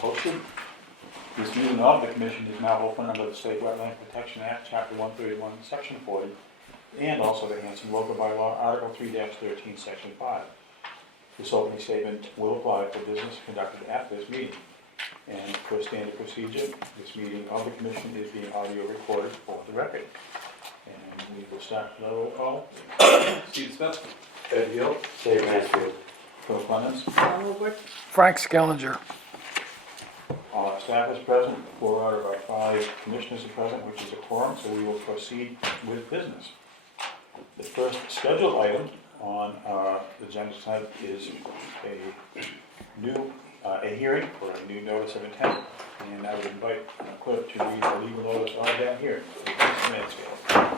posted. This meeting of the commission is now open under the State Wetland Protection Act, Chapter 131, Section 40, and also the Hanson Local Bylaw, Article 3-13, Section 5. This opening statement will apply for business conducted at this meeting. And for standard procedure, this meeting of the commission is being audio recorded for the record. And we will start with the roll call. Steve Smith. Ed Hill. Dave Mansfield. Phil Clemens. Frank Skillinger. All our staff is present. 4 out of our 5 commissioners are present, which is a quorum, so we will proceed with business. The first scheduled item on our agenda tonight is a hearing for a new notice of intent. And I would invite clerk to read the legal notice on that hearing.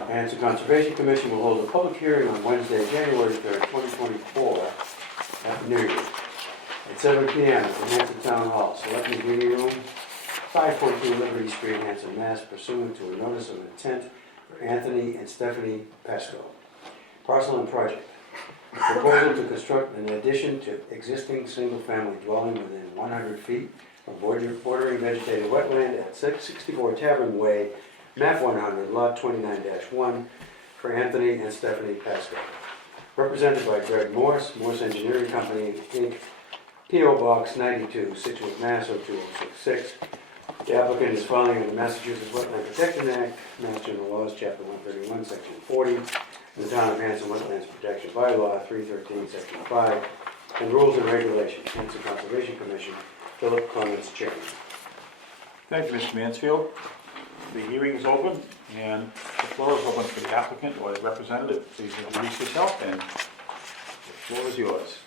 Hanson Conservation Commission will hold a public hearing on Wednesday, January 3rd, 2024, at New Year's, at 7 p.m. at the Hanson Town Hall, Selectmen's Meeting Room, 542 Liberty Street, Hanson, Mass., pursuant to a notice of intent for Anthony and Stephanie Pesco. Parcel and project. Proposal to construct an addition to existing single-family dwelling within 100 feet of bordering vegetated wetland at 664 Tavern Way, map 100, lot 29-1, for Anthony and Stephanie Pasco. Represented by Greg Morse, Morse Engineering Company, Inc., P.O. Box 92, Situate, Mass. 02066. The applicant is filing under the Massachusetts Wetland Protection Act, Mass General Laws, Chapter 131, Section 40, and the Town of Hanson Wetlands Protection Bylaw, 313, Section 5, and Rules and Regulations, Hanson Conservation Commission, Philip Clemens, Chairman. Thank you, Mr. Mansfield. The hearing is open, and the floor is open for the applicant or his representative. Please introduce yourself, and the floor is yours.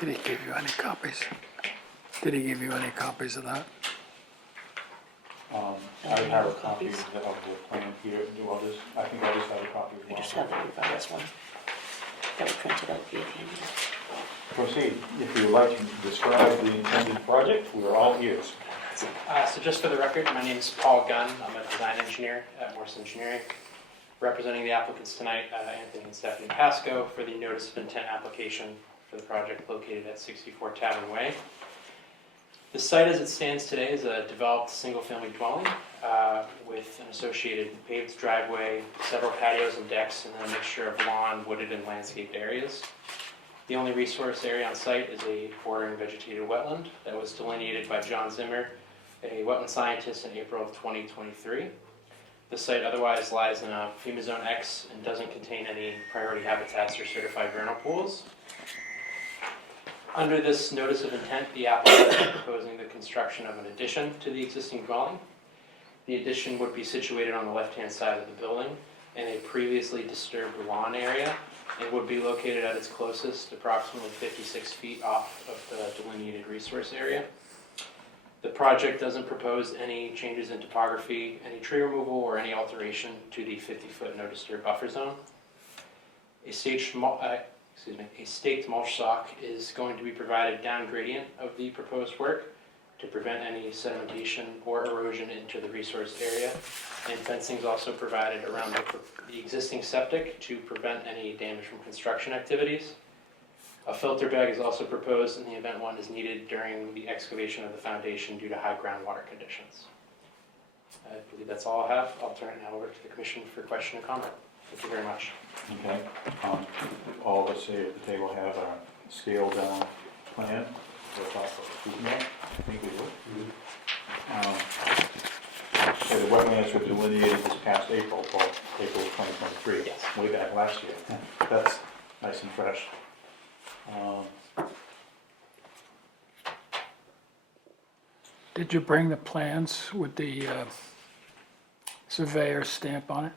Did he give you any copies? Did he give you any copies of that? I have a copy of the plan here. Do others? I think I just have a copy as I well. just have the revised one that was printed out via email. Proceed. If you would like to describe the intended project, we're all ears. So just for the record, my name is Paul Gunn. I'm a design engineer at Morse Engineering, representing the applicants tonight, Anthony and Stephanie Pasco, for the notice of intent application for the project located at 64 Tavern Way. The site as it stands today is a developed single-family dwelling with an associated paved driveway, several patios and decks, and then a mixture of lawn, wooded, and landscaped areas. The only resource area on site is a bordering vegetated wetland that was delineated by John Zimmer, a wetland scientist, in April of 2023. The site otherwise lies in a FEMA Zone X and doesn't contain any priority habitats or certified vernal pools. Under this notice of intent, the applicant is proposing the construction of an addition to the existing dwelling. The addition would be situated on the left-hand side of the building in a previously disturbed lawn area and would be located at its closest, approximately 56 feet off of the delineated resource area. The project doesn't propose any changes in topography, any tree removal, or any alteration to the 50-foot no disturb buffer zone. A staked mulch sock is going to be provided down gradient of the proposed work to prevent any sedimentation or erosion into the resource area. And fencing is also provided around the existing septic to prevent any damage from construction activities. A filter bag is also proposed in the event one is needed during the excavation of the foundation due to high groundwater conditions. I believe that's all I have. I'll turn it now over to the commission for question and comment. Thank you very much. Okay. All of us here at the table have a scaled down plan. We'll talk about it. I think we will. So the wetlands were delineated this past April, or April 2023. Yes. Way back last year. That's nice and fresh. Did you bring the plans with the surveyor's stamp on it?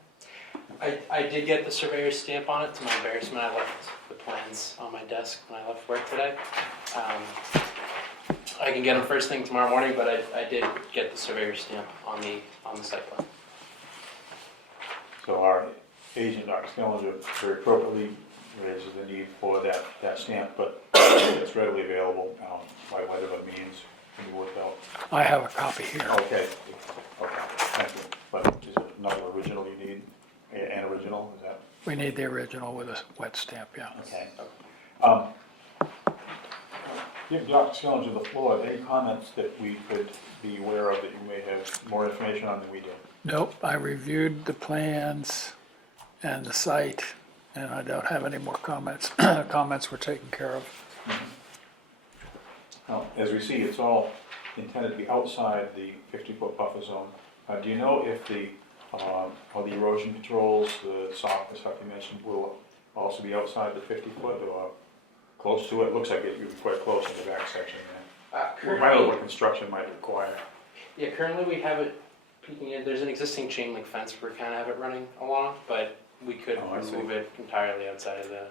I did get the surveyor's stamp on it. To my embarrassment, I left the plans on my desk when I left work today. I can get them first thing tomorrow morning, but I did get the surveyor's stamp on the site plan. So our Agent Dr. Skillinger very appropriately raises the need for that stamp, but it's readily available by whatever means can be worked out. I have a copy here. Okay, thank you. But is it another original you need? An original, is that? We need the original with a wet stamp, yeah. Okay. Give Dr. Skillinger the floor. Any comments that we could be aware of that you may have more information on than we do? Nope, I reviewed the plans and the site, and I don't have any more comments. Comments were taken care of. Now, as we see, it's all intended to be outside the 50-foot buffer zone. Do you know if the erosion controls, the soft stuff you mentioned, will also be outside the 50-foot or close to it? Looks like it would be quite close in the back section there. I don't know what construction might require. Yeah, currently we have it peeking in, there's an existing chain link fence where we kind of have it running along, but we could Oh, I see. remove it entirely outside of the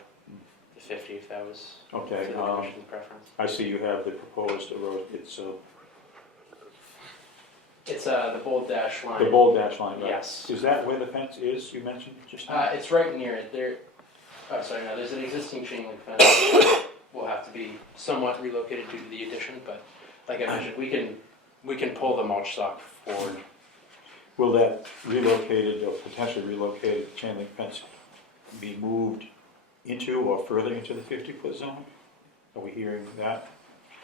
50 if that was to Okay, the commission's preference. I see you have the proposed erosion, it's It's the bold dash line. the bold dash line, right? Yes. Is that where the fence is, you mentioned just now? It's right near it. No, there's an existing chain link fence. Will have to be somewhat relocated due to the addition, but like I mentioned, we can pull the mulch stock forward. Will that relocated or potentially relocated chain link fence be moved into or further into the 50-foot zone? Are we hearing that?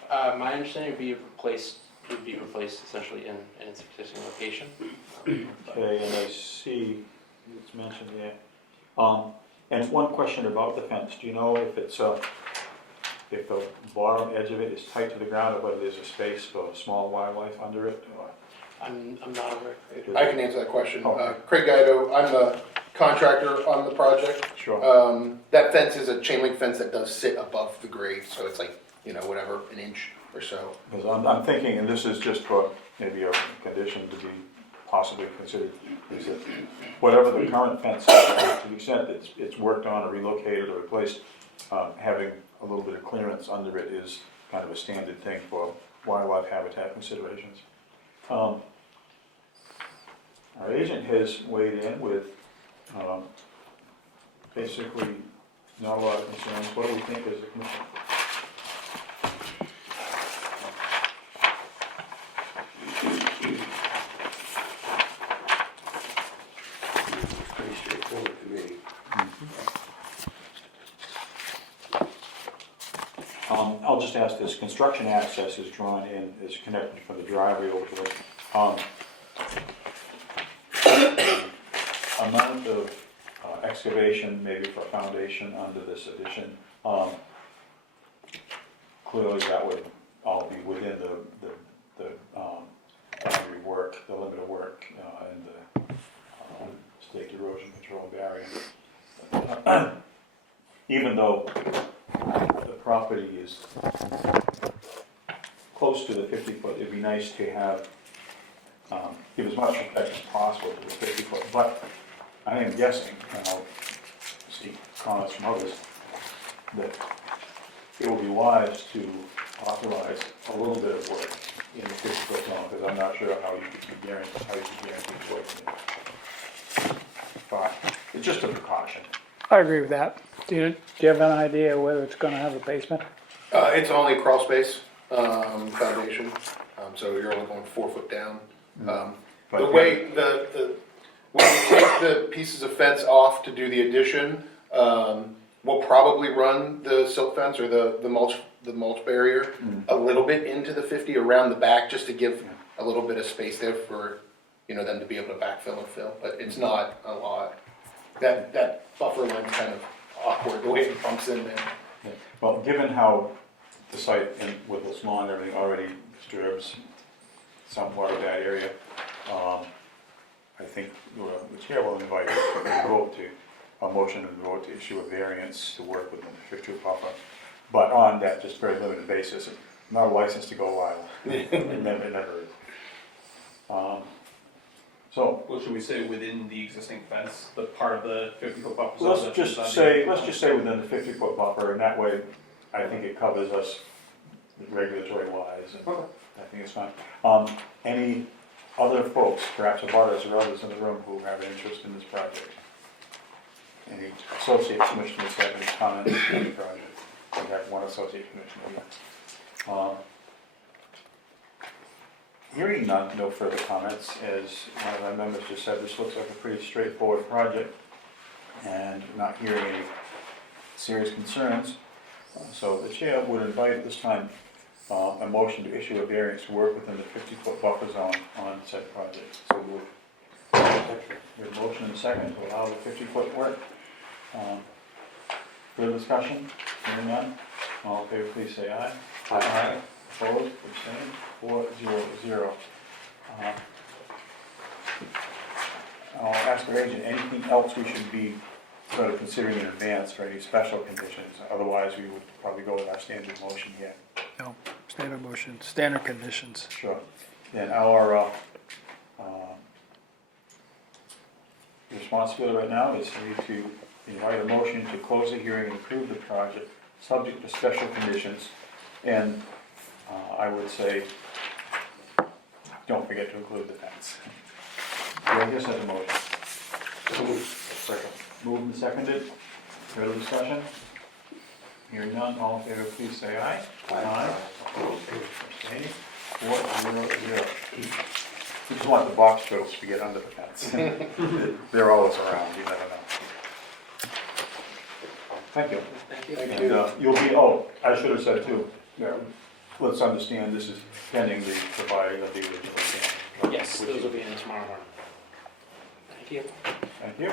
My understanding would be replaced essentially in its existing location. Okay, and I see it's mentioned there. And one question about the fence, do you know if it's, if the bottom edge of it is tight to the ground or whether there's a space for small wildlife under it? Or I'm not aware. I can answer that question. Okay. Craig Guido, I'm the contractor on the project. Sure. That fence is a chain link fence that does sit above the grade, so it's like, whatever, an inch or so. Because I'm thinking, and this is just for maybe a condition to be possibly considered, is that whatever the current fence is, to the extent that it's worked on or relocated or replaced, having a little bit of clearance under it is kind of a standard thing for wildlife habitat considerations. Our agent has weighed in with basically not a lot of concerns. What do we think as a commission? Pretty straightforward to me. I'll just ask this, construction access is drawn in, is connected from the driveway over to the amount of excavation, maybe for foundation under this addition, clearly that would all be within the boundary work, the limit of work, and the state erosion control barrier. Even though the property is close to the 50-foot, it'd be nice to have, give as much effect as possible to the 50-foot, but I am guessing, and I'll see comments from others, that it will be wise to authorize a little bit of work in the 50-foot zone, because I'm not sure how you can guarantee work. But it's just a precaution. I agree with that. Do you have an idea whether it's gonna have a basement? It's only a crawl space foundation, so you're only going 4 foot down. But The way, when you take the pieces of fence off to do the addition, we'll probably run the silt fence or the mulch barrier a little bit into the 50 around the back, just to give a little bit of space there for, them to be able to backfill and fill, but it's not a lot. That buffer line's kind of awkward, the way it bumps in there. Well, given how the site and with this lawn and everything already disturbs somewhat of that area, I think the chair will invite a vote to, a motion and vote to issue a variance to work within the 50-foot buffer, but on that just very limited basis, not a license to go wild. It never is. So Well, should we say within the existing fence, the part of the 50-foot buffer zone? let's that's just say within the 50-foot buffer, and that way I think it covers us regulatory wise, and I think it's fine. Any other folks, perhaps abutters or others in the room who have an interest in this project? Any associate commissioners have any comments on the project? We have one associate commissioner here. Hearing none, no further comments, as one of our members just said, this looks like a pretty straightforward project, and not hearing any serious concerns. So the chair would invite at this time a motion to issue a variance to work within the 50-foot buffer zone on said project. So we'll we have a motion and a second to allow the 50-foot work. Further discussion? Hearing none? All in favor, please say aye. Aye. Opposed, abstained, 4-0-0. I'll ask the agent, anything else we should be sort of considering in advance for any special conditions? Otherwise, we would probably go with our standard motion here. No, standard motion, standard conditions. Sure. Then our responsibility right now is for you to invite a motion to close the hearing and approve the project, subject to special conditions. And I would say, don't forget to include the fence. Do I guess that's a motion? Second. Moved and seconded. Further discussion? Hearing none, all in favor, please say aye. Aye. Opposed, abstaining, 4-0-0. We just want the box turtles to get under the fence. They're always around, you never know. Thank you. Thank you. Thank And, you. you'll be, oh, I should have said too, let's understand this is pending the providing of the original plan. Yes, those will be in tomorrow morning. Thank you. Thank you.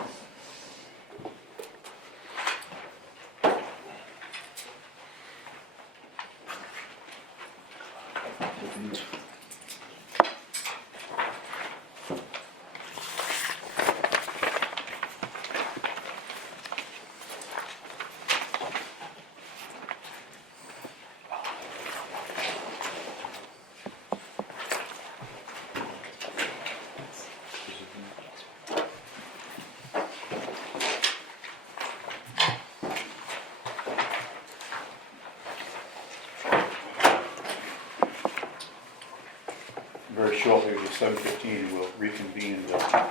Very shortly, at 7:15, we'll reconvene the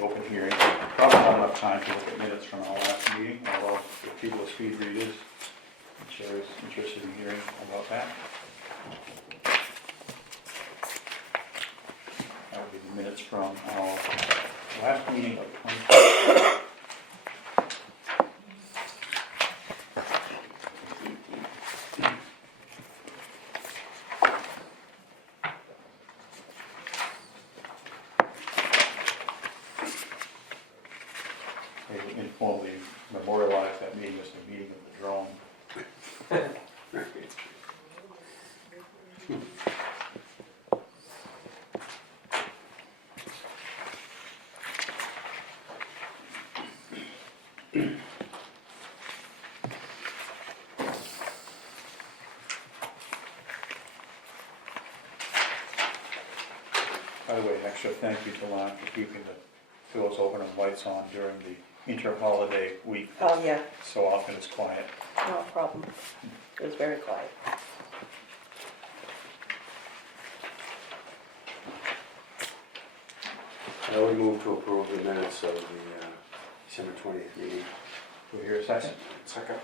open hearing. Probably not enough time to look at minutes from our last meeting, although if people are speed readers, the chair is interested in hearing about that. That would be the minutes from our last meeting of 2020. They informally memorialized that meeting as the meeting of the drone. By the way, extra thank you to Lon for keeping the doors open and lights on during the inter-holiday week. Oh, yeah, So often it's quiet. no problem. It was very quiet. I would move to approve the minutes of the December 20th meeting. Do we hear a second? Second.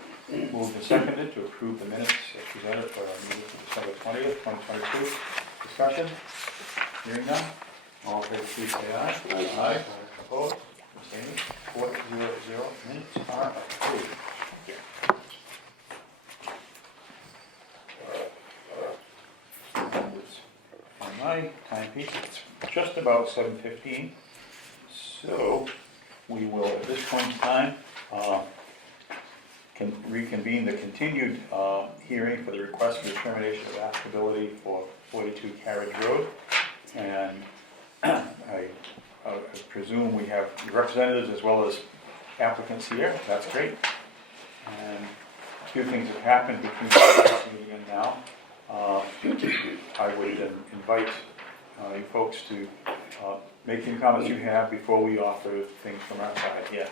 Moved and seconded to approve the minutes as presented for our meeting for December 20th, 2022. Discussion? Hearing none? All in favor, please say aye. Aye. Opposed? Abstaining? 4-0-0. Minutes are approved. On my timepiece, it's just about 7:15. So we will, at this point in time, can reconvene the continued hearing for the request for determination of applicability for 42 Carriage Road. And I presume we have representatives as well as applicants here. That's great. And a few things have happened between the last meeting and now. I would invite you folks to make any comments you have before we offer things from our side here.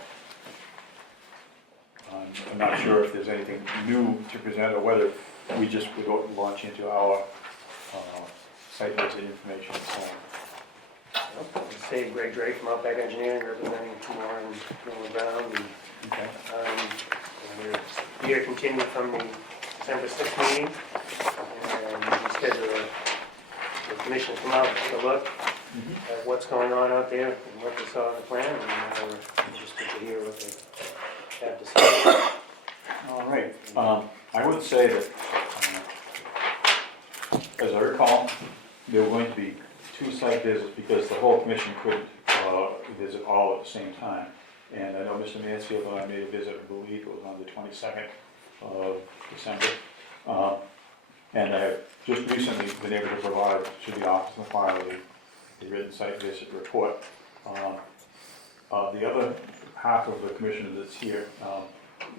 I'm not sure if there's anything new to present or whether we just would launch into our site visit information and so on. Dave Greg Drake from Outback Engineering, representing Kumar and Nolan Brown. And, Okay. we're here to continue from the December 6th meeting, and we schedule the commission to come out and take a look at what's going on out there and what they saw in the plan, and now we're interested to hear what they have to say. All right, I would say that, as I recall, there were going to be 2 site visits because the whole commission couldn't visit all at the same time. And I know Mr. Mansfield and I made a visit, I believe it was on the 22nd of December. And I have just recently been able to provide to the office and file the written site visit report. The other half of the commission that's here,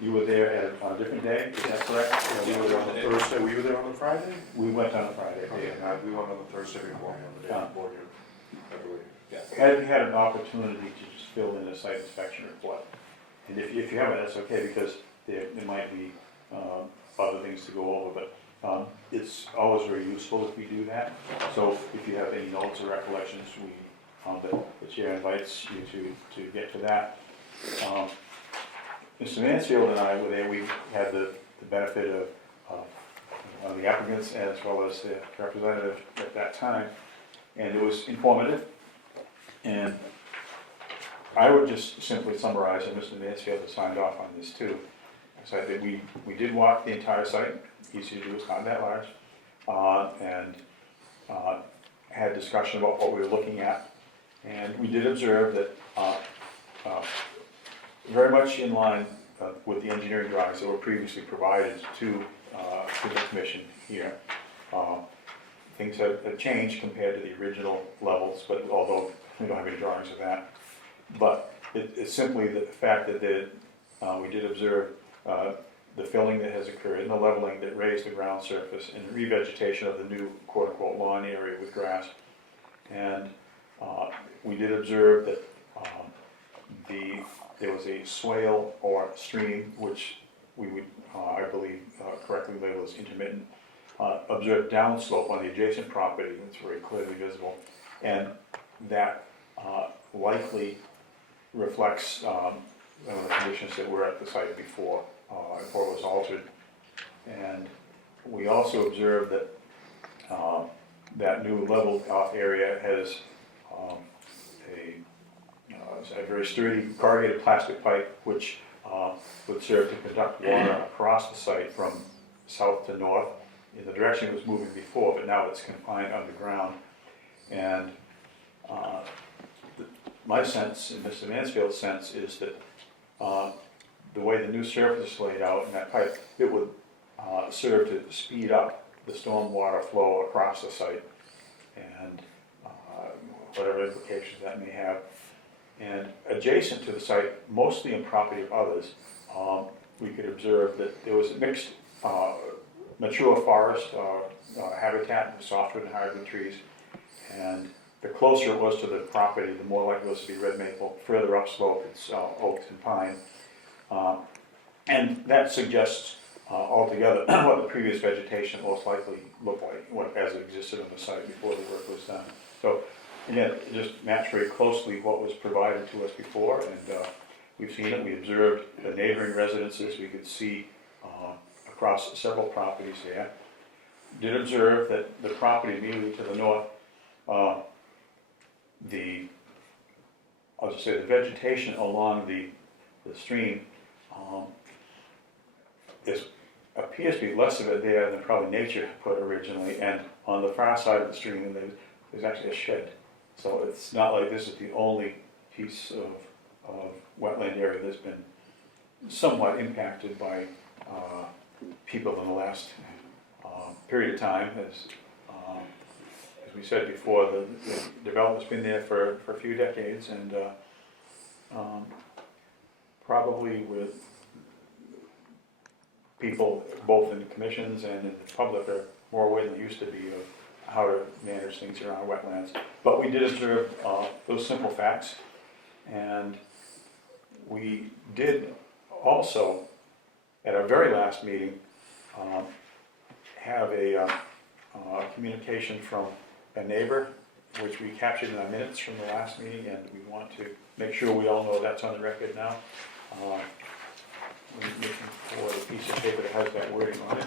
you were there at a different day, is that correct? We were there on the Thursday, were you there on the Friday? We went on a Friday. Yeah, we went on the Thursday before, on the day before you, I believe. Have you had an opportunity to just fill in a site inspection report? And if you haven't, that's okay, because there might be other things to go over, but it's always very useful if we do that. So if you have any notes or recollections, the chair invites you to get to that. Mr. Mansfield and I were there, we had the benefit of the applicants as well as the representative at that time, and it was informative. And I would just simply summarize, and Mr. Mansfield has signed off on this too. So I think we did walk the entire site, easy to do, it's not that large, and had discussion about what we were looking at. And we did observe that very much in line with the engineering drawings that were previously provided to the commission here. Things have changed compared to the original levels, but although we don't have any drawings of that. But it's simply the fact that we did observe the filling that has occurred and the leveling that raised the ground surface and the revegetation of the new quote-unquote lawn area with grass. And we did observe that there was a swale or stream, which we would, I believe, correctly label as intermittent, observed downslope on the adjacent property. It's very clearly visible. And that likely reflects the conditions that were at the site before it was altered. And we also observed that that new leveled off area has a very sturdy corrugated plastic pipe which would serve to conduct water across the site from south to north in the direction it was moving before, but now it's confined underground. And my sense, and Mr. Mansfield's sense, is that the way the new surface is laid out in that pipe, it would serve to speed up the stormwater flow across the site and whatever implications that may have. And adjacent to the site, mostly in property of others, we could observe that there was a mixed mature forest habitat, softwood and hardwood trees, and the closer it was to the property, the more likely it was to be red maple. Further upslope, it's oaks and pine. And that suggests altogether what the previous vegetation most likely looked like, as it existed on the site before the work was done. So again, it just matched very closely what was provided to us before, and we've seen it. We observed the neighboring residences. We could see across several properties there. Did observe that the property immediately to the north, the vegetation along the stream appears to be less of it there than probably nature put originally, and on the far side of the stream there's actually a shed. So it's not like this is the only piece of wetland area that's been somewhat impacted by people in the last period of time. As we said before, the development's been there for a few decades, and probably with people both in the commissions and in the public are more aware than they used to be of how to manage things around wetlands. But we did observe those simple facts, and we did also, at our very last meeting, have a communication from a neighbor which we captured in our minutes from the last meeting, and we want to make sure we all know that's on the record now. We're looking for a piece of paper that has that wording on it.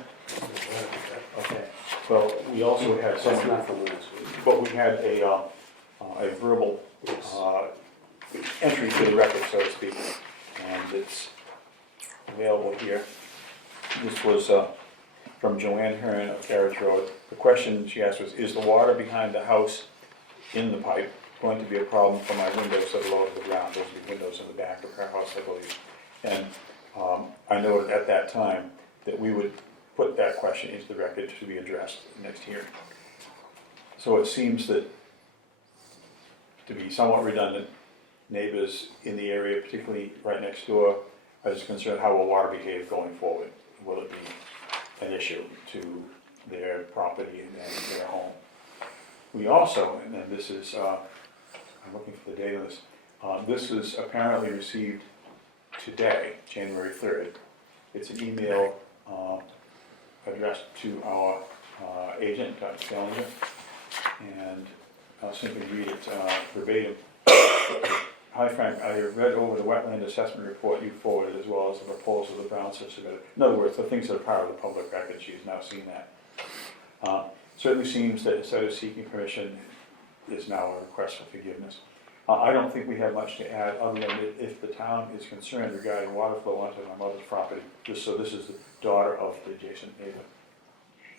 Okay, well, we also had That's some, not from last week. but we had a verbal entry to the record, so to speak, and it's available here. This was from Joanne Hearn of Carriage Road. The question she asked was, is the water behind the house in the pipe going to be a problem for my windows that are low to the ground? Those would be windows in the back of her house, I believe. And I noted at that time that we would put that question into the record to be addressed next hearing. So it seems that, to be somewhat redundant, neighbors in the area, particularly right next door, are just concerned how will water behave going forward? Will it be an issue to their property and their home? We also, and then this is, I'm looking for the date on this, this is apparently received today, January 3rd. It's an email addressed to our agent, Dr. Kellinger, and I'll simply read it verbatim. Hi Frank, I have read over the wetland assessment report you forwarded as well as the proposal the Browns have submitted. In other words, the things that are part of the public record, she's now seen that. Certainly seems that instead of seeking permission is now a request for forgiveness. I don't think we have much to add other than if the town is concerned regarding water flow onto my mother's property, so this is the daughter of the adjacent neighbor.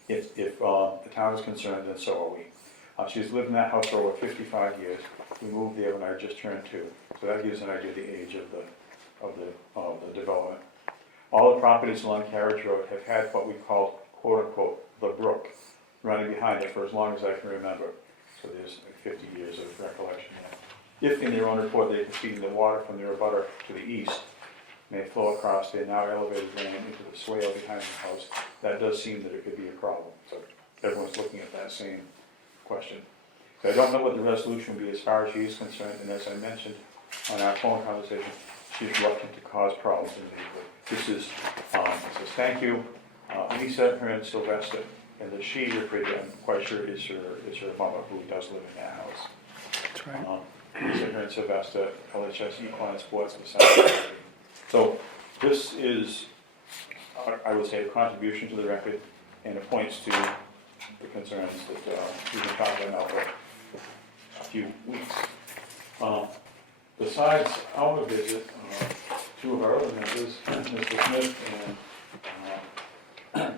If the town is concerned, then so are we. She's lived in that house for over 55 years. We moved there when I just turned 2, so that gives an idea of the age of the development. All the properties along Carriage Road have had what we call, quote unquote, the brook running behind it for as long as I can remember. So there's 50 years of recollection there. If in their own report they concede the water from their abutter to the east may flow across their now elevated land into the swale behind the house, that does seem that it could be a problem. So everyone's looking at that same question. So I don't know what the resolution will be as far as she is concerned, and as I mentioned on our phone conversation, she's reluctant to cause problems in the neighborhood. This is, it says, thank you, Lisa Hearn Sylvester, and the she referred to, I'm quite sure is her mother, who does live in that house. That's right. Lisa Hearn Sylvester, LHS Equine Sports of the South. So this is, I would say, a contribution to the record, and it points to the concerns that we've been talking about for a few weeks. Besides our visit, two of our other members, Mr. Smith and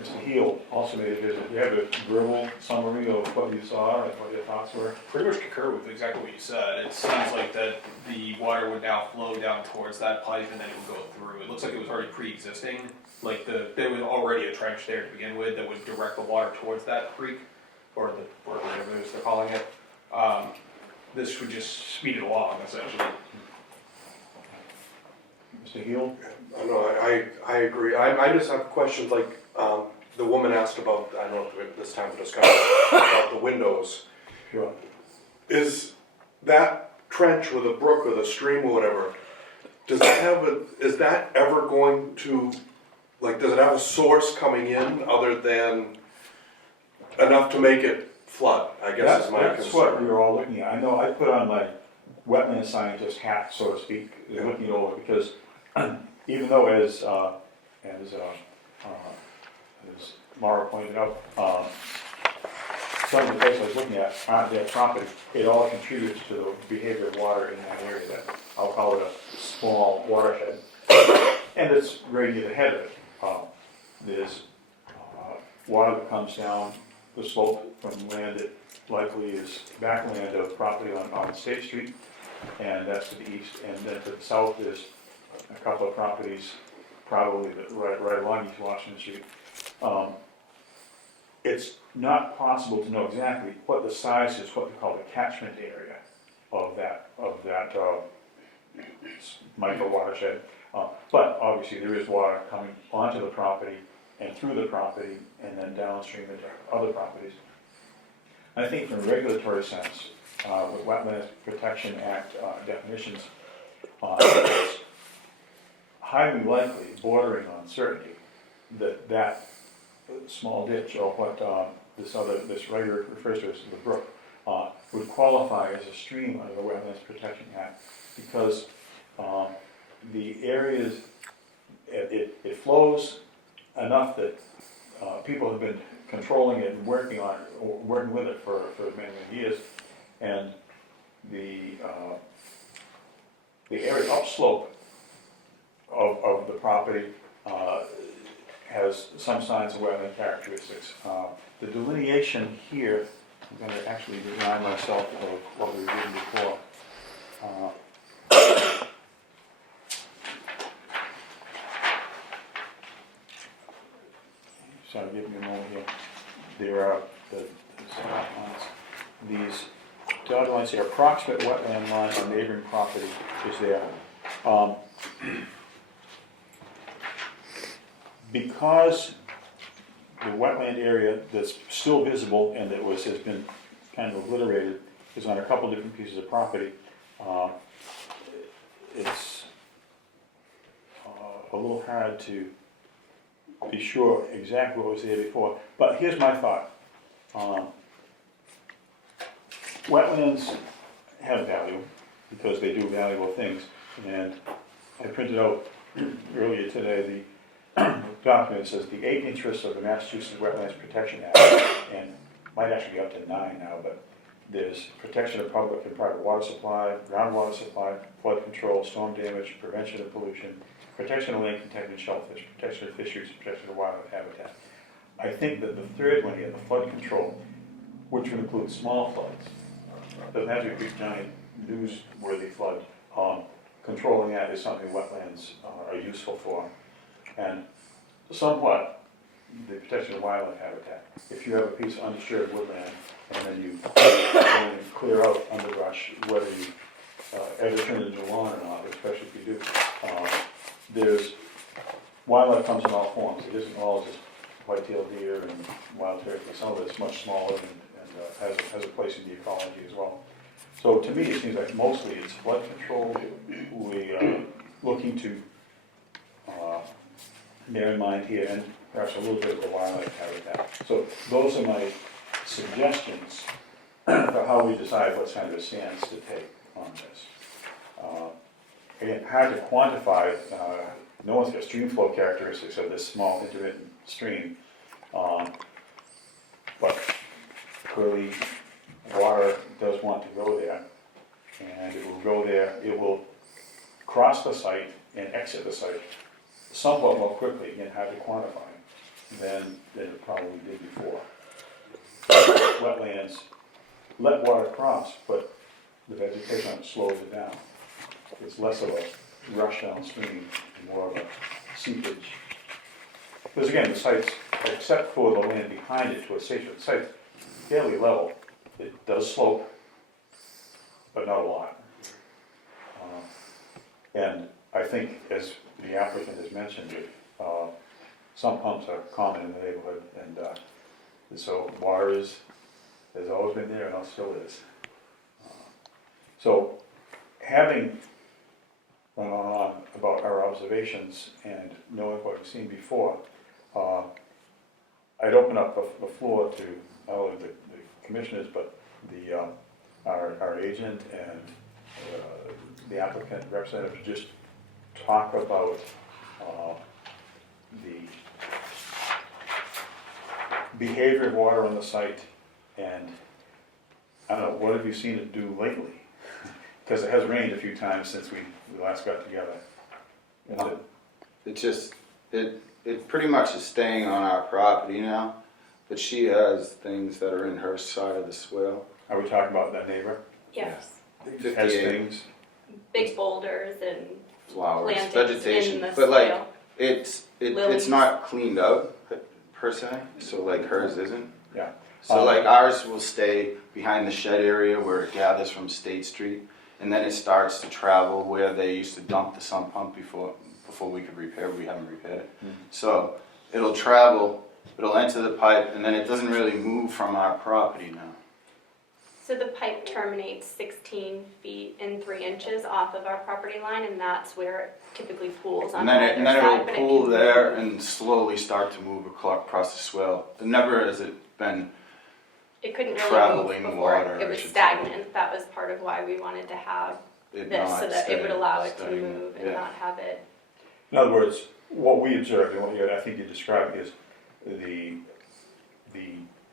Mr. Heel, also made a visit. Do you have a verbal summary of what you saw and what your thoughts were? Pretty much concur with exactly what you said. It seems like that the water would now flow down towards that pipe and then it would go through. It looks like it was already pre-existing. Like there was already a trench there to begin with that would direct the water towards that creek, or whatever it is they're calling it. This would just speed it along, essentially. Mr. Heel? No, I agree. I just have questions like, the woman asked about, I don't know if this time to discuss, about the windows. Sure. Is that trench with a brook or the stream or whatever, is that ever going to, like, does it have a source coming in other than enough to make it flood, I guess is my concern. That's what we were all looking at. I know I put on my wetland scientist hat, so to speak, looking over, because even though as Mara pointed out, some of the places I was looking at aren't their property, it all contributes to the behavior of water in that area. That I'll call it a small watershed, and it's right near the head of it. There's water that comes down the slope from land that likely is backland of property on State Street, and that's to the east. And then to the south is a couple of properties, probably right along East Washington Street. It's not possible to know exactly what the size is, what we call the catchment area of that micro watershed. But obviously there is water coming onto the property and through the property and then downstream into other properties. I think from a regulatory sense, with Wetlands Protection Act definitions, it's highly likely, bordering on certainty, that small ditch, or what this writer refers to as the brook, would qualify as a stream under the Wetlands Protection Act because the areas, it flows enough that people have been controlling it and working on it, or working with it for many, many years. And the area upslope of the property has some signs of wetland characteristics. The delineation here, I'm going to actually remind myself of what we were doing before. Sorry, give me a moment here. There are the dotted lines. These dotted lines here, approximate wetland line on neighboring property is there. Because the wetland area that's still visible and that has been kind of obliterated is on a couple different pieces of property, it's a little hard to be sure exactly what was there before. But here's my thought. Wetlands have value because they do valuable things. And I printed out earlier today the document that says the 8 interests of the Massachusetts Wetlands Protection Act, and might actually be up to 9 now, but there's protection of public and private water supply, groundwater supply, flood control, storm damage, prevention of pollution, protection of land contaminated shellfish, protection of fisheries, protection of wildlife habitat. I think that the third one here, the flood control, which would include small floods, doesn't have to be a big giant newsworthy flood, controlling that is something wetlands are useful for. And somewhat, the protection of wildlife habitat. If you have a piece of undisturbed woodland and then you go and clear out underbrush, whether you ever turn it into lawn or not, especially if you do, there's wildlife comes in all forms. It isn't all just white-tailed deer and wild turkey. Some of it's much smaller and has a place in the ecology as well. So to me, it seems like mostly it's flood control. We are looking to bear in mind here, and perhaps a little bit of the wildlife habitat. So those are my suggestions for how we decide what kind of a stance to take on this. Again, hard to quantify. No one's got stream flow characteristics of this small intermittent stream, but clearly water does want to go there, and it will go there. It will cross the site and exit the site somewhat more quickly, again, hard to quantify, than it probably did before. Wetlands let water cross, but the vegetation slows it down. It's less of a rush downstream, more of a seepage. Because again, the site's, except for the land behind it to a station, the site's fairly level. It does slope, but not a lot. And I think, as the applicant has mentioned, some pumps are common in the neighborhood, and so water has always been there and still is. So having gone on about our observations and knowing what we've seen before, I'd open up the floor to not only the commissioners, but our agent and the applicant representative to just talk about the behavior of water on the site, and I don't know, what have you seen it do lately? Because it has rained a few times since we last got together. It pretty much is staying on our property now, but she has things that are in her side of the swale. Are we talking about that neighbor? Yes, Has things? big boulders and Flowers, plantings vegetation, in the but like soil. it's Lilies. not cleaned up per se. So like hers isn't. Yeah. So like ours will stay behind the shed area where it gathers from State Street, and then it starts to travel where they used to dump the sump pump before we could repair. We haven't repaired it. Mm-hmm. So it'll travel, it'll enter the pipe, and then it doesn't really move from our property now. So the pipe terminates 16 feet and 3 inches off of our property line, and that's where it typically pools on And then, either and then side, it'll but pool can there and slowly start to move across the swell. Never has it been it couldn't really Traveling move before. water, It I was should say. stagnant. That was part of why we wanted to have It this, not so that it would allow it to staying, move and yeah. not have it. In other words, what we observed and what I think you described is the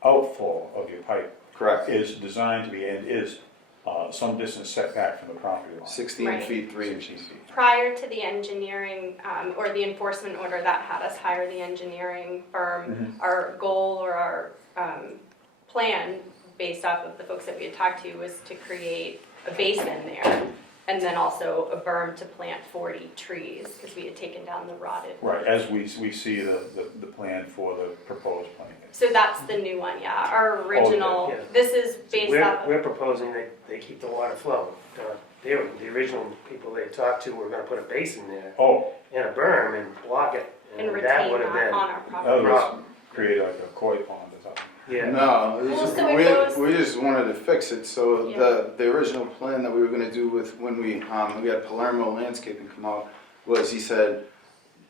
outflow of your pipe Correct. is designed to be and is some distance set back from the property line. 16 Right. feet 3 inches. Prior to the engineering, or the enforcement order that had us hire the engineering firm, our goal or our plan, based off of the folks that we had talked to, was to create a basin there, and then also a berm to plant 40 trees, because we had taken down the rotted. Right, as we see the plan for the proposed plan. So that's the new one, yeah. Our original, Okay. this is based off of, We're proposing that they keep the water flowing. The original people they talked to were gonna put a basin there Oh, and a berm and block it. and that retain would have that been, on our in property. other words, create like a koi pond or something. yeah. No, Well, so it goes- we just wanted to fix it, so Yeah. the original plan that we were gonna do with, when we had Palermo Landscaping come out, was he said,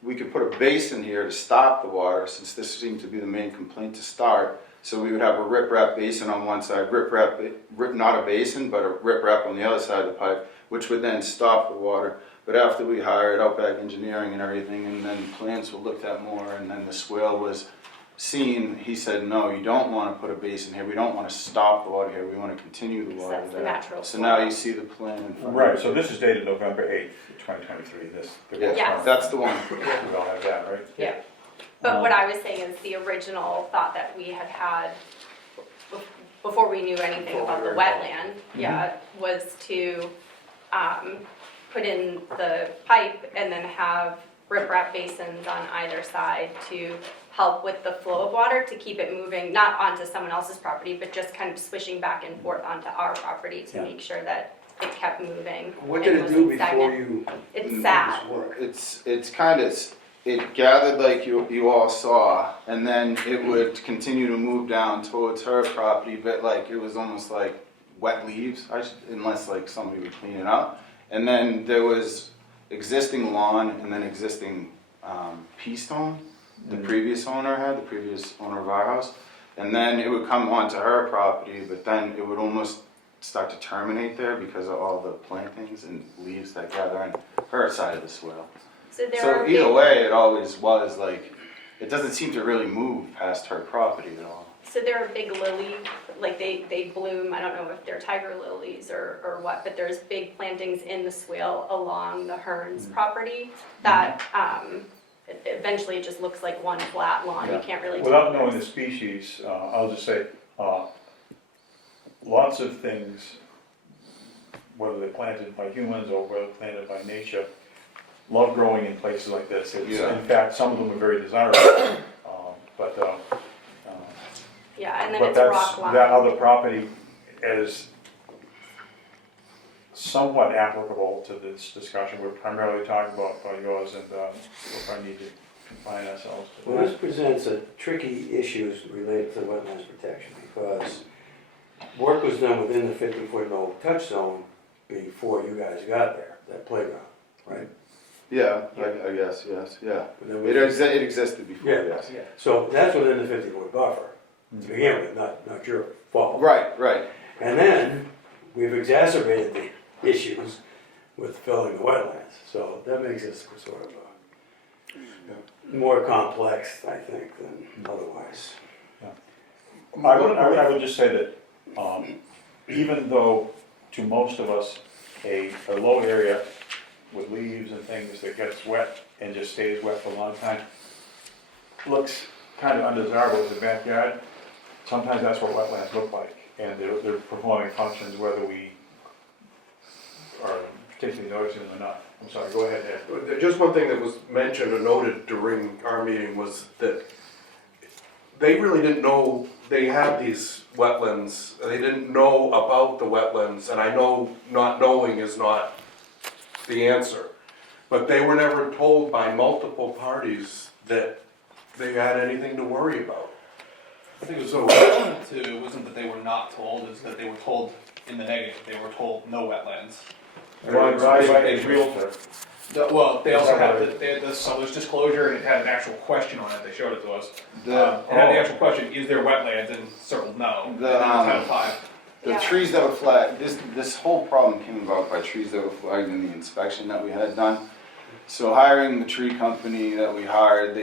we could put a basin here to stop the water, since this seemed to be the main complaint to start, so we would have a riprap basin on one side, not a basin, but a riprap on the other side of the pipe, which would then stop the water. But after we hired Outback Engineering and everything, and then plans were looked at more, and then the swale was seen, he said, no, you don't want to put a basin here, we don't want to stop the water here, we want to continue the So water that's the there. natural So flow. now you see the plan in front of Right, you. so this is dated November 8th, 2023, this. the Yeah, Yes. that's the one. We all have that, right? Yeah. But what I was saying is the original thought that we had before we knew anything Before about we the were wetland, yeah, was to put in the pipe and then have riprap basins on either side to help with the flow of water, to keep it moving, not onto someone else's property, but just kind of swishing back and forth onto our property to Yeah. make sure that it kept moving. What did and it wasn't do before stagnant. you It did sat. this work? It's kind of, it gathered like you all saw, and then it would continue to move down towards her property, but like, it was almost like wet leaves, unless like somebody would clean it up. And then there was existing lawn and then existing pea stone the previous owner had, the previous owner of our house. And then it would come onto her property, but then it would almost start to terminate there because of all the plantings and leaves that gather on her side of the swale. So there So are either big- way, it always was like, it doesn't seem to really move past her property at all. So there are big lily, like they bloom, I don't know if they're tiger lilies or what, but there's big plantings in the swale along the Hearns property that eventually it just looks like one flat lawn, you Yeah. can't really tell. Without knowing the species, I'll just say, lots of things, whether they're planted by humans or whether planted by nature, love growing in places like this. Yeah. In fact, some of them are very desirable, but Yeah, and then but it's that's, rock line. that other property is somewhat applicable to this discussion. We're primarily talking about yours, and we'll probably need to confine ourselves to Well, this that. presents a tricky issues related to wetlands protection, because work was done within the 50-foot no touch zone before you guys got there, that playground, right? Yeah, I guess, yes, yeah. But then It we- existed before, Yeah. yes. Yeah. So that's within the 50-foot buffer, to begin with, not your fault. Right, right. And then, we've exacerbated the issues with filling the wetlands, so that makes this sort of more complex, I think, than otherwise. I would just say that even though to most of us, a low area with leaves and things that gets wet and just stays wet for a long time looks kind of undesirable as a backyard, sometimes that's what wetlands look like. And they're performing functions whether we are particularly noticing them or not. I'm sorry, go ahead, Ed. Just one thing that was mentioned or noted during our meeting was that they really didn't know they had these wetlands. They didn't know about the wetlands, and I know not knowing is not the answer. But they were never told by multiple parties that they had anything to worry about. I think it was So- too, it wasn't that they were not told, it's that they were told in the negative, they were told no wetlands. Well, I advise a realtor Well, they also they had the seller's disclosure, and it had an actual question on it, they showed it to us. It had the actual question, is there wetlands, and circled no, and then Title 5. The Yeah. trees that were flagged, this whole problem came about by trees that were flagged in the inspection that we had done. So hiring the tree company that we hired,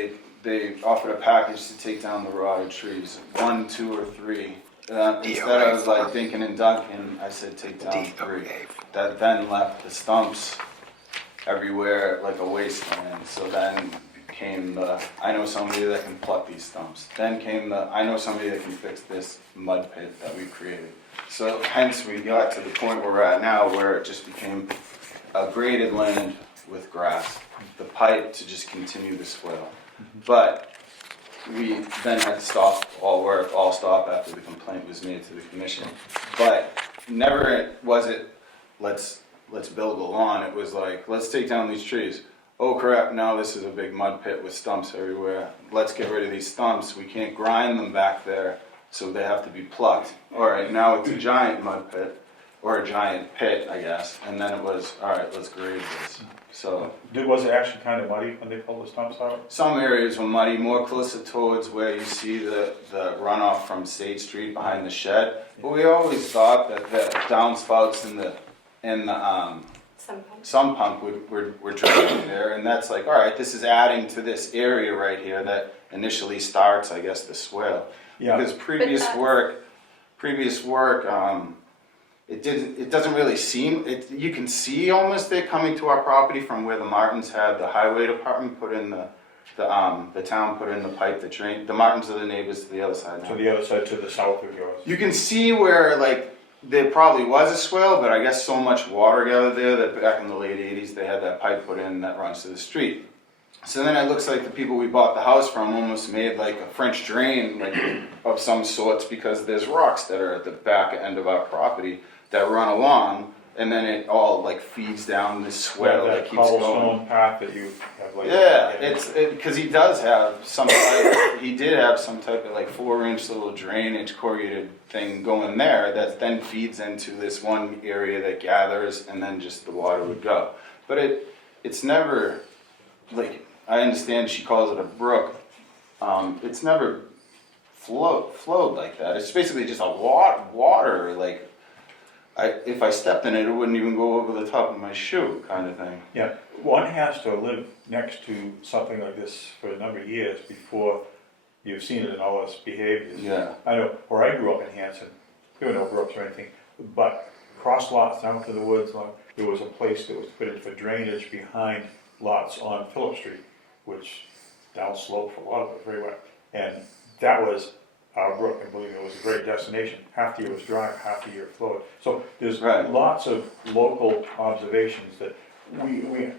they offered a package to take down the rotted trees, 1, 2, or 3. Instead of like Dinkin and Duncan, I said take down 3. That then left the stumps everywhere like a wasteland. So then came the, I know somebody that can pluck these stumps. Then came the, I know somebody that can fix this mud pit that we created. So hence we got to the point where we're at now, where it just became a graded land with grass, the pipe to just continue the swale. But we then had to stop all work, all stop after the complaint was made to the commission. But never was it, let's build a lawn. It was like, let's take down these trees. Oh crap, now this is a big mud pit with stumps everywhere. Let's get rid of these stumps. We can't grind them back there, so they have to be plucked. All right, now it's a giant mud pit, or a giant pit, I guess. And then it was, all right, let's grade this. So Was it actually kind of muddy when they pulled the stumps out? some areas were muddy, more closer towards where you see the runoff from State Street behind the shed. But we always thought that the downspouts and the sump pump were draining there, and that's like, all right, this is adding to this area right here that initially starts, I guess, the swale. Yeah. Because previous work, it doesn't really seem, you can see almost it coming to our property from where the Martins had the highway department put in the town put in the pipe that drained, the Martins are the neighbors to the other side now. To the other side, to the south of yours? You can see where, like, there probably was a swale, but I guess so much water gathered there that back in the late 80s, they had that pipe put in that runs to the street. So then it looks like the people we bought the house from almost made like a French drain, like, of some sorts, because there's rocks that are at the back end of our property that run along, and then it all like feeds down this swale that keeps going. Cobblestone path that you have like. Yeah, it's because he does have some he did have some type of like 4-inch little drainage corrugated thing going there that then feeds into this one area that gathers, and then just the water would go. But it's never, like, I understand she calls it a brook. It's never flowed like that. It's basically just a water like. If I stepped in it, it wouldn't even go over the top of my shoe, kind of thing. Yeah, one has to live next to something like this for a number of years before you've seen it in all its behaviors. Yeah. I know, where I grew up in Hanson, there were no brooks or anything, but cross lots down to the woods, there was a place that was put in for drainage behind lots on Phillip Street, which downslope for a lot of it, very wet. And that was our brook, and believe me, it was a great destination. Half the year was dry, half the year it flowed. So there's lots of local observations that we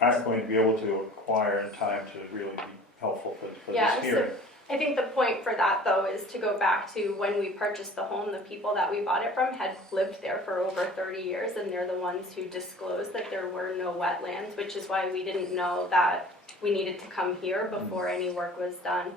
aren't going to be able to acquire in time to really be helpful for this hearing. I think the point for that, though, is to go back to when we purchased the home, the people that we bought it from had lived there for over 30 years, and they're the ones who disclosed that there were no wetlands, which is why we didn't know that we needed to come here before any work was done.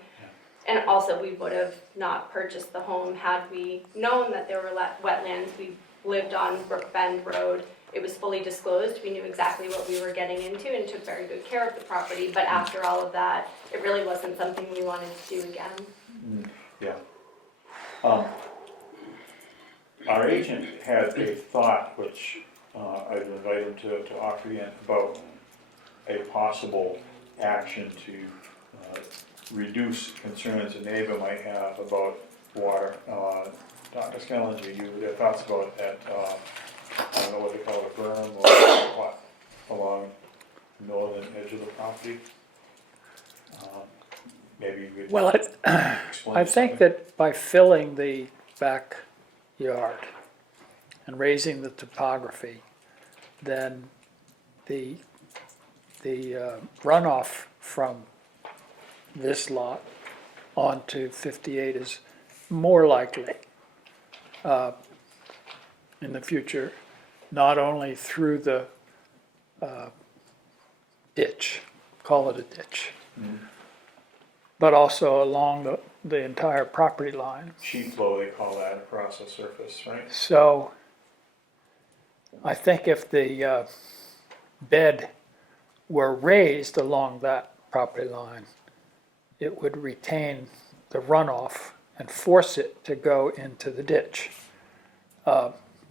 And also, we would have not purchased the home had we known that there were wetlands. We lived on Brook Bend Road. It was fully disclosed. We knew exactly what we were getting into and took very good care of the property. But after all of that, it really wasn't something we wanted to do again. Yeah. Our agent had a thought, which I'd invite him to offer in, about a possible action to reduce concerns a neighbor might have about water. Dr. Skellins, your thoughts about that, I don't know what they call it, a berm or what, along the northern edge of the property? Maybe you could Well, explain I think something. that by filling the backyard and raising the topography, then the runoff from this lot onto 58 is more likely in the future, not only through the ditch, call it a ditch, but also along the entire property line. Sheet flow, they call that, across the surface, right? So I think if the bed were raised along that property line, it would retain the runoff and force it to go into the ditch.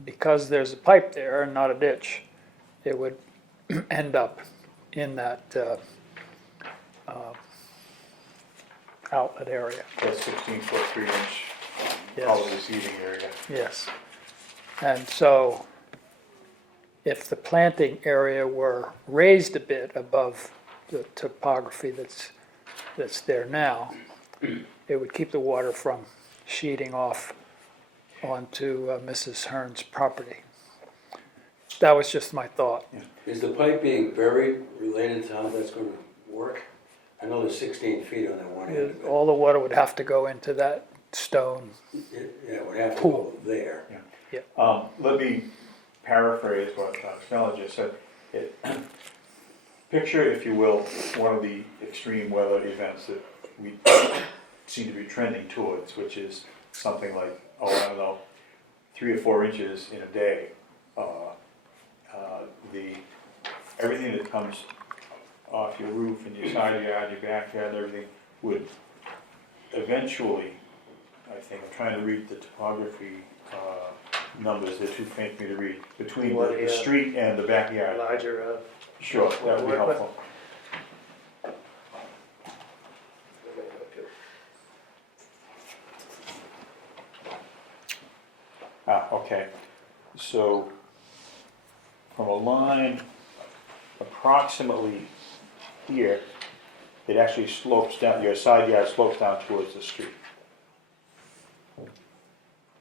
Because there's a pipe there and not a ditch, it would end up in that outlet area. That 16-foot, 3-inch Yes. public receiving area. Yes. And so if the planting area were raised a bit above the topography that's there now, it would keep the water from sheeting off onto Mrs. Hearn's property. That was just my thought. Is the pipe being buried related to how that's gonna work? I know there's 16 feet on that one end. but All the water would have to go into that stone. it would have to Pool. go there. Let me paraphrase what Stella just said. Picture, if you will, one of the extreme weather events that we seem to be trending towards, which is something like, I don't know, 3 or 4 inches in a day. Everything that comes off your roof and your side yard, your backyard, everything would eventually, I think, I'm trying to read the topography numbers, they're too faint for me to read, between the street and the backyard. Larger, Sure, that would be work with. helpful. Okay, so from a line approximately here, it actually slopes down, your side yard slopes down towards the street.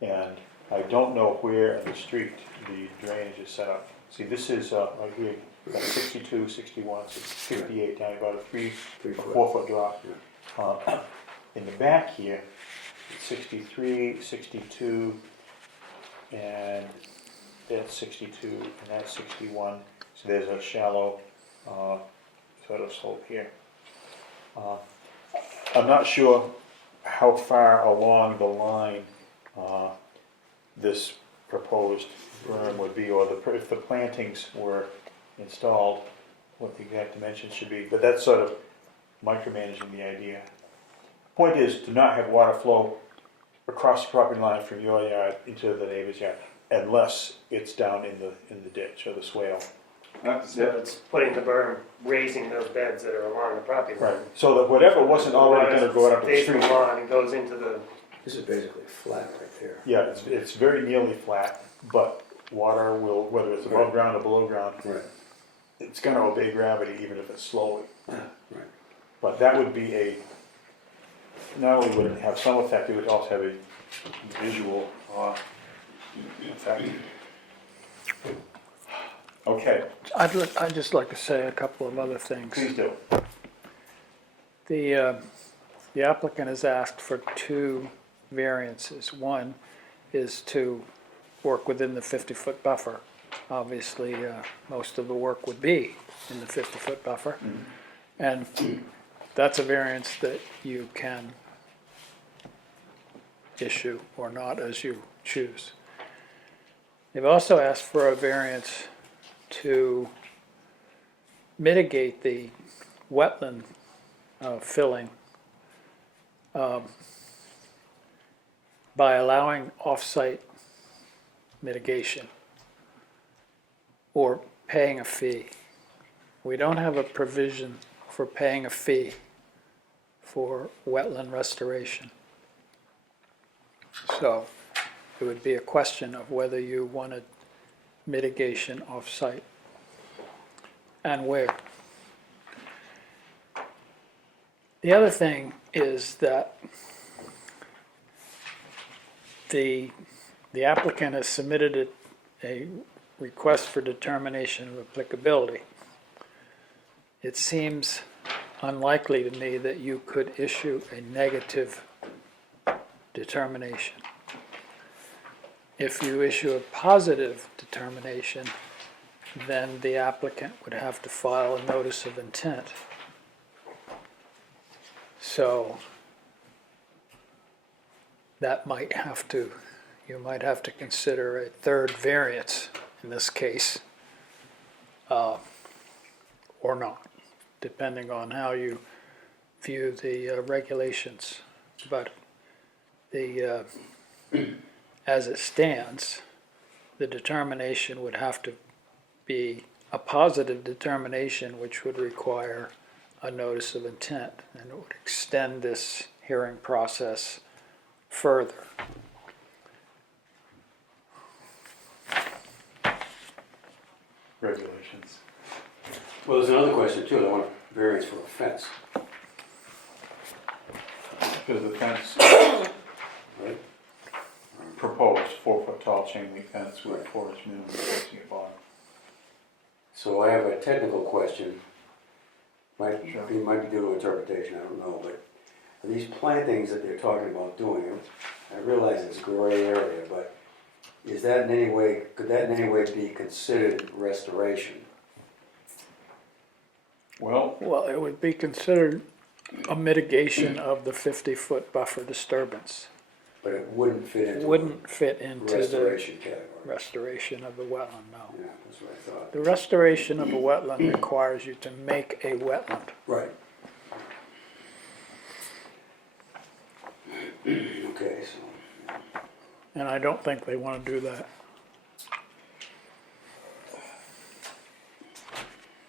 And I don't know where in the street the drainage is set up. See, this is right here, about 62, 61, 58, down about a 3 or 4 foot drop. In the back here, it's 63, 62, and that's 62, and that's 61. So there's a shallow sort of slope here. I'm not sure how far along the line this proposed berm would be, or if the plantings were installed, what the exact dimensions should be, but that's sort of micromanaging the idea. Point is to not have water flow across the property line from your yard into the neighbor's yard, unless it's down in the ditch or the swale. so it's putting the berm, raising those beds that are along the property line. Right, so that whatever wasn't already gonna go up to the Stays in street. the lawn and goes into the, This is basically flat right there. Yeah, it's very nearly flat, but water will, whether it's above ground or below ground, Right. it's gonna obey gravity even if it's slowly. Right. But that would be not only would it have some effect, it would also have a visual effect. Okay, I'd just like to say a couple of other things. please do. The applicant has asked for 2 variances. One is to work within the 50-foot buffer. Obviously, most of the work would be in the 50-foot buffer. And that's a variance that you can issue or not as you choose. They've also asked for a variance to mitigate the wetland filling by allowing off-site mitigation or paying a fee. We don't have a provision for paying a fee for wetland restoration. So it would be a question of whether you wanted mitigation off-site and where. The other thing is that the applicant has submitted a request for determination of applicability. It seems unlikely to me that you could issue a negative determination. If you issue a positive determination, then the applicant would have to file a notice of intent. So that might have to, you might have to consider a third variance in this case, or not, depending on how you view the regulations. But the, as it stands, the determination would have to be a positive determination, which would require a notice of intent, and it would extend this hearing process further. Regulations. Well, there's another question too, I want variance for a fence, Because the fence right? proposed 4-foot tall chain link fence with 4-inch minimum spacing at bottom. So I have a technical question. Might Sure. might be due to interpretation, I don't know, but these plantings that they're talking about doing, I realize it's a gray area, but is that in any way, could that in any way be considered restoration? Well, Well, it would be considered a mitigation of the 50-foot buffer disturbance. But it wouldn't fit It into wouldn't fit into the restoration category? restoration of the wetland, no. Yeah, that's what I thought. The restoration of a wetland requires you to make a wetland. Right. Okay, so, And I don't think they want to do that.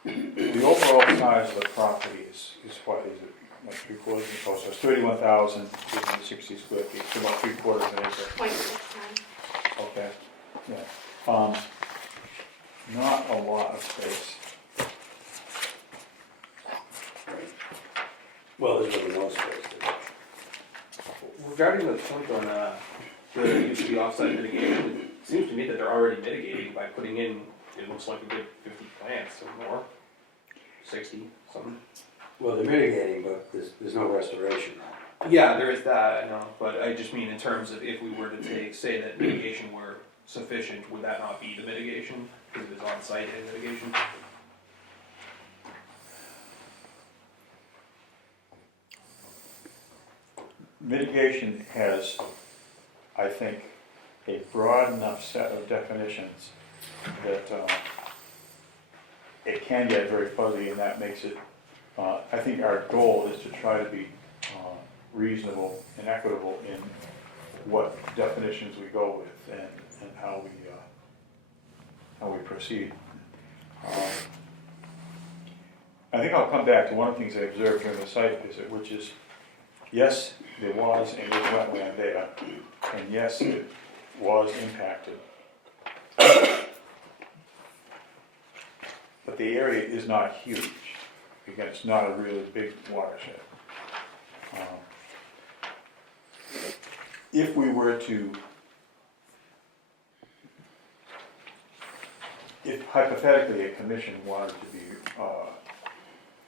the overall size of the property is what, is it, like 3/4? Oh, so it's 31,860 square feet, so about 3/4 of an acre. 0.69. Okay, yeah. Not a lot of space. well, there's really no space there. Regarding the point on the use of the offsite mitigation, it seems to me that they're already mitigating by putting in, it looks like a good 50 plants or more, 60, something. Well, they're mitigating, but there's no restoration. Yeah, there is that, I know, but I just mean in terms of if we were to say that mitigation were sufficient, would that not be the mitigation? Because it is on-site and mitigation? Mitigation has, I think, a broad enough set of definitions that it can get very fuzzy, and that makes it, I think our goal is to try to be reasonable and equitable in what definitions we go with and how we proceed. I think I'll come back to one of the things I observed during the site visit, which is, yes, there was and is wetland there, and yes, it was impacted. But the area is not huge. Again, it's not a really big watershed. If we were to, if hypothetically a commission wanted to be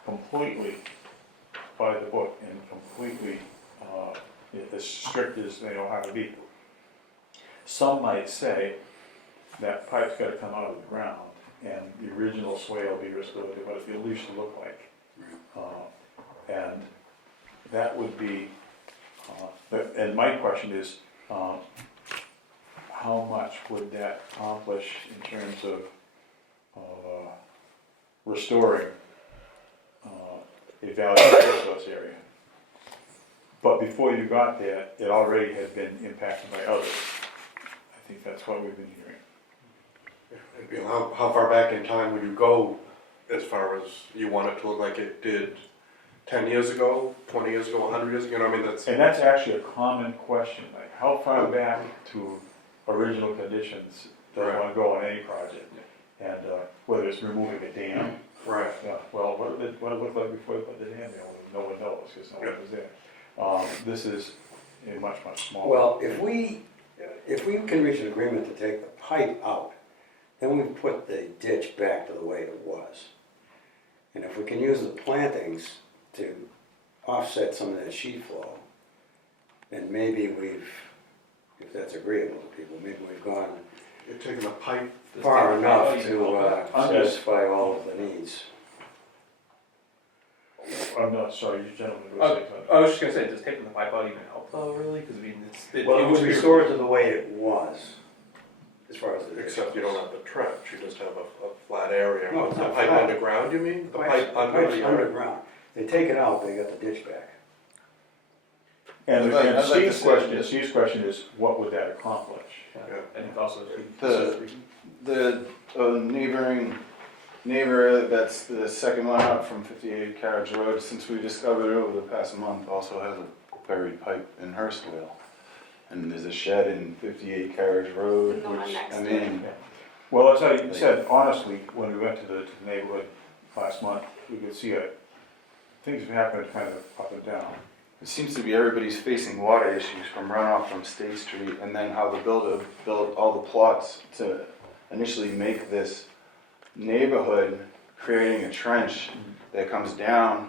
completely by the book and completely as strict as they know how to be, some might say that pipe's got to come out of the ground and the original swale be restored to what it used to look like. And that would be, and my question is, how much would that accomplish in terms of restoring a valuable resource area? But before you got there, it already had been impacted by others. I think that's what we've been hearing. How far back in time would you go as far as you want it to look like it did 10 years ago, 20 years ago, 100 years ago? You know what I mean? That's, And that's actually a common question, like how far back to original conditions does Right. one go on any project? And whether it's removing a dam, right. yeah, well, what did it look like before they put the dam there? Well, no one knows, because no one was there. This is a much, much smaller. Well, if we can reach an agreement to take the pipe out, then we put the ditch back to the way it was. And if we can use the plantings to offset some of that sheet flow, then maybe if that's agreeable to people, maybe we've gone You're taking the pipe. far enough I'm to just- satisfy all of the needs. I'm not sorry, you gentlemen were saying something. I was just gonna say, does taking the pipe out even help though, really? Because I mean, Well, it was would weird. restore it to the way it was. as far as the ditch. Except you don't have the trench, you just have a flat area. No, it's The not pipe flat. underground, you mean? The Pipe's- pipe under pipe's the underground. They take it out, they got the ditch back. And I'd like to Steve's say- question, is, what would that accomplish? And it's also. The neighbor that's the second one up from 58 Carriage Road, since we discovered it over the past month, also has a buried pipe in her swale. And there's a shed in 58 Carriage Road, And the one which, next I to mean, Well, as I said, honestly, when we went to the neighborhood last month, we could see things have happened kind of up and down. it seems to be everybody's facing water issues from runoff from State Street, and then how the builder built all the plots to initially make this neighborhood, creating a trench that comes down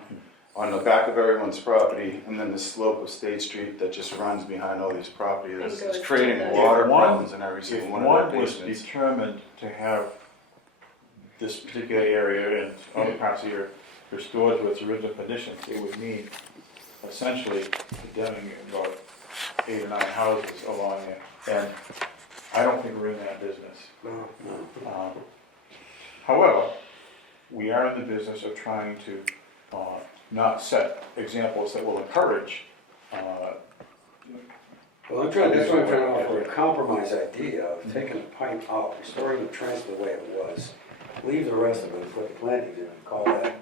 on the back of everyone's property, and then the slope of State Street that just runs behind all these properties. And It's goes to creating the- water If one- problems in every If single one of one their was basements. determined to have this particular area and other parts of the area restored to its original conditions, it would mean essentially condemning about 8 or 9 houses along it. And I don't think we're in that business. No. However, we are in the business of trying to not set examples that will encourage. Well, that's why I'm trying to offer a compromise idea of taking the pipe out, restoring the trench the way it was, leave the rest of it, put the plantings in, and call that.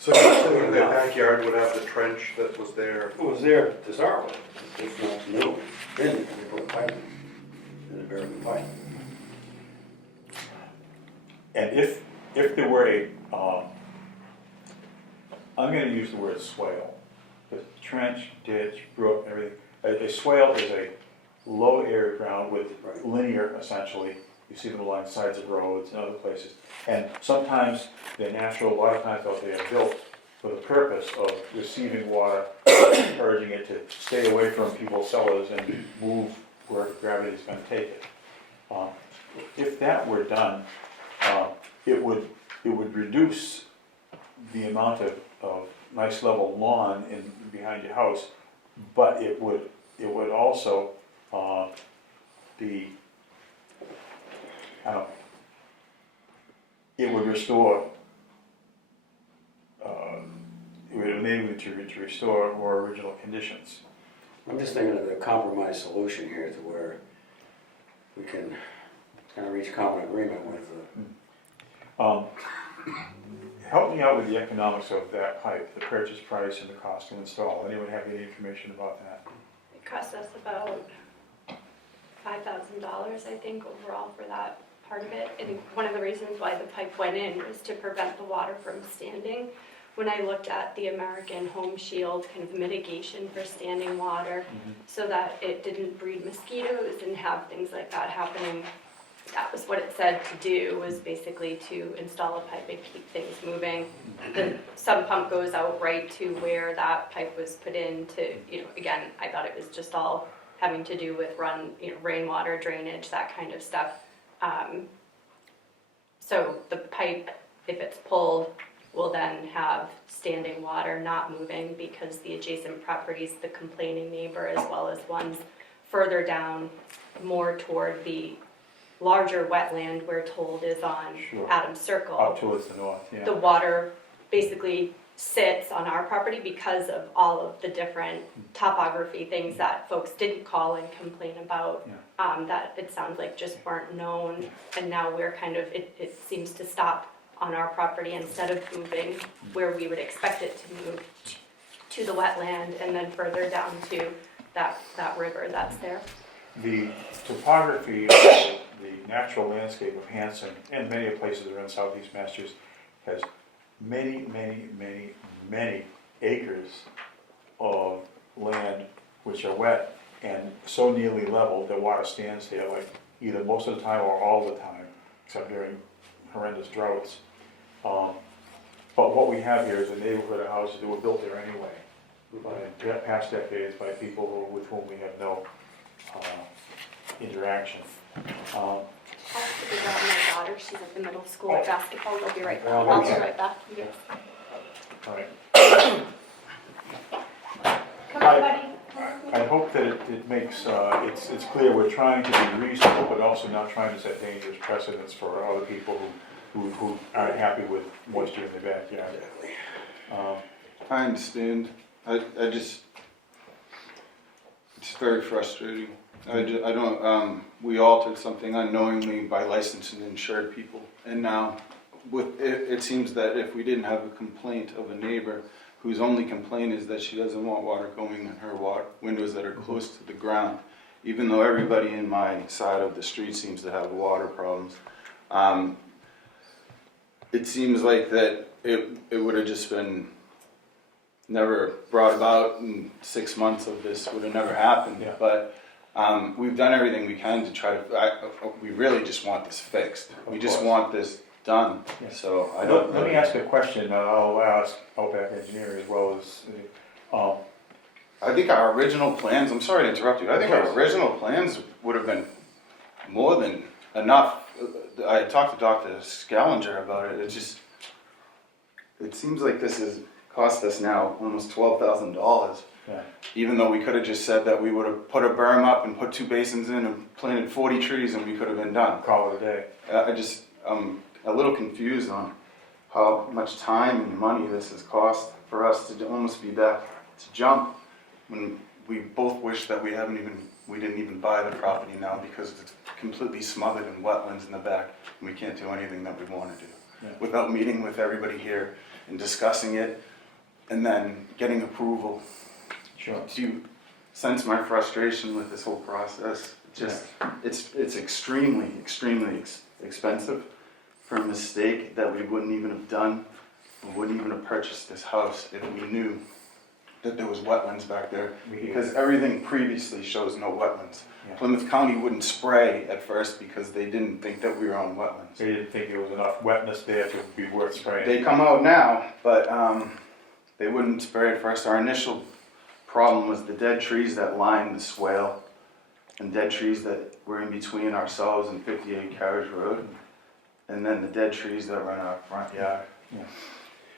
So you're saying their backyard would have the trench that was there? It was there to start with, it's not new. Then they put a pipe in, and they buried the pipe. And if there were I'm gonna use the word swale, because trench, ditch, brook, everything, a swale is a low area ground with Right. linear, essentially. You see them along sides of roads and other places. And sometimes they're natural, a lot of times they are built for the purpose of receiving water, encouraging it to stay away from people's cellars and move where gravity is gonna take it. If that were done, it would reduce the amount of nice level lawn behind your house, but it would also be, it would restore, it would enable you to restore more original conditions. I'm just thinking of a compromise solution here to where we can kind of reach a common agreement with Help me out with the economics of that pipe, the purchase price and the cost to install. Anyone have any information about that? It cost us about $5,000, I think, overall for that part of it. And one of the reasons why the pipe went in was to prevent the water from standing. When I looked at the American Home Shield kind of mitigation for standing water, so that it didn't breed mosquitoes and have things like that happening, that was what it said to do, was basically to install a pipe and keep things moving. The sump pump goes out right to where that pipe was put in to, again, I thought it was just all having to do with rainwater drainage, that kind of stuff. So the pipe, if it's pulled, will then have standing water not moving because the adjacent properties, the complaining neighbor as well as ones further down more toward the larger wetland we're told is on Sure. Adams Circle. Up towards the north, yeah. The water basically sits on our property because of all of the different topography things that folks didn't call and complain about, that it sounds like just weren't known, and now we're kind of, it seems to stop on our property instead of moving where we would expect it to move to the wetland and then further down to that river that's there. The topography, the natural landscape of Hanson and many places around southeast Massachusetts has many acres of land which are wet and so nearly level that water stands there like either most of the time or all the time, except during horrendous droughts. But what we have here is a neighborhood of houses that were built there anyway, in past decades by people with whom we have no interaction. I'll have to figure out my daughter, she's at the middle school at basketball, they'll be right back. Well, I'll be okay. right back. Yes. All right. Come on, buddy. Come with me. I hope that it makes, it's clear we're trying to be reasonable, but also not trying to set dangerous precedents for other people who aren't happy with moisture in their backyard. I understand. I just, it's very frustrating. I don't, we altered something unknowingly by licensing insured people. And now, it seems that if we didn't have a complaint of a neighbor whose only complaint is that she doesn't want water going in her windows that are close to the ground, even though everybody in my side of the street seems to have water problems, it seems like that it would have just been never brought about, in 6 months of this would have never happened. Yeah. But we've done everything we can to try to, we really just want this fixed. We just course. want this done. Yeah. So I don't. Let me ask a question, I'll ask Outback Engineering as well as, I think our original plans, I'm sorry to interrupt you, I think our original plans would have been more than enough. I talked to Dr. Scallinger about it, it seems like this has cost us now almost $12,000. yeah, Even though we could have just said that we would have put a berm up and put 2 basins in and planted 40 trees and we could have been done. call it a day. I'm a little confused on how much time and money this has cost for us to almost be back to jump when we both wish that we didn't even buy the property now because it's completely smothered in wetlands in the back and we can't do anything that we want to do without meeting with everybody here and discussing it and then getting approval. Sure. Do you sense my frustration with this whole process? It's extremely expensive for a mistake that we wouldn't even have done. We wouldn't even have purchased this house if we knew that there was wetlands back there, because everything previously shows no wetlands. Yeah. Plymouth County wouldn't spray at first because they didn't think that we were on wetlands. They didn't think there was enough wetness there to be worth spraying. They come out now, but they wouldn't spray at first. Our initial problem was the dead trees that lined the swale and dead trees that were in between ourselves and 58 Carriage Road, and then the dead trees that were in our front yard. Yeah.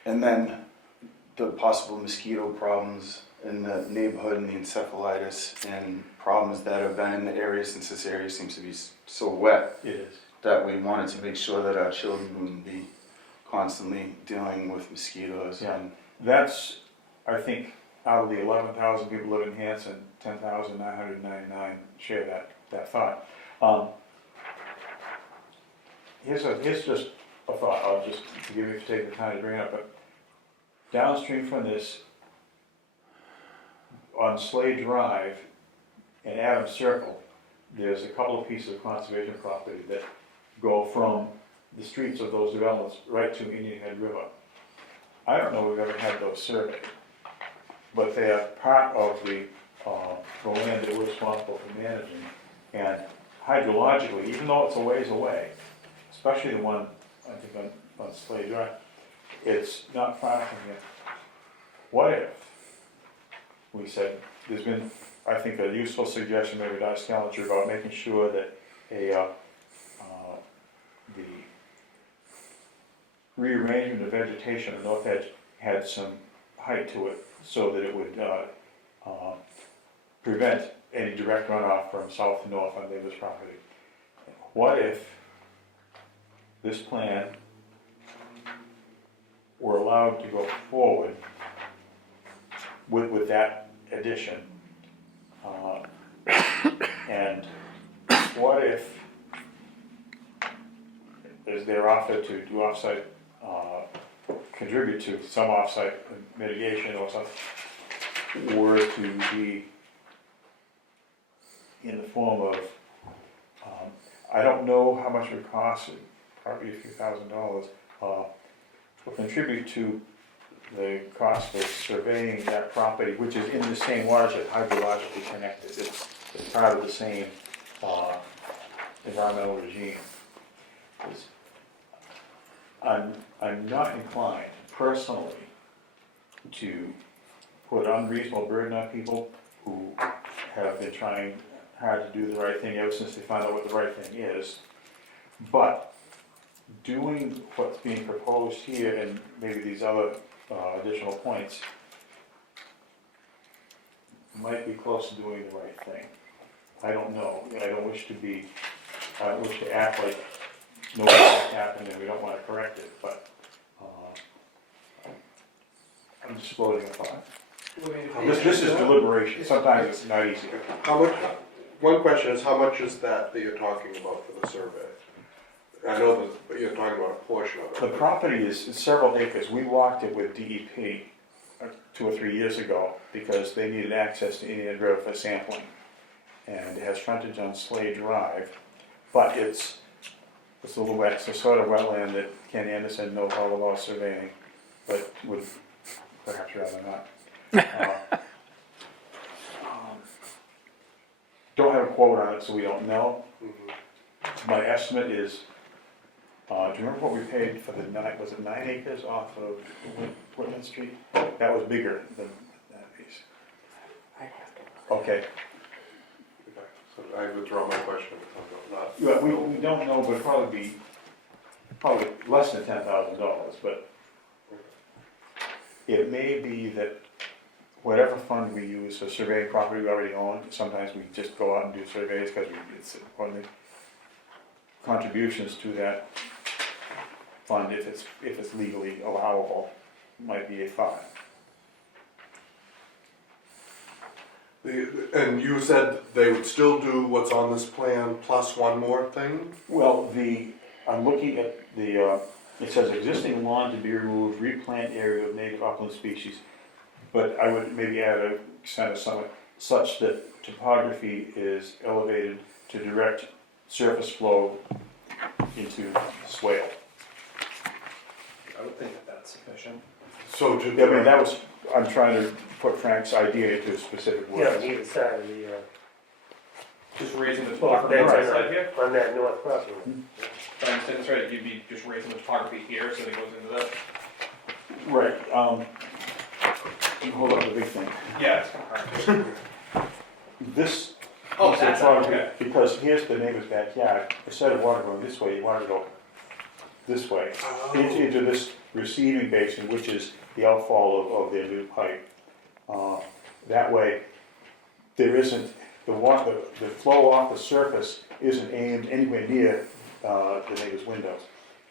And then the possible mosquito problems in the neighborhood and the encephalitis and problems that have been in the area since this area seems to be so wet. It is. That we wanted to make sure that our children wouldn't be constantly dealing with mosquitoes. Yeah. And That's, I think, out of the 11,000 people live in Hanson, 10,999 share that thought. Here's just a thought, I'll just forgive me for taking the time to bring it up, but downstream from this, on Slade Drive and Adams Circle, there's a couple of pieces of conservation property that go from the streets of those developments right to Indian Head River. I don't know if we've ever had those surveyed, but they are part of the land that we're responsible for managing. And hydrologically, even though it's a ways away, especially the one, I think on Slade Drive, it's not far from here. What if we said, there's been, I think, a useful suggestion maybe by Scallinger about making sure that the rearrangement of vegetation on the north edge had some height to it so that it would prevent any direct runoff from south to north on neighbor's property. What if this plan were allowed to go forward with that addition? And what if, is their offer to do offsite, contribute to some offsite mitigation or something, were to be in the form of, I don't know how much it would cost, probably a few $1,000s, will contribute to the cost of surveying that property, which is in the same watershed, hydrologically connected. It's part of the same environmental regime. I'm not inclined personally to put unreasonable burden on people who have been trying hard to do the right thing ever since they found out what the right thing is. But doing what's being proposed here and maybe these other additional points might be close to doing the right thing. I don't know, I don't wish to act like nothing happened and we don't wanna correct it, but, I'm just floating a thought. This is deliberation, sometimes it's not easy. How much, one question is, how much is that you're talking about for the survey? I know that you're talking about a portion of The it. property is several acres. We walked it with DEP 2 or 3 years ago because they needed access to Indian River for sampling. And it has frontage on Slade Drive, but it's a little wet, it's the sort of wetland that Ken Anderson knows all about surveying, but would perhaps rather not. Don't have a quote on it, so we don't know. My estimate is, do you remember what we paid for the was it 9 acres off of Whitman Street? That was bigger than that piece. I'd have to. Okay, So I withdraw my question, not, yeah, we don't know, but probably less than $10,000, but it may be that whatever fund we use for surveying property we already own, sometimes we just go out and do surveys because it's one of the contributions to that fund, if it's legally allowable, might be a thought. and you said they would still do what's on this plan plus one more thing? Well, I'm looking at it says existing lawn to be removed, replant area of native upland species. But I would maybe add a sentence somewhere, such that topography is elevated to direct surface flow into swale. I would think that that's sufficient. So to. I mean, I'm trying to put Frank's idea into specific Yeah, words. on either side of the, Just raising the well, topography that's on this side here. on that north property. If I understand this right, you'd be just raising the topography here, so it goes into that. Right, hold up the big thing. Yeah, it's kind of hard. This Oh, piece of that's topography, okay. because here's the neighbor's backyard, instead of water going this way, you want it to go this way, into this receiving basin, which is the outfall of their new pipe. That way, there isn't, the flow off the surface isn't aimed anywhere near the neighbor's windows.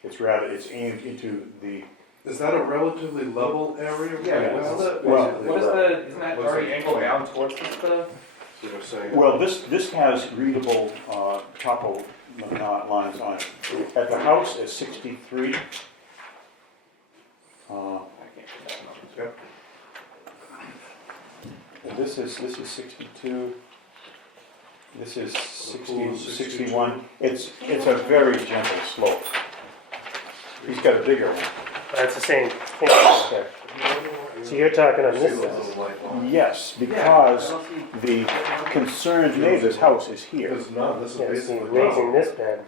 It's aimed into the, Is that a relatively level area? Yeah, Well, isn't that already angled down towards this, so you're saying- well, this has readable topo lines on it. At the house is 63. Yep. And this is 62. This is The pool is 61. It's a very gentle slope. He's got a bigger one. That's the same thing. Okay. So you're talking on See this the side. little light line? Yes, because the concerned neighbor's house is here. Because none, this is Yeah, so basically. you're raising this bed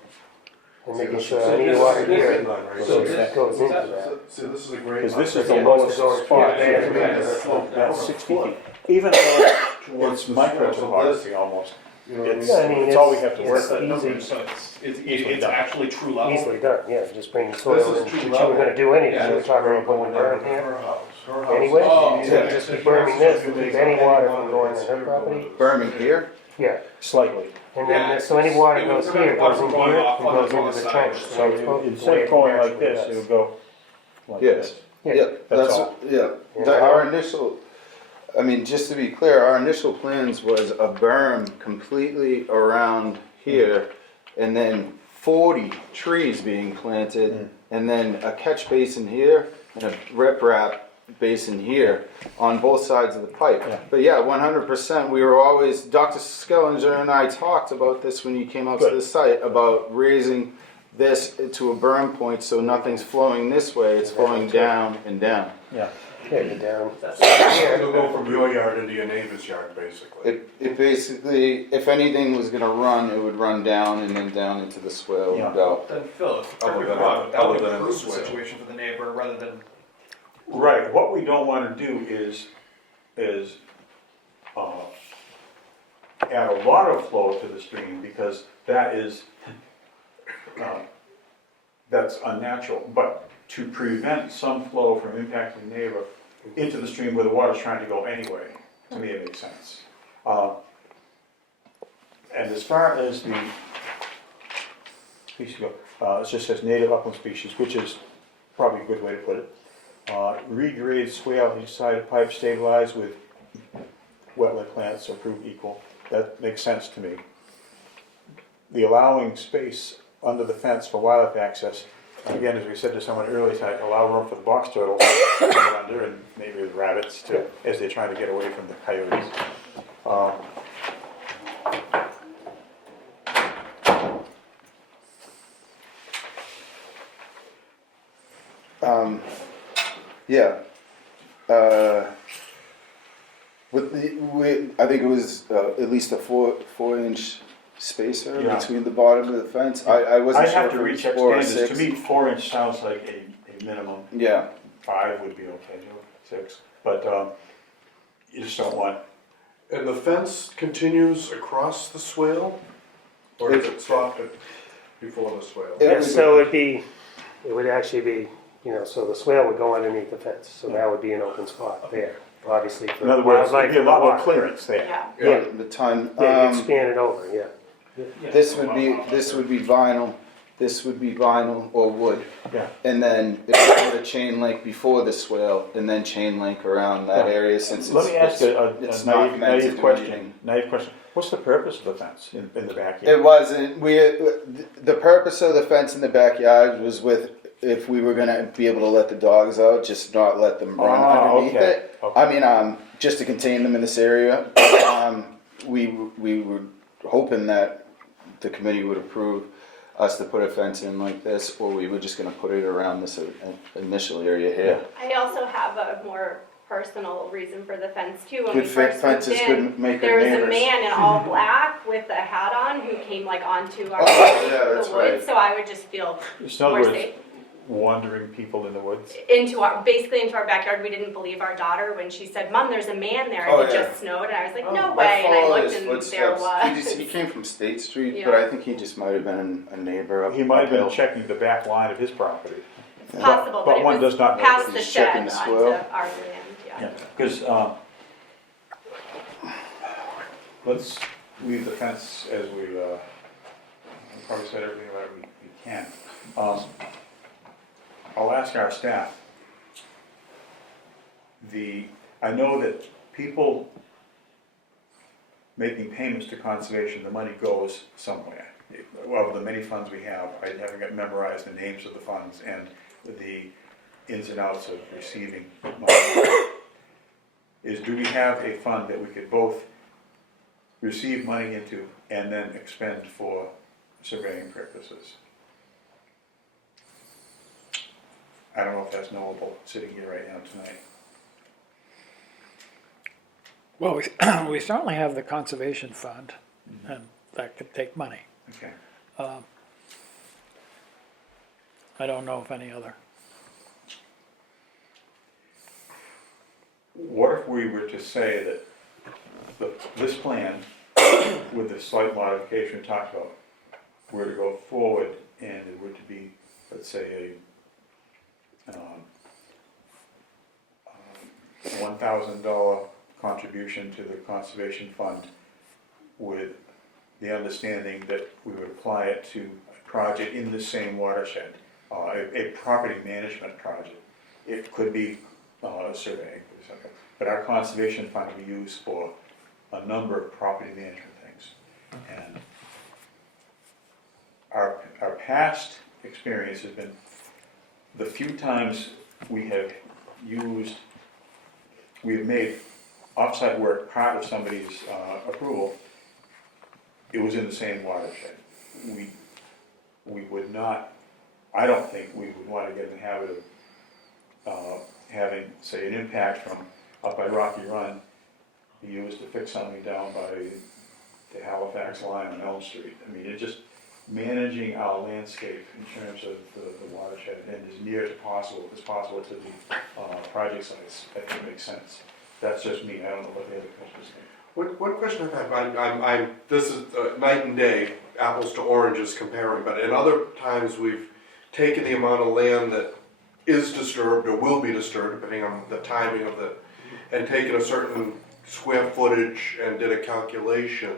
and See, making this sure is- any this water is- here this is line right goes here. goes into that. See, this is a great. Because this is the Yeah, lowest supposed to go spot. there, Here. yeah. That's 60 feet. Even though it's micro topography almost. You know what I It's, mean? Yeah, I mean, it's all we it's- have to it's work easy. with. So it's Easily done. actually true level. Easily done, yeah, just bring soil This in, is which true you level. were gonna do anyway, Yeah, you were talking about Going going down down to here. her house. Her house. Anyway, Oh, so yeah. just keep burning this, to keep any water from going on her property, Berman here? yeah. Slightly. And Yeah, then, so any water it would goes prevent here, water goes in from going here, off and on the goes into north the side. trench. So it's supposed- the instead way of going it like actually this, does. it would go like Yes. this. Yeah. Yep, That's that's, all. yeah. Yeah. Our initial, I mean, just to be clear, our initial plans was a berm completely around here, and then 40 trees being planted, and then a catch basin here, and a riprap basin here on both sides of the pipe. Yeah. But yeah, 100%, we were always, Dr. Skellinger and I talked about this when you came out to Good. the site, about raising this to a berm point so nothing's flowing this way, it's flowing down and down. Yeah. Yeah, you're down. It'll go from your yard into your neighbor's yard, basically. It basically, if anything was gonna run, it would run down and then down into the swale Yeah. and go. Then Phil, Other than- that other would than in the improve the swale. situation for the neighbor rather than. Right, what we don't wanna do is add a lot of flow to the stream, because that is, that's unnatural. But to prevent some flow from impacting the neighbor into the stream where the water's trying to go anyway, To me, it makes sense. And as far as the species go, it just says native upland species, which is probably a good way to put it. Regrade swale each side of pipe stabilized with wetland plants or prove equal. That makes sense to me. The allowing space under the fence for wildlife access, again, as we said to someone earlier tonight, allow room for the box turtles to get under and maybe the rabbits too, as they're trying to get away from the coyotes. Yeah. I think it was at least a 4-inch spacer Yeah. between the bottom of the fence. I wasn't I sure have if to it was recheck 4 or standards. 6. To me, 4-inch sounds like a minimum. Yeah. 5 would be okay, 6. But you just don't want, And the fence continues across the swale? Or does it stop before the swale? It So it would actually be, so the swale would go underneath the fence, so that would be an open spot there, obviously for in other words, wildlife. there'd be a lot more clearance there. Yeah. Yeah, the ton. yeah, you expand it over, yeah. This would be vinyl. This would be vinyl or wood. Yeah. And then if you put a chain link before the swale, and then chain link around that area, since Let me ask it's a not meant to naive do question. anything. Naive question. What's the purpose of the fence in the backyard? It wasn't. The purpose of the fence in the backyard was if we were gonna be able to let the dogs out, just not let them run underneath okay. it. Okay. I mean, just to contain them in this area. We were hoping that the committee would approve us to put a fence in like this, or we were just gonna put it around this initial area here. I also have a more personal reason for the fence too. When Good we first fences moved in, could make there our was a neighbors. man in all black with a hat on who came like onto our Oh, yeah, that's the woods, right. so I would just feel In other more words, safe. wandering people in the woods. Basically into our backyard. We didn't believe our daughter when she said, "Mom, there's a man there." Oh, It yeah. just snowed, and I was like, "No I way!" And I followed looked, his and there footsteps. was. He came from State Street, Yeah. but I think he just might have been a neighbor up. He might have been uphill. checking the back line of his property. Possible, But but, one it was does not know past that the he's checking shed the onto swale. our land. Yeah. Because let's leave the fence as we probably said everything about we can. I'll ask our staff. I know that people making payments to conservation, the money goes somewhere. Of the many funds we have, I haven't got memorized the names of the funds and the ins and outs of receiving money. Do we have a fund that we could both receive money into and then expend for surveying purposes? I don't know if that's knowable sitting here right now tonight. Well, we certainly have the conservation fund, and that could take money. Okay. I don't know of any other. What if we were to say that this plan, with the slight modification we talked about, were to go forward and it were to be, let's say, a $1,000 contribution to the conservation fund with the understanding that we would apply it to a project in the same watershed, a property management project. It could be surveying, but our conservation fund we use for a number of property management things. And our past experience has been the few times we have made offsite work part of somebody's approval, it was in the same watershed. We would not, I don't think we would want to get in the habit of having, say, an impact from up by Rocky Run be used to fix something down by the Halifax line on Elm Street. I mean, it's just managing our landscape in terms of the watershed and as near as possible to the project sites, I think makes sense. That's just me, I don't know what the other commissioners think. One question I have, this is night and day, apples to oranges comparing, but in other times we've taken the amount of land that is disturbed or will be disturbed, depending on the timing of and taken a certain square footage and did a calculation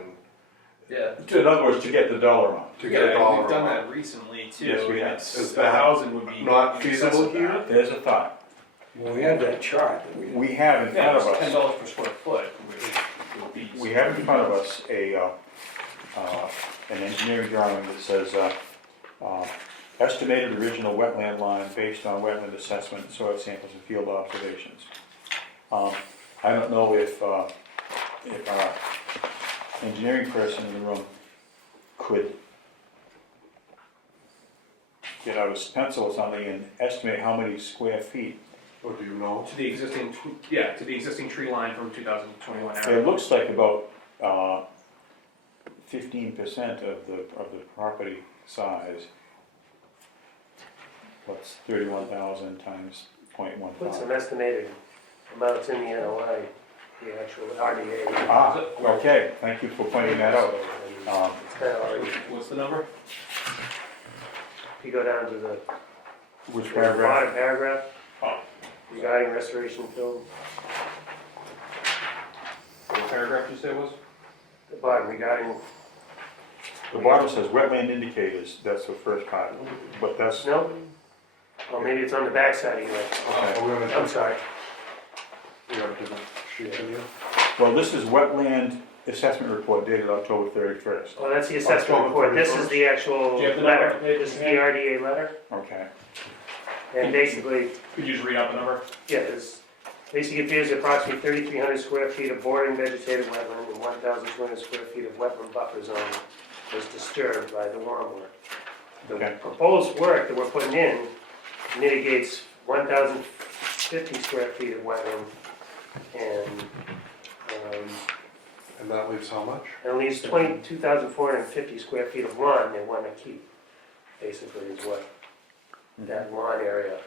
Yeah. In other words, to get the dollar amount. to get a Yeah, dollar we've done amount. that recently too. Yes, we and have. it's- Is the that housing would be not in excess feasible of that. here? There's a thought. Well, we had that chart that we. We have in Yeah, front of it's us. $10 per square foot, which would be. We have in front of us an engineering drawing that says, estimated original wetland line based on wetland assessment, soil samples and field observations. I don't know if our engineering person in the room could get out a pencil or something and estimate how many square feet. Or do you know? To the existing, to the existing tree line from 2021 It area. looks like about 15% of the property size. What's 31,000 times Put some 0.15? estimated amounts in the NOI, the actual RDA. Ah, okay, thank you for pointing that out. It's kind of already, What's the number? if you go down to the Which paragraph? bottom paragraph, Oh, regarding restoration field, what paragraph did you say it was? the bottom regarding, The bottom says wetland indicators, that's the first part, but that's, no? Or maybe it's on the backside of your, okay. We're gonna, I'm sorry. we have different sheets in here. Well, this is wetland assessment report dated October 31st. Oh, that's the assessment October report, this is the actual Do you have the letter, number? this is the RDA letter, Okay, and basically, Could you just read out the number? yeah, it's, basically appears approximately 3,300 square feet of bordering vegetated wetland and 1,200 square feet of wetland buffer zone was disturbed by the lawn work. The Okay. proposed work that we're putting in mitigates 1,050 square feet of wetland and And that leaves how much? at least 22,450 square feet of lawn they want to keep, basically is what that lawn area.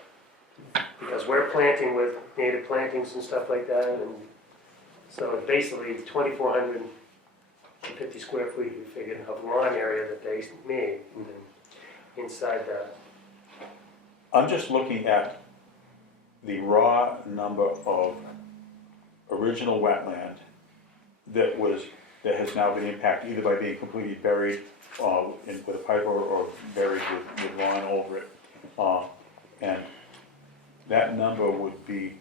Because we're planting with native plantings and stuff like that, and so it's basically 2,450 square feet, we figured, of lawn area that they made, and then inside that. I'm just looking at the raw number of original wetland that has now been impacted either by being completely buried with a pipe or buried with lawn over it. And that number would be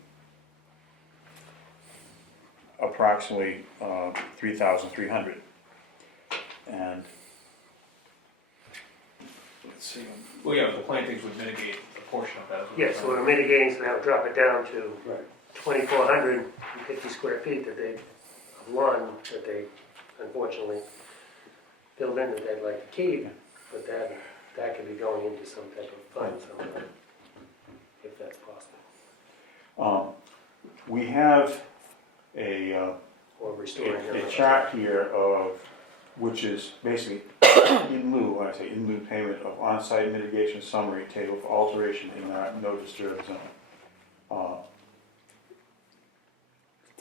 approximately 3,300. And let's see. Well, yeah, but the plantings would mitigate a portion of that. is what Yeah, you're so saying. we're mitigating, so now drop it down to Right. 2,450 square feet of lawn that they unfortunately filled in that they'd like to keep, but that could be going into some type of fund somewhere, if that's possible, We have a or restoring them. chart here of, which is basically in lieu, when I say in lieu payment of on-site mitigation summary table for alteration in our no disturb zone.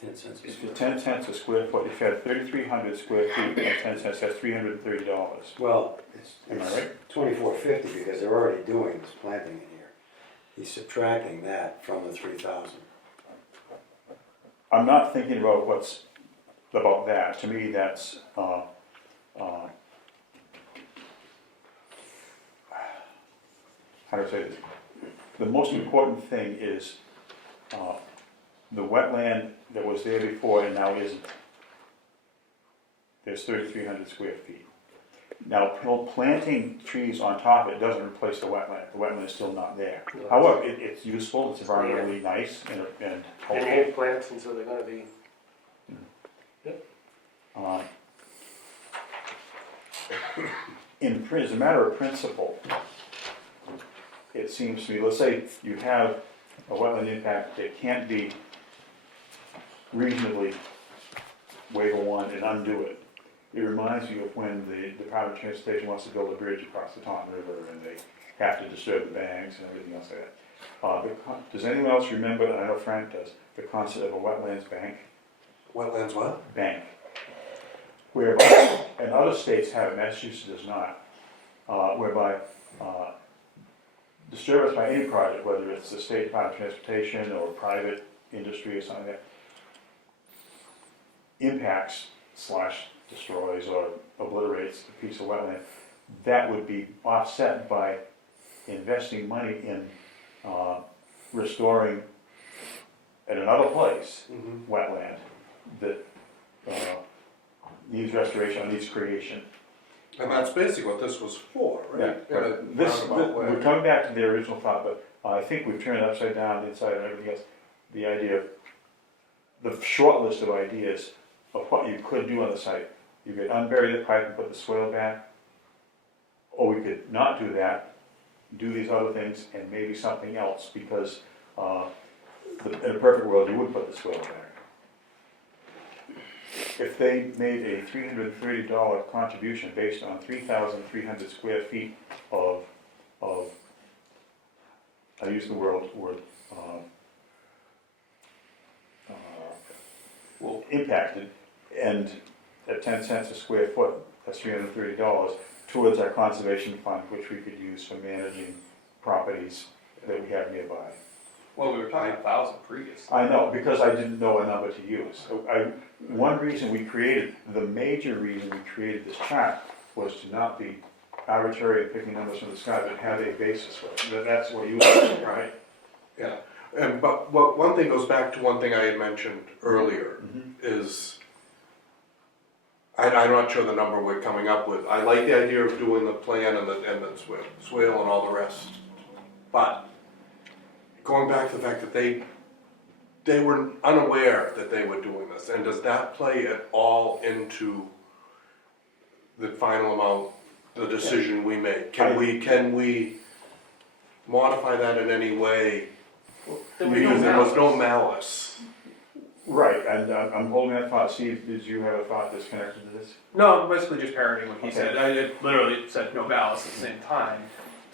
10 cents a It's for square. 10 cents a square foot, if you had 3,300 square feet at 10 cents, that's $330. Well, Am I it's right? 2450 because they're already doing this planting in here. He's subtracting that from the 3,000. I'm not thinking about about that. To me, that's, how do I say this? The most important thing is the wetland that was there before and now isn't. There's 3,300 square feet. Now, planting trees on top of it doesn't replace the wetland. The wetland is still not there. However, it's useful, it's environmentally nice and And helpful. native plants, and so they're gonna be, Uh, as a matter of principle, it seems to me, let's say you have a wetland impact that can't be reasonably waiver one and undo it. It reminds you of when the Department of Transportation wants to build a bridge across the Taunton River and they have to disturb the banks and everything else like that. Does anyone else remember, and I know Frank does, the concept of a wetlands bank? Wetlands what? Bank. Whereby, and other states have it, Massachusetts does not, whereby disturbance by any project, whether it's the State Department of Transportation or private industry or something like that, impacts slash destroys or obliterates a piece of wetland, that would be offset by investing money in restoring at another place wetland that needs restoration or needs creation. And that's basically what this was for, right? Yeah, but this, we're coming back to the original thought, but I think we've turned it upside down, inside and everything else. The idea, the short list of ideas of what you could do on the site. You could unbury the pipe and put the swale back, or we could not do that, do these other things, and maybe something else, because in a perfect world, you would put the swale back. If they made a $330 contribution based on 3,300 square feet of I use the word impacted, and at 10 cents a square foot, that's $330 towards our conservation fund, which we could use for managing properties that we have nearby. Well, we were talking 1,000 previously. I know, because I didn't know a number to use. So one reason we created, the major reason we created this chart was to not be arbitrary and picking numbers from the sky, but have a basis for it. That's what you want, right? Yeah, and but one thing goes back to one thing I had mentioned earlier is I'm not sure the number we're coming up with. I like the idea of doing the plan and the swale and all the rest, but going back to the fact that they were unaware that they were doing this, and does that play at all into the final amount, the decision we make? Can we modify that in any way? Because there was no malice. Right, and I'm holding that thought. Steve, did you have a thought that's connected to this? No, I'm basically just parroting what he Okay. said. I literally said no malice at the same time.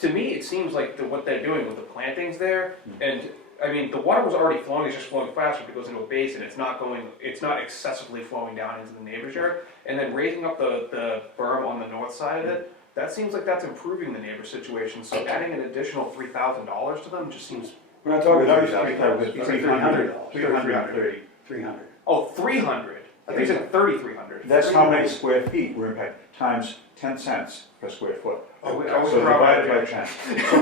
To me, it seems like what they're doing with the plantings there, and I mean, the water was already flowing, it's just flowing faster because into a basin. It's not excessively flowing down into the neighbor's yard. And then raising up the berm on the north side of it, that seems like that's improving the neighbor situation. So adding an additional $3,000 to them just seems, We're not talking Without $3,000. $300. $330. 300. oh, 300. I think you said 3,300. That's how many square feet were impacted, times 10 cents per square foot. I was So probably- divided by 10. So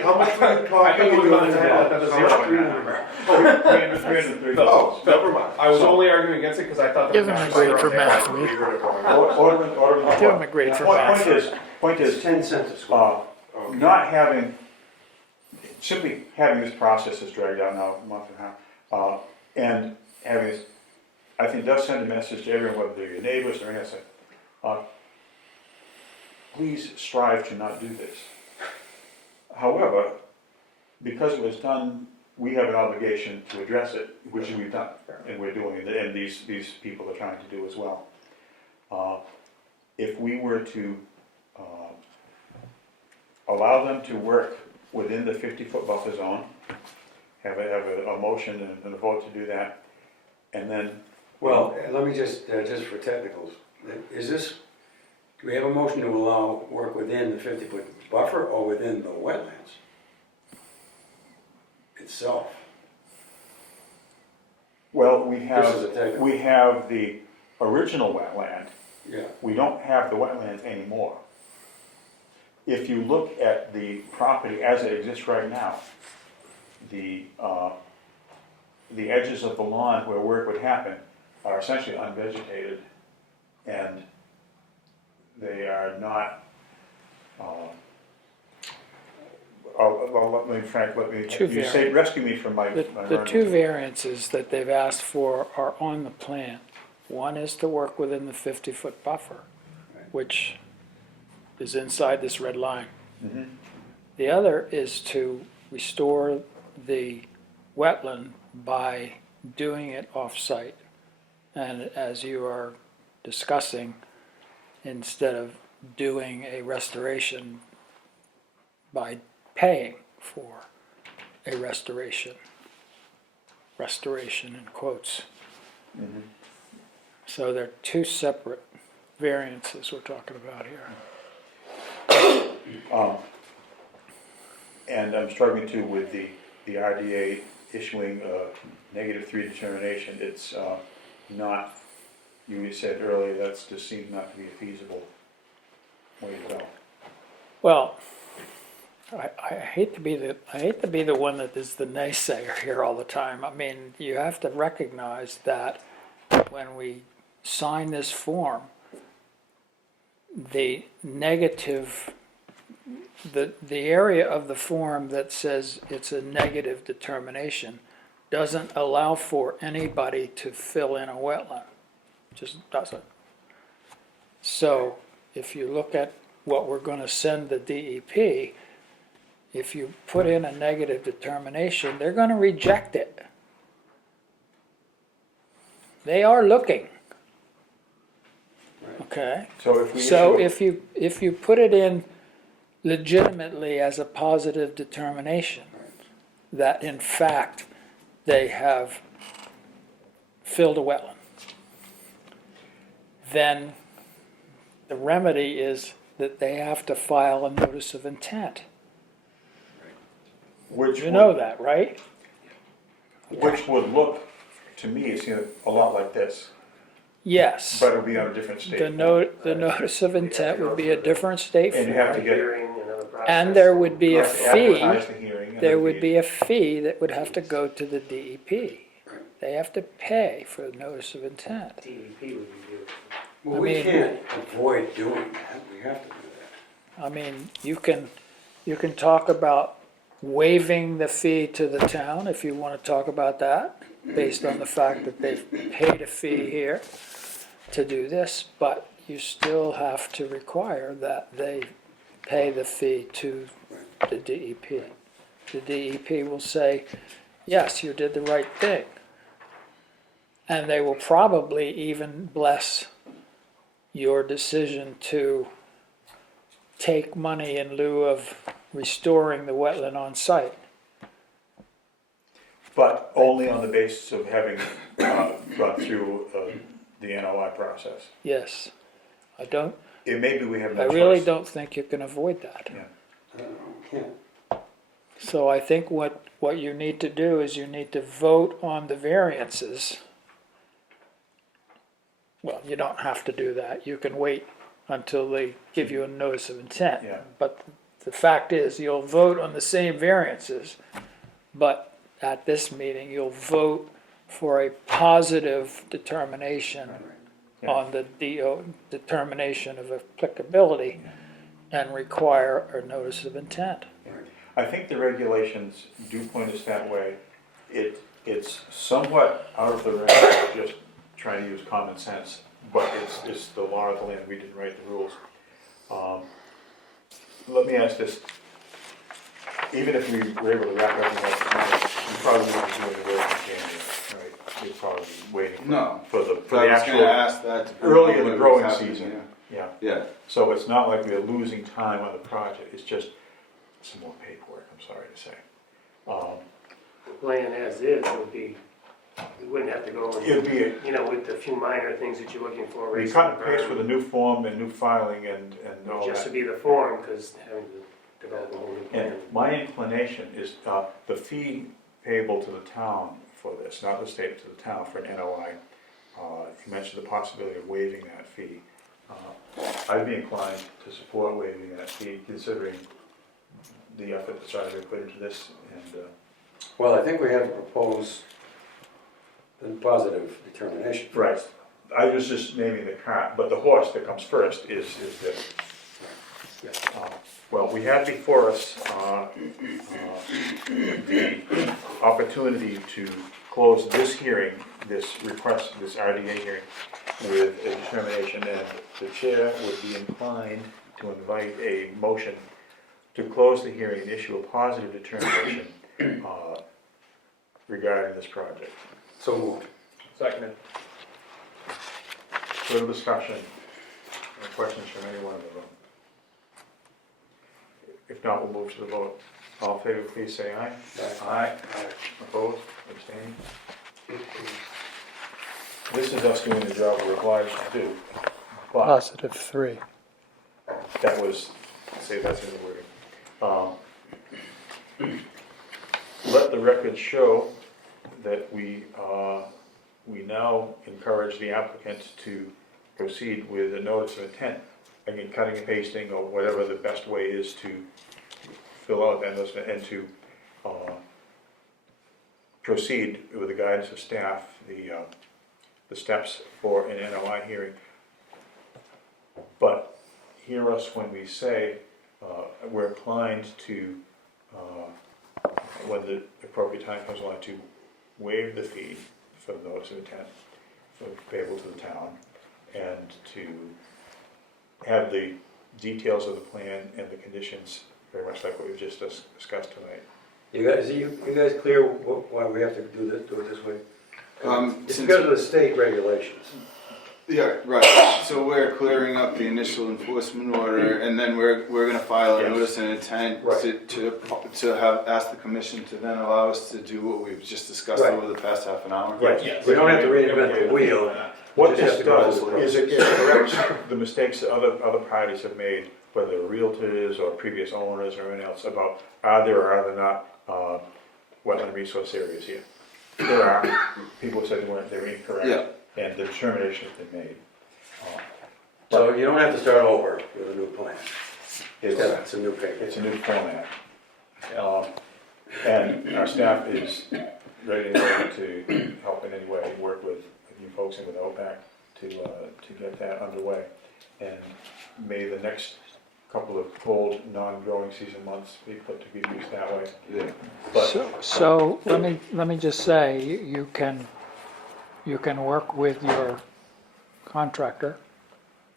how much were you I talking think it was on the about? zero in that number. $330. Oh, never mind. I was only arguing against it because I thought that Give was him a actually grade for right math, there. will you? Order. Give him a grade for math. Point is, It's 10 cents a square. not having, simply having this process that's dragged out now a month and a half, and having this, I think does send a message to everyone, whether they're your neighbors or anything. Please strive to not do this. However, because it was done, we have an obligation to address it, which we've done, and we're doing it, and these people are trying to do as well. If we were to allow them to work within the 50-foot buffer zone, have a motion and a vote to do that, and then, Well, let me just for technicals, is this, do we have a motion to allow work within the 50-foot buffer or within the wetlands itself? well, we This is a technical. have the original wetland. Yeah. We don't have the wetlands anymore. If you look at the property as it exists right now, the edges of the lawn where work would happen are essentially unvegetated, and they are not, Frank, Two you say, rescue me from my. The two variances that they've asked for are on the plan. One is to work within the 50-foot buffer, which is inside this red line. Mhm. The other is to restore the wetland by doing it off-site. And as you are discussing, instead of doing a restoration by paying for a restoration in quotes. Mhm. So they're two separate variances we're talking about here. And I'm struggling too with the RDA issuing a -3 determination. It's not you said earlier, that's just seems not to be a feasible way to go. Well, I hate to be the one that is the naysayer here all the time. I mean, you have to recognize that when we sign this form, the negative, the area of the form that says it's a negative determination doesn't allow for anybody to fill in a wetland. Just doesn't. So if you look at what we're going to send the DEP, if you put in a negative determination, they're going to reject it. They are looking. Okay? So if we So issue if you put it in legitimately as a positive determination, that in fact they have filled a wetland, then the remedy is that they have to file a notice of intent. which You would- know that, right? Which would look, to me, it's a lot like this, Yes. but it would be on a different state. The notice of intent would be a different state And you form, have to get, Hearing, another process. and there would be a advertise fee, the hearing. and there the would fees. be a fee that would have to go to the DEP. They have to pay for the notice of intent. DEP would be due. Well, I we mean- can't avoid doing that, we have to do that. I mean, you can talk about waiving the fee to the town, if you want to talk about that, based on the fact that they've paid a fee here to do this, but you still have to require that they pay the fee to the DEP. The DEP will say, yes, you did the right thing. And they will probably even bless your decision to take money in lieu of restoring the wetland on site. But only on the basis of having gone through the NOI process. Yes. Maybe we have I no really choice. don't think you can avoid that. Yeah. Can't. So I think what you need to do is you need to vote on the variances. Well, you don't have to do that. You can wait until they give you a notice of intent. Yeah. But the fact is, you'll vote on the same variances, but at this meeting, you'll vote for a positive determination Yeah. on the determination of applicability and require a notice of intent. I think the regulations do point us that way. It's somewhat out of the realm of just trying to use common sense, but it's the law of the land. We didn't write the rules. Let me ask this. Even if we were able to wrap everything up tonight, we probably wouldn't be doing the work in January, right? We'd probably be waiting No, for the I was gonna actual, ask that. to early in the what was growing happening, season. Yeah. Yeah, So it's not like we're losing time on the project. It's just some more paperwork, I'm sorry to say. The plan as is would be, we wouldn't have to go, It'd be a you know, with the few minor things that you're looking for. We raising cut and the paste berm, with a new form and new filing and all Just to that. be the form, because having to develop a whole new plan. And my inclination is the fee payable to the town for this, not the state, to the town for an NOI. You mentioned the possibility of waiving that fee. I'd be inclined to support waiving that fee, considering the effort that's already been put into this. And Well, I think we have to propose the positive determination. right, I was just naming the cart, but the horse that comes first is this. Well, we have before us the opportunity to close this hearing, this request, this RDA hearing, with a determination, and the chair would be inclined to invite a motion to close the hearing and issue a positive determination regarding this project. So moved. Seconded. Further discussion or questions from anyone in the room? If not, we'll move to the vote. All in favor, please say aye. Aye. Opposed, abstaining? This is us doing the job we're obliged to do, but Positive 3. that was, say that's in the wording. Let the record show that we we now encourage the applicant to proceed with a notice of intent. Again, cutting and pasting or whatever the best way is to fill out that notice and to proceed with the guidance of staff, the steps for an NOI hearing. But hear us when we say we're inclined to, when the appropriate time comes along, to waive the fee for the notice of intent, for payable to the town, and to have the details of the plan and the conditions very much like what we've just discussed tonight. You guys clear why we have to do it this way? It's Since- because of the state regulations. Yeah, right. So we're clearing up the initial enforcement order, and then we're gonna file a Yes. notice of intent Right. to have, ask the commission to then allow us to do what we've just discussed Right. over the past half an hour. Right. Yes. We don't have to reinvent the wheel. What Just have this to go does through the is it corrects the mistakes that other parties have made, whether realtors or previous owners or anything else, about are there or are there not wetland resource areas here. There are. People said they were incorrect. Yeah. And the determination has been made. So you don't have to start over with a new plan. It's, It's a new paper. it's a new format. And our staff is ready and willing to help in any way, work with you folks and with OPAC to get that underway. And may the next couple of cold, non-growing season months be put to good use that way. Yeah. But So let me just say, you can work with your contractor,